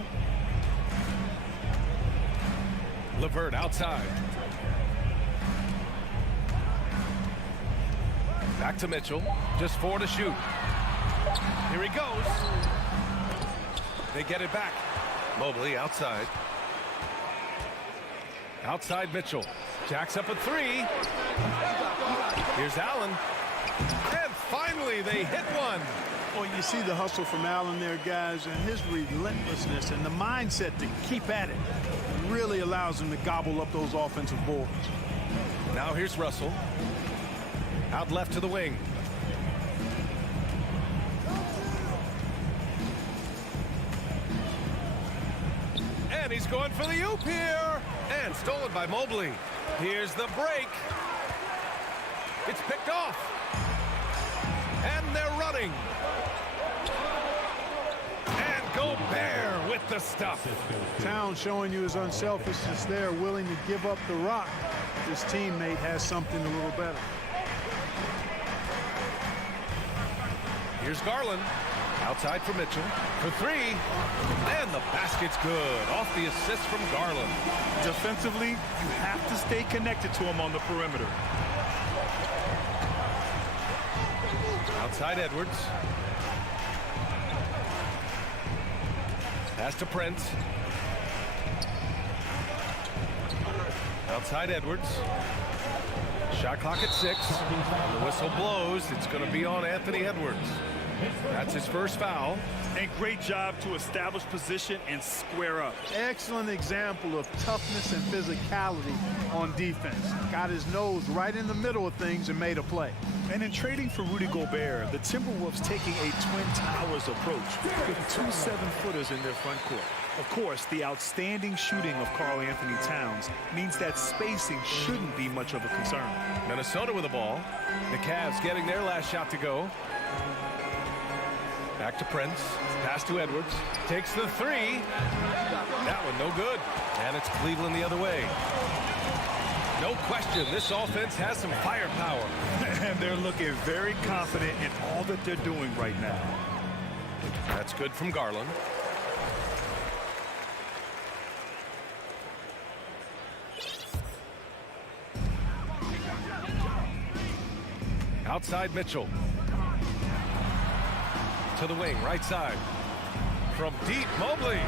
LeVert outside. Back to Mitchell. Just 4 to shoot. Here he goes. They get it back. Mobley outside. Outside Mitchell. Jacks up a 3. Here's Allen. And finally they hit one. Well, you see the hustle from Allen there, guys, and his relentlessness and the mindset to keep at it really allows him to gobble up those offensive boards. Now here's Russell. Out left to the wing. And he's going for the oop here. And stolen by Mobley. Here's the break. It's picked off. And they're running. And Gobert with the stuff. Towns showing you his unselfishness there, willing to give up the rock. His teammate has something a little better. Here's Garland. Outside for Mitchell. For three. And the basket's good. Off the assist from Garland. Defensively, you have to stay connected to him on the perimeter. Outside Edwards. Pass to Prince. Outside Edwards. Shot clock at 6. And the whistle blows. It's going to be on Anthony Edwards. That's his first foul. And great job to establish position and square up. Excellent example of toughness and physicality on defense. Got his nose right in the middle of things and made a play. And in trading for Rudy Gobert, the Timberwolves taking a Twin Towers approach with 2 7-footers in their front court. Of course, the outstanding shooting of Karl Anthony Towns means that spacing shouldn't be much of a concern. Minnesota with the ball. The Cavs getting their last shot to go. Back to Prince. Pass to Edwards. Takes the three. That one no good. And it's Cleveland the other way. No question, this offense has some firepower. And they're looking very confident in all that they're doing right now. That's good from Garland. Outside Mitchell. To the wing, right side. From deep, Mobley.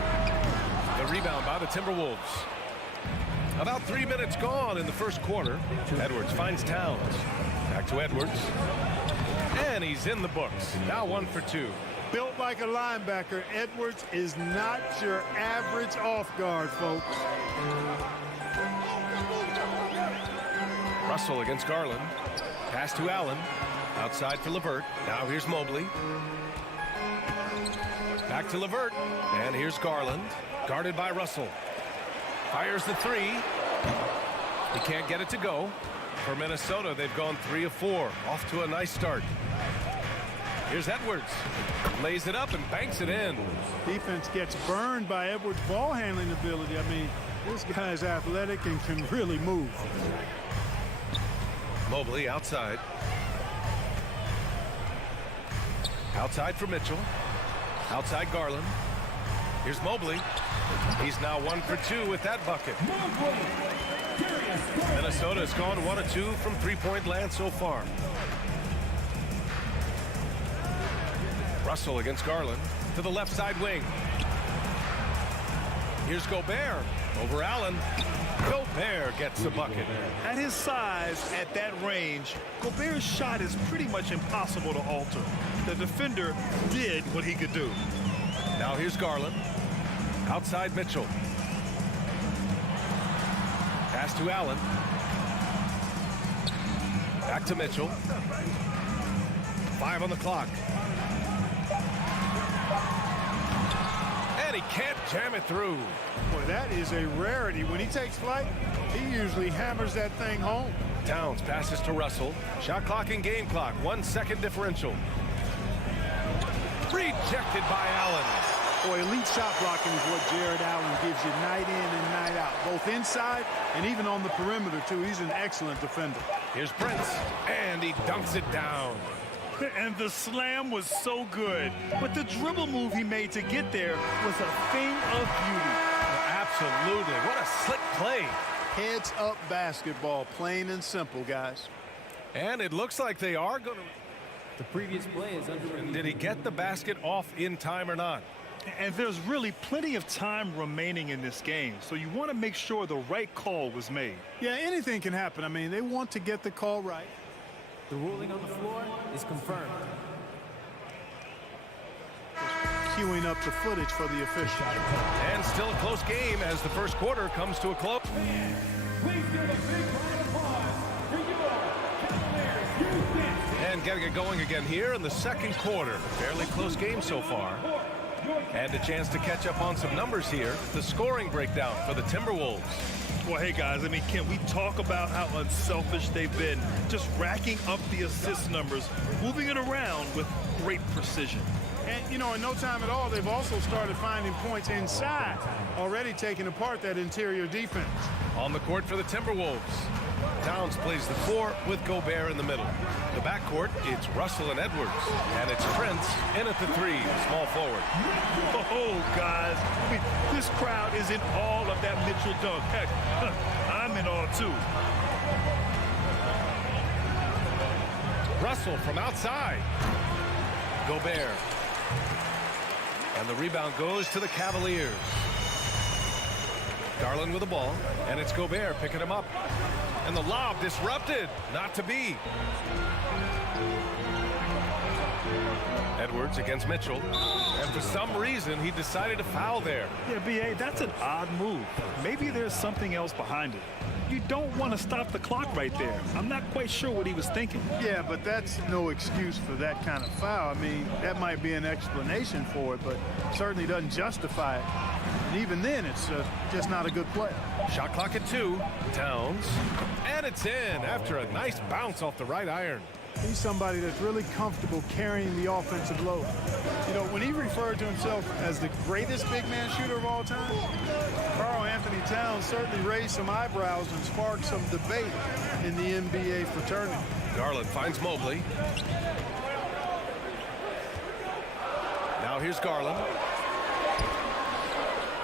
The rebound by the Timberwolves. About 3 minutes gone in the first quarter. Edwards finds Towns. Back to Edwards. And he's in the books. Now 1 for 2. Built like a linebacker, Edwards is not your average off guard, folks. Russell against Garland. Pass to Allen. Outside for LeVert. Now here's Mobley. Back to LeVert. And here's Garland. Guarded by Russell. Fires the three. He can't get it to go. For Minnesota, they've gone 3 of 4. Off to a nice start. Here's Edwards. Lays it up and banks it in. Defense gets burned by Edwards' ball handling ability. I mean, this guy's athletic and can really move. Mobley outside. Outside for Mitchell. Outside Garland. Here's Mobley. He's now 1 for 2 with that bucket. Minnesota has gone 1 of 2 from three-point land so far. Russell against Garland to the left side wing. Here's Gobert over Allen. Gobert gets the bucket. At his size, at that range, Gobert's shot is pretty much impossible to alter. The defender did what he could do. Now here's Garland. Outside Mitchell. Pass to Allen. Back to Mitchell. 5 on the clock. And he can't jam it through. Boy, that is a rarity. When he takes flight, he usually hammers that thing home. Towns passes to Russell. Shot clock and game clock. 1 second differential. Rejected by Allen. Boy, elite shot blocking is what Jared Allen gives you night in and night out, both inside and even on the perimeter, too. He's an excellent defender. Here's Prince, and he dunks it down. And the slam was so good, but the dribble move he made to get there was a thing of beauty. Absolutely. What a slick play. Heads up basketball, plain and simple, guys. And it looks like they are going to. The previous play is under review. Did he get the basket off in time or not? And there's really plenty of time remaining in this game, so you want to make sure the right call was made. Yeah, anything can happen. I mean, they want to get the call right. The ruling on the floor is confirmed. Queuing up the footage for the official. And still a close game as the first quarter comes to a close. Please give a big round of applause And getting it going again here in the second quarter. Fairly close game so far. And a chance to catch up on some numbers here. The scoring breakdown for the Timberwolves. Well, hey, guys, I mean, can we talk about how unselfish they've been? Just racking up the assist numbers, moving it around with great precision. And, you know, in no time at all, they've also started finding points inside, already taking apart that interior defense. On the court for the Timberwolves. Towns plays the 4 with Gobert in the middle. The backcourt, it's Russell and Edwards. And it's Prince in at the 3, small forward. Oh, guys, I mean, this crowd is in all of that Mitchell dunk. Heck, I'm in awe, too. Russell from outside. Gobert. And the rebound goes to the Cavaliers. Garland with the ball, and it's Gobert picking him up. And the lob disrupted, not to be. Edwards against Mitchell, and for some reason he decided to foul there. Yeah, B.A., that's an odd move. Maybe there's something else behind it. You don't want to stop the clock right there. I'm not quite sure what he was thinking. Yeah, but that's no excuse for that kind of foul. I mean, that might be an explanation for it, but certainly doesn't justify it. And even then, it's just not a good play. Shot clock at 2. Towns. And it's in after a nice bounce off the right iron. He's somebody that's really comfortable carrying the offensive load. You know, when he referred to himself as the greatest big man shooter of all time, Karl Anthony Towns certainly raised some eyebrows and sparked some debate in the NBA fraternity. Garland finds Mobley. Now here's Garland.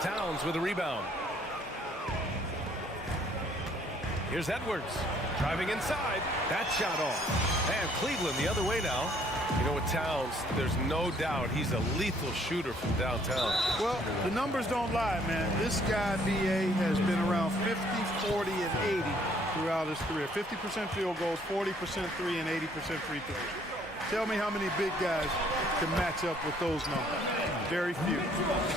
Towns with a rebound. Here's Edwards driving inside. That shot off. And Cleveland the other way now. You know, with Towns, there's no doubt he's a lethal shooter from downtown. Well, the numbers don't lie, man. This guy, B.A., has been around 50, 40, and 80 throughout his career. 50% field goals, 40% 3, and 80% free throws. Tell me how many big guys can match up with those numbers. Very few.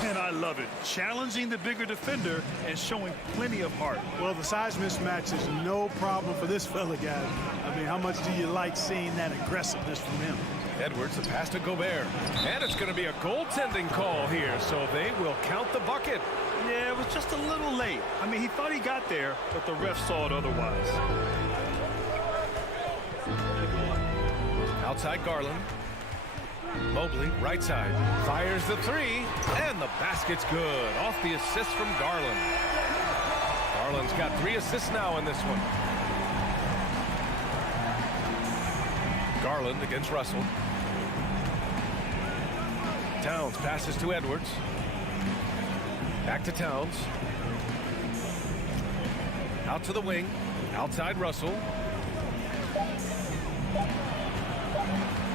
And I love it. Challenging the bigger defender and showing plenty of heart. Well, the size mismatch is no problem for this fella, guys. I mean, how much do you like seeing that aggressiveness from him? Edwards, the pass to Gobert. And it's going to be a goaltending call here, so they will count the bucket. Yeah, it was just a little late. I mean, he thought he got there, but the ref saw it otherwise. Outside Garland. Mobley, right side, fires the 3, and the basket's good. Off the assist from Garland. Garland's got 3 assists now in this one. Garland against Russell. Towns passes to Edwards. Back to Towns. Out to the wing. Outside Russell.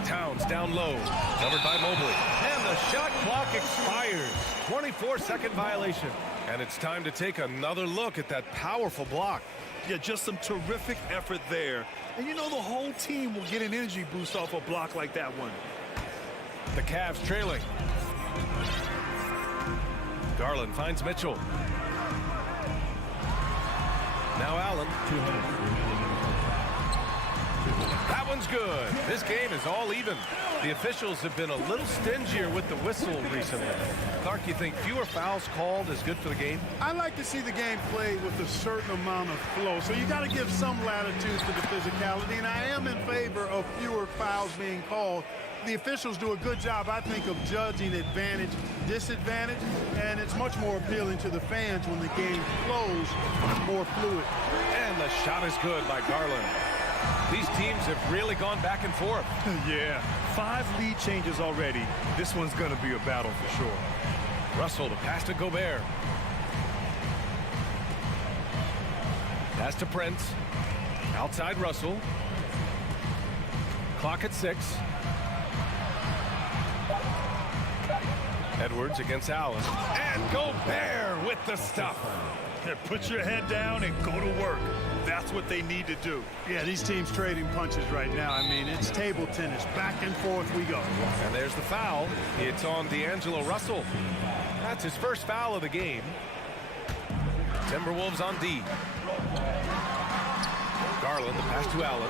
Towns down low. Covered by Mobley. And the shot clock expires. 24-second violation. And it's time to take another look at that powerful block. Yeah, just some terrific effort there. And you know the whole team will get an energy boost off a block like that one. The Cavs trailing. Garland finds Mitchell. Now Allen. That one's good. This game is all even. The officials have been a little stingier with the whistle recently. Clark, you think fewer fouls called is good for the game? I like to see the game played with a certain amount of flow. So you got to give some latitude to the physicality. And I am in favor of fewer fouls being called. The officials do a good job, I think, of judging advantage, disadvantage, and it's much more appealing to the fans when the game flows more fluid. And the shot is good by Garland. These teams have really gone back and forth. Yeah, 5 lead changes already. This one's going to be a battle for sure. Russell to pass to Gobert. Pass to Prince. Outside Russell. Clock at 6. Edwards against Allen. And Gobert with the stuff. Yeah, put your head down and go to work. That's what they need to do. Yeah, these teams trading punches right now. I mean, it's table tennis. Back and forth we go. And there's the foul. It's on D'Angelo Russell. That's his first foul of the game. Timberwolves on D. Garland, the pass to Allen.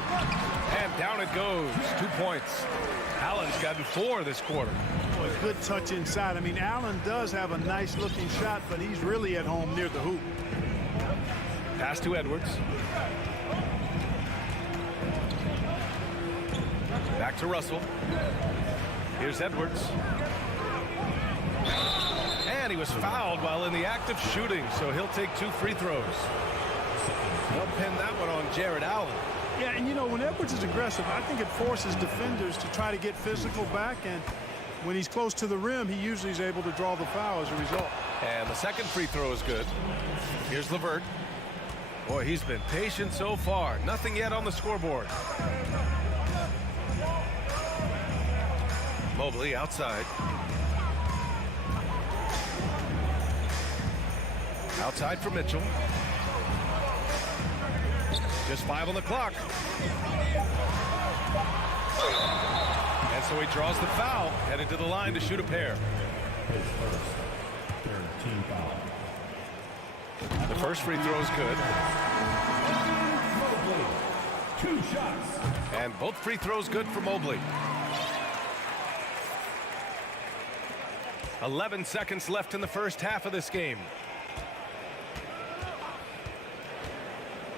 And down it goes. 2 points. Allen's gotten 4 this quarter. Boy, good touch inside. I mean, Allen does have a nice-looking shot, but he's really at home near the hoop. Pass to Edwards. Back to Russell. Here's Edwards. And he was fouled while in the act of shooting, so he'll take 2 free throws. They'll pin that one on Jared Allen. Yeah, and you know, when Edwards is aggressive, I think it forces defenders to try to get physical back, and when he's close to the rim, he usually is able to draw the foul as a result. And the second free throw is good. Here's LeVert. Boy, he's been patient so far. Nothing yet on the scoreboard. Mobley outside. Outside for Mitchell. Just 5 on the clock. And so he draws the foul, headed to the line to shoot a pair. The first free throw is good. 2 shots. And both free throws good for Mobley. 11 seconds left in the first half of this game.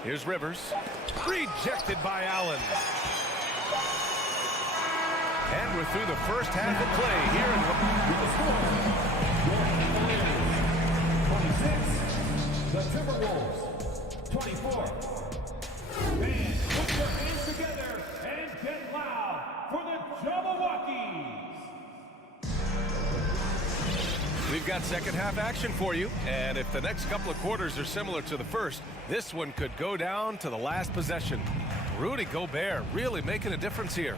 Here's Rivers. Rejected by Allen. And we're through the first half of play here in 26, the Timberwolves, 24. Fans, put your hands together and get loud for the Jabbawockeez. We've got second half action for you, and if the next couple of quarters are similar to the first, this one could go down to the last possession. Rudy Gobert really making a difference here.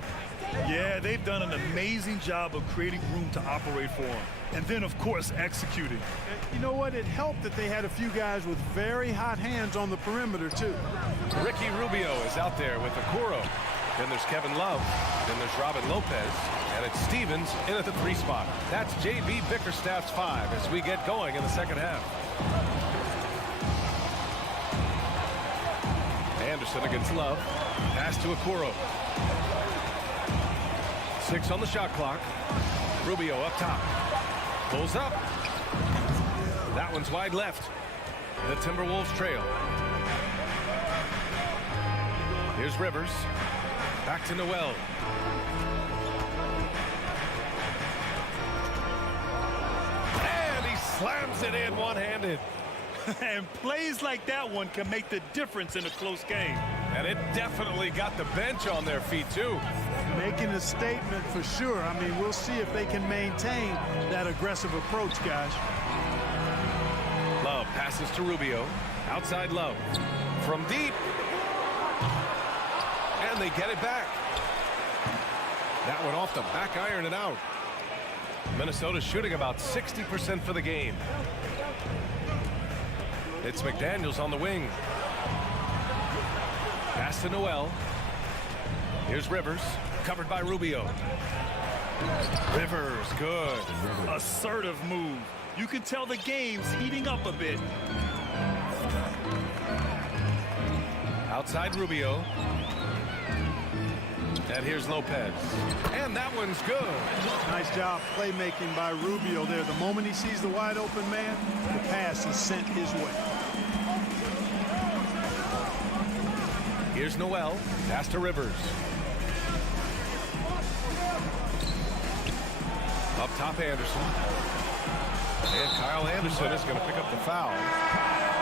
Yeah, they've done an amazing job of creating room to operate for him. And then, of course, executing. You know what? It helped that they had a few guys with very hot hands on the perimeter, too. Ricky Rubio is out there with Okoro. Then there's Kevin Love. Then there's Robin Lopez. And it's Stevens in at the 3 spot. That's J.B. Bickerstaff's 5 as we get going in the second half. Anderson against Love. Pass to Okoro. 6 on the shot clock. Rubio up top. Pulls up. That one's wide left. The Timberwolves trail. Here's Rivers. Back to Noel. And he slams it in one-handed. And plays like that one can make the difference in a close game. And it definitely got the bench on their feet, too. Making a statement for sure. I mean, we'll see if they can maintain that aggressive approach, guys. Love passes to Rubio. Outside Love. From deep. And they get it back. That one off the back iron and out. Minnesota shooting about 60% for the game. It's McDaniels on the wing. Pass to Noel. Here's Rivers. Covered by Rubio. Rivers, good. Assertive move. You can tell the game's heating up a bit. Outside Rubio. And here's Lopez. And that one's good. Nice job playmaking by Rubio there. The moment he sees the wide open man, the pass is sent his way. Here's Noel. Pass to Rivers. Up top Anderson. And Kyle Anderson is going to pick up the foul.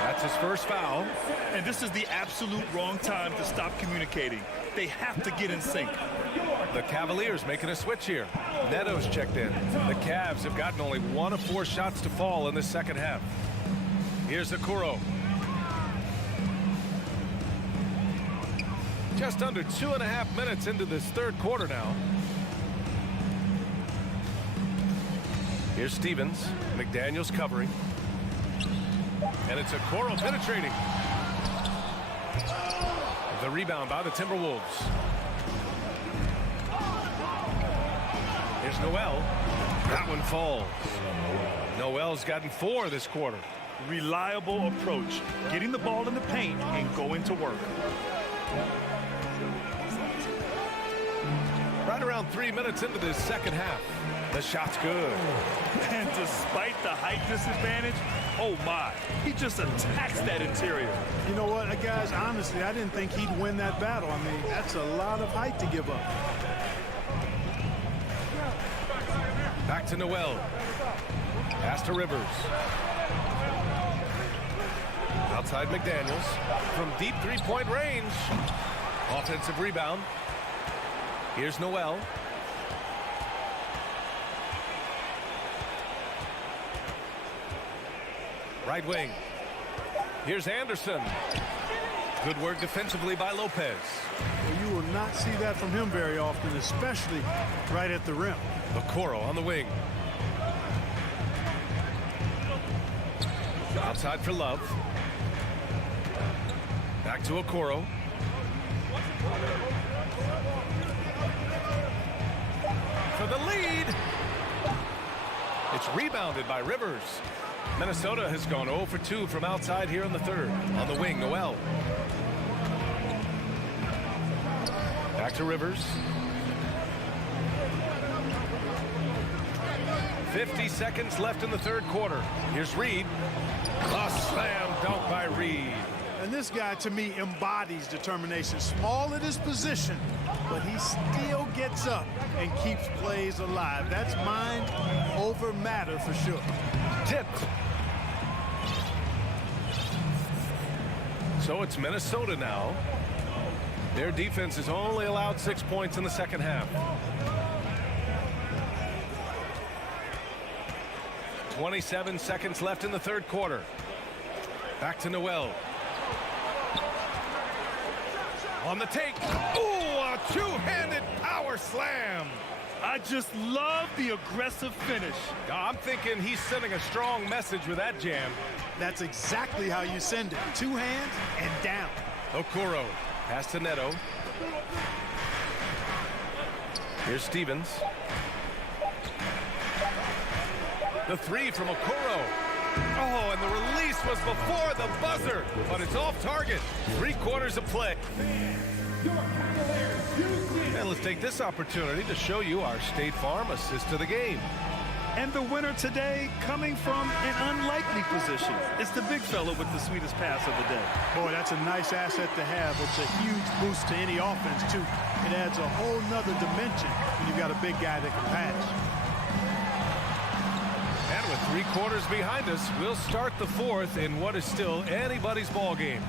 That's his first foul. And this is the absolute wrong time to stop communicating. They have to get in sync. The Cavaliers making a switch here. Neto's checked in. The Cavs have gotten only 1 of 4 shots to fall in the second half. Here's Okoro. Just under 2.5 minutes into this third quarter now. Here's Stevens. McDaniels covering. And it's Okoro penetrating. The rebound by the Timberwolves. Here's Noel. That one falls. Noel's gotten 4 this quarter. Reliable approach. Getting the ball in the paint and going to work. Right around 3 minutes into this second half. The shot's good. And despite the height disadvantage, oh my, he just attacks that interior. You know what, guys, honestly, I didn't think he'd win that battle. I mean, that's a lot of height to give up. Back to Noel. Pass to Rivers. Outside McDaniels. From deep three-point range. Offensive rebound. Here's Noel. Right wing. Here's Anderson. Good work defensively by Lopez. Well, you will not see that from him very often, especially right at the rim. Okoro on the wing. Outside for Love. Back to Okoro. For the lead. It's rebounded by Rivers. Minnesota has gone 0 for 2 from outside here in the third. On the wing, Noel. Back to Rivers. 50 seconds left in the third quarter. Here's Reed. A slam dunk by Reed. And this guy, to me, embodies determination. Small at his position, but he still gets up and keeps plays alive. That's mind over matter for sure. Tipped. So it's Minnesota now. Their defense has only allowed 6 points in the second half. 27 seconds left in the third quarter. Back to Noel. On the take. Ooh, a two-handed power slam. I just love the aggressive finish. I'm thinking he's sending a strong message with that jam. That's exactly how you send it. Two hands and down. Okoro. Pass to Neto. Here's Stevens. The three from Okoro. Oh, and the release was before the buzzer, but it's off target. 3/4 of play. And let's take this opportunity to show you our State Farm assist to the game. And the winner today coming from an unlikely position. It's the big fella with the sweetest pass of the day. Boy, that's a nice asset to have. It's a huge boost to any offense, too. It adds a whole nother dimension when you've got a big guy that can pass. And with 3/4 behind us, we'll start the fourth in what is still anybody's ball game.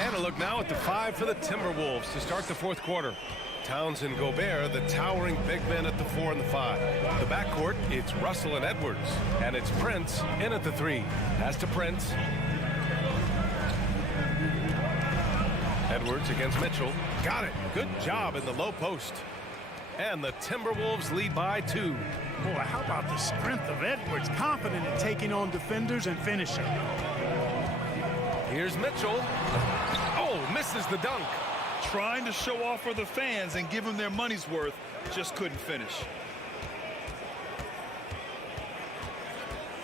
And a look now at the 5 for the Timberwolves to start the fourth quarter. Towns and Gobert, the towering big men at the 4 and the 5. The backcourt, it's Russell and Edwards. And it's Prince in at the 3. Pass to Prince. Edwards against Mitchell. Got it. Good job in the low post. And the Timberwolves lead by 2. Boy, how about the strength of Edwards? Confident in taking on defenders and finishing. Here's Mitchell. Oh, misses the dunk. Trying to show off for the fans and give them their money's worth, just couldn't finish.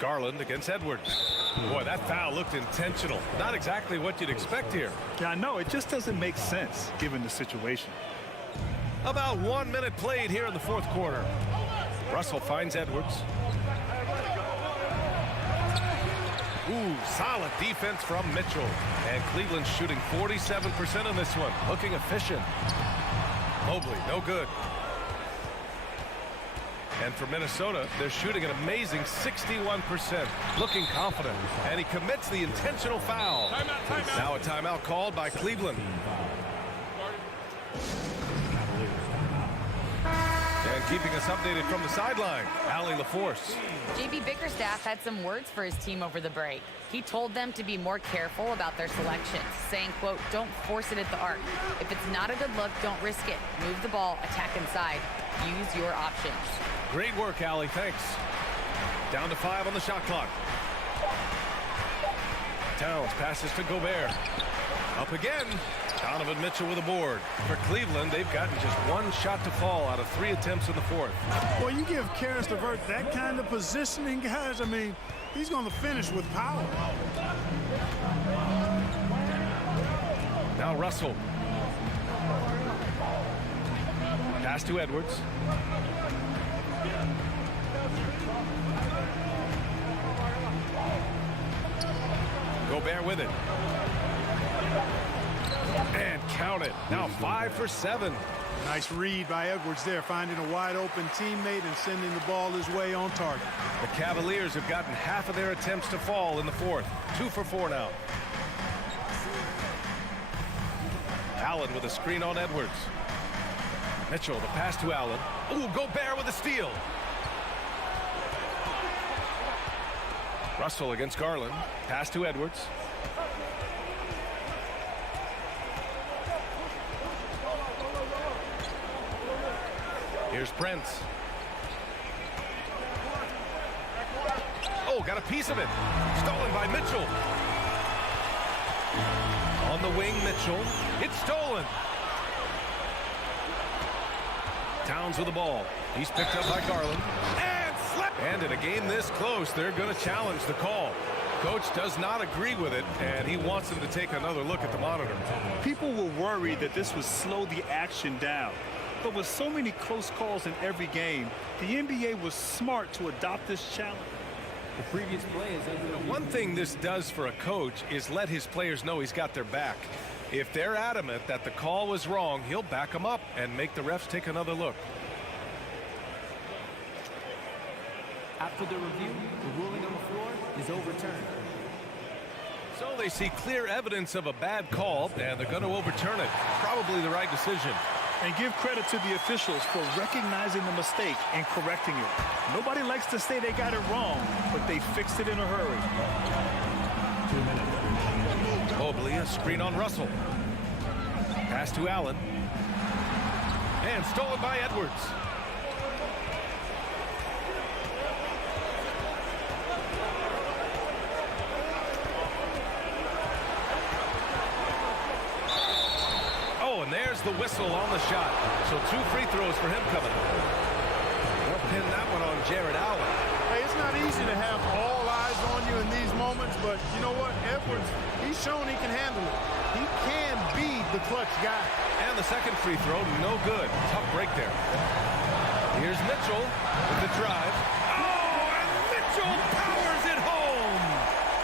Garland against Edwards. Boy, that foul looked intentional. Not exactly what you'd expect here. Yeah, I know. It just doesn't make sense given the situation. About 1 minute played here in the fourth quarter. Russell finds Edwards. Ooh, solid defense from Mitchell. And Cleveland shooting 47% on this one. Looking efficient. Mobley, no good. And for Minnesota, they're shooting an amazing 61%. Looking confident. And he commits the intentional foul. Timeout. Now a timeout called by Cleveland. And keeping us updated from the sideline, Allie LaForce. JB Bickerstaff had some words for his team over the break. He told them to be more careful about their selections, saying, quote, don't force it at the arc. If it's not a good look, don't risk it. Move the ball, attack inside. Use your options. Great work, Allie. Thanks. Down to 5 on the shot clock. Towns passes to Gobert. Up again. Donovan Mitchell with a board. For Cleveland, they've gotten just 1 shot to fall out of 3 attempts in the fourth. Well, you give Karis LeVert that kind of positioning, guys. I mean, he's going to finish with power. Now Russell. Pass to Edwards. Gobert with it. And count it. Now 5 for 7. Nice read by Edwards there, finding a wide open teammate and sending the ball his way on target. The Cavaliers have gotten half of their attempts to fall in the fourth. 2 for 4 now. Allen with a screen on Edwards. Mitchell, the pass to Allen. Ooh, Gobert with a steal. Russell against Garland. Pass to Edwards. Here's Prince. Oh, got a piece of it. Stolen by Mitchell. On the wing, Mitchell. It's stolen. Towns with the ball. He's picked up by Garland. And slipped. And in a game this close, they're going to challenge the call. Coach does not agree with it, and he wants them to take another look at the monitor. People were worried that this would slow the action down. But with so many close calls in every game, the NBA was smart to adopt this challenge. The previous play is under. One thing this does for a coach is let his players know he's got their back. If they're adamant that the call was wrong, he'll back them up and make the refs take another look. After the review, the ruling on the floor is overturned. So they see clear evidence of a bad call, and they're going to overturn it. Probably the right decision. And give credit to the officials for recognizing the mistake and correcting it. Nobody likes to say they got it wrong, but they fixed it in a hurry. 2 minutes. Mobley, a screen on Russell. Pass to Allen. And stolen by Edwards. And there's the whistle on the shot. So 2 free throws for him coming. They'll pin that one on Jared Allen. Hey, it's not easy to have all eyes on you in these moments, but you know what? Edwards, he's shown he can handle it. He can be the clutch guy. And the second free throw, no good. Tough break there. Here's Mitchell with the drive. Oh, and Mitchell powers it home.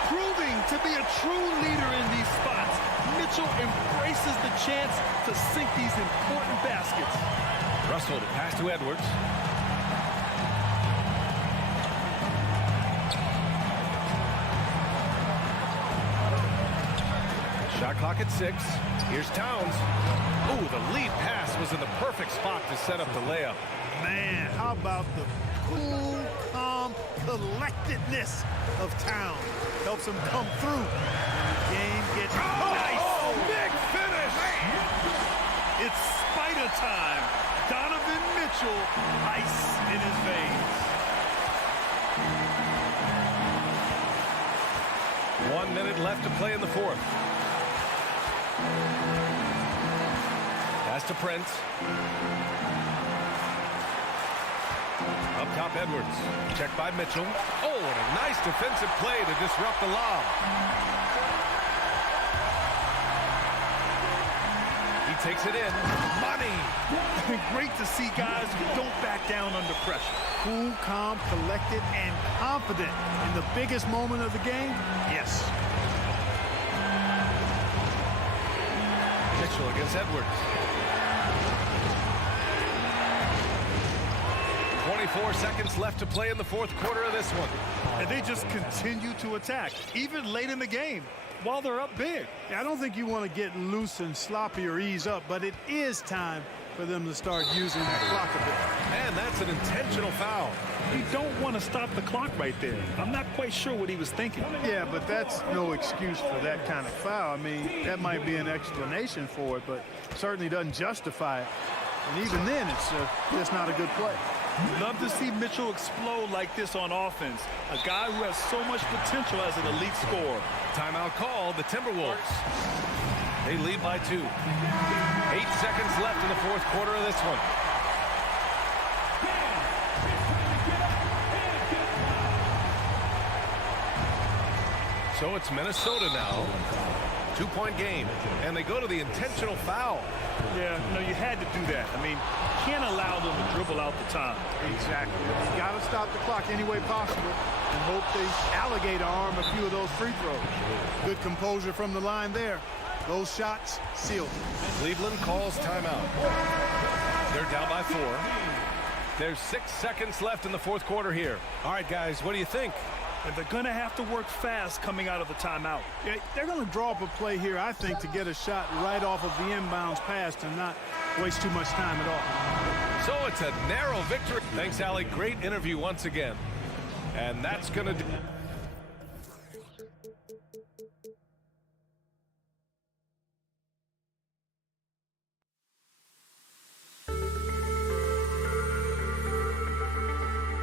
Proving to be a true leader in these spots, Mitchell embraces the chance to sink these important baskets. Russell to pass to Edwards. Shot clock at 6. Here's Towns. Ooh, the lead pass was in the perfect spot to set up the layup. Man, how about the cool, calm, collectedness of Towns? Helps him come through. The game gets nice. Oh, big finish! It's Spider time. Donovan Mitchell, ice in his veins. 1 minute left to play in the fourth. Pass to Prince. Up top, Edwards. Checked by Mitchell. Oh, and a nice defensive play to disrupt the lob. He takes it in. Money! Great to see guys who don't back down under pressure. Cool, calm, collected, and confident in the biggest moment of the game? Yes. Mitchell against Edwards. 24 seconds left to play in the fourth quarter of this one. And they just continue to attack, even late in the game, while they're up big. I don't think you want to get loose and sloppy or ease up, but it is time for them to start using that clock a bit. And that's an intentional foul. You don't want to stop the clock right there. I'm not quite sure what he was thinking. Yeah, but that's no excuse for that kind of foul. I mean, that might be an explanation for it, but certainly doesn't justify it. And even then, it's just not a good play. Love to see Mitchell explode like this on offense. A guy who has so much potential as an elite scorer. Timeout called, the Timberwolves. They lead by 2. 8 seconds left in the fourth quarter of this one. So it's Minnesota now. 2-point game, and they go to the intentional foul. Yeah, you had to do that. I mean, can't allow them to dribble out the time. Exactly. You got to stop the clock any way possible and hope they alligator arm a few of those free throws. Good composure from the line there. Those shots sealed. Cleveland calls timeout. They're down by 4. There's 6 seconds left in the fourth quarter here. All right, guys, what do you think? And they're going to have to work fast coming out of the timeout. Yeah, they're going to draw up a play here, I think, to get a shot right off of the inbounds pass and not waste too much time at all. So it's a narrow victory. Thanks, Allie. Great interview once again. And that's going to do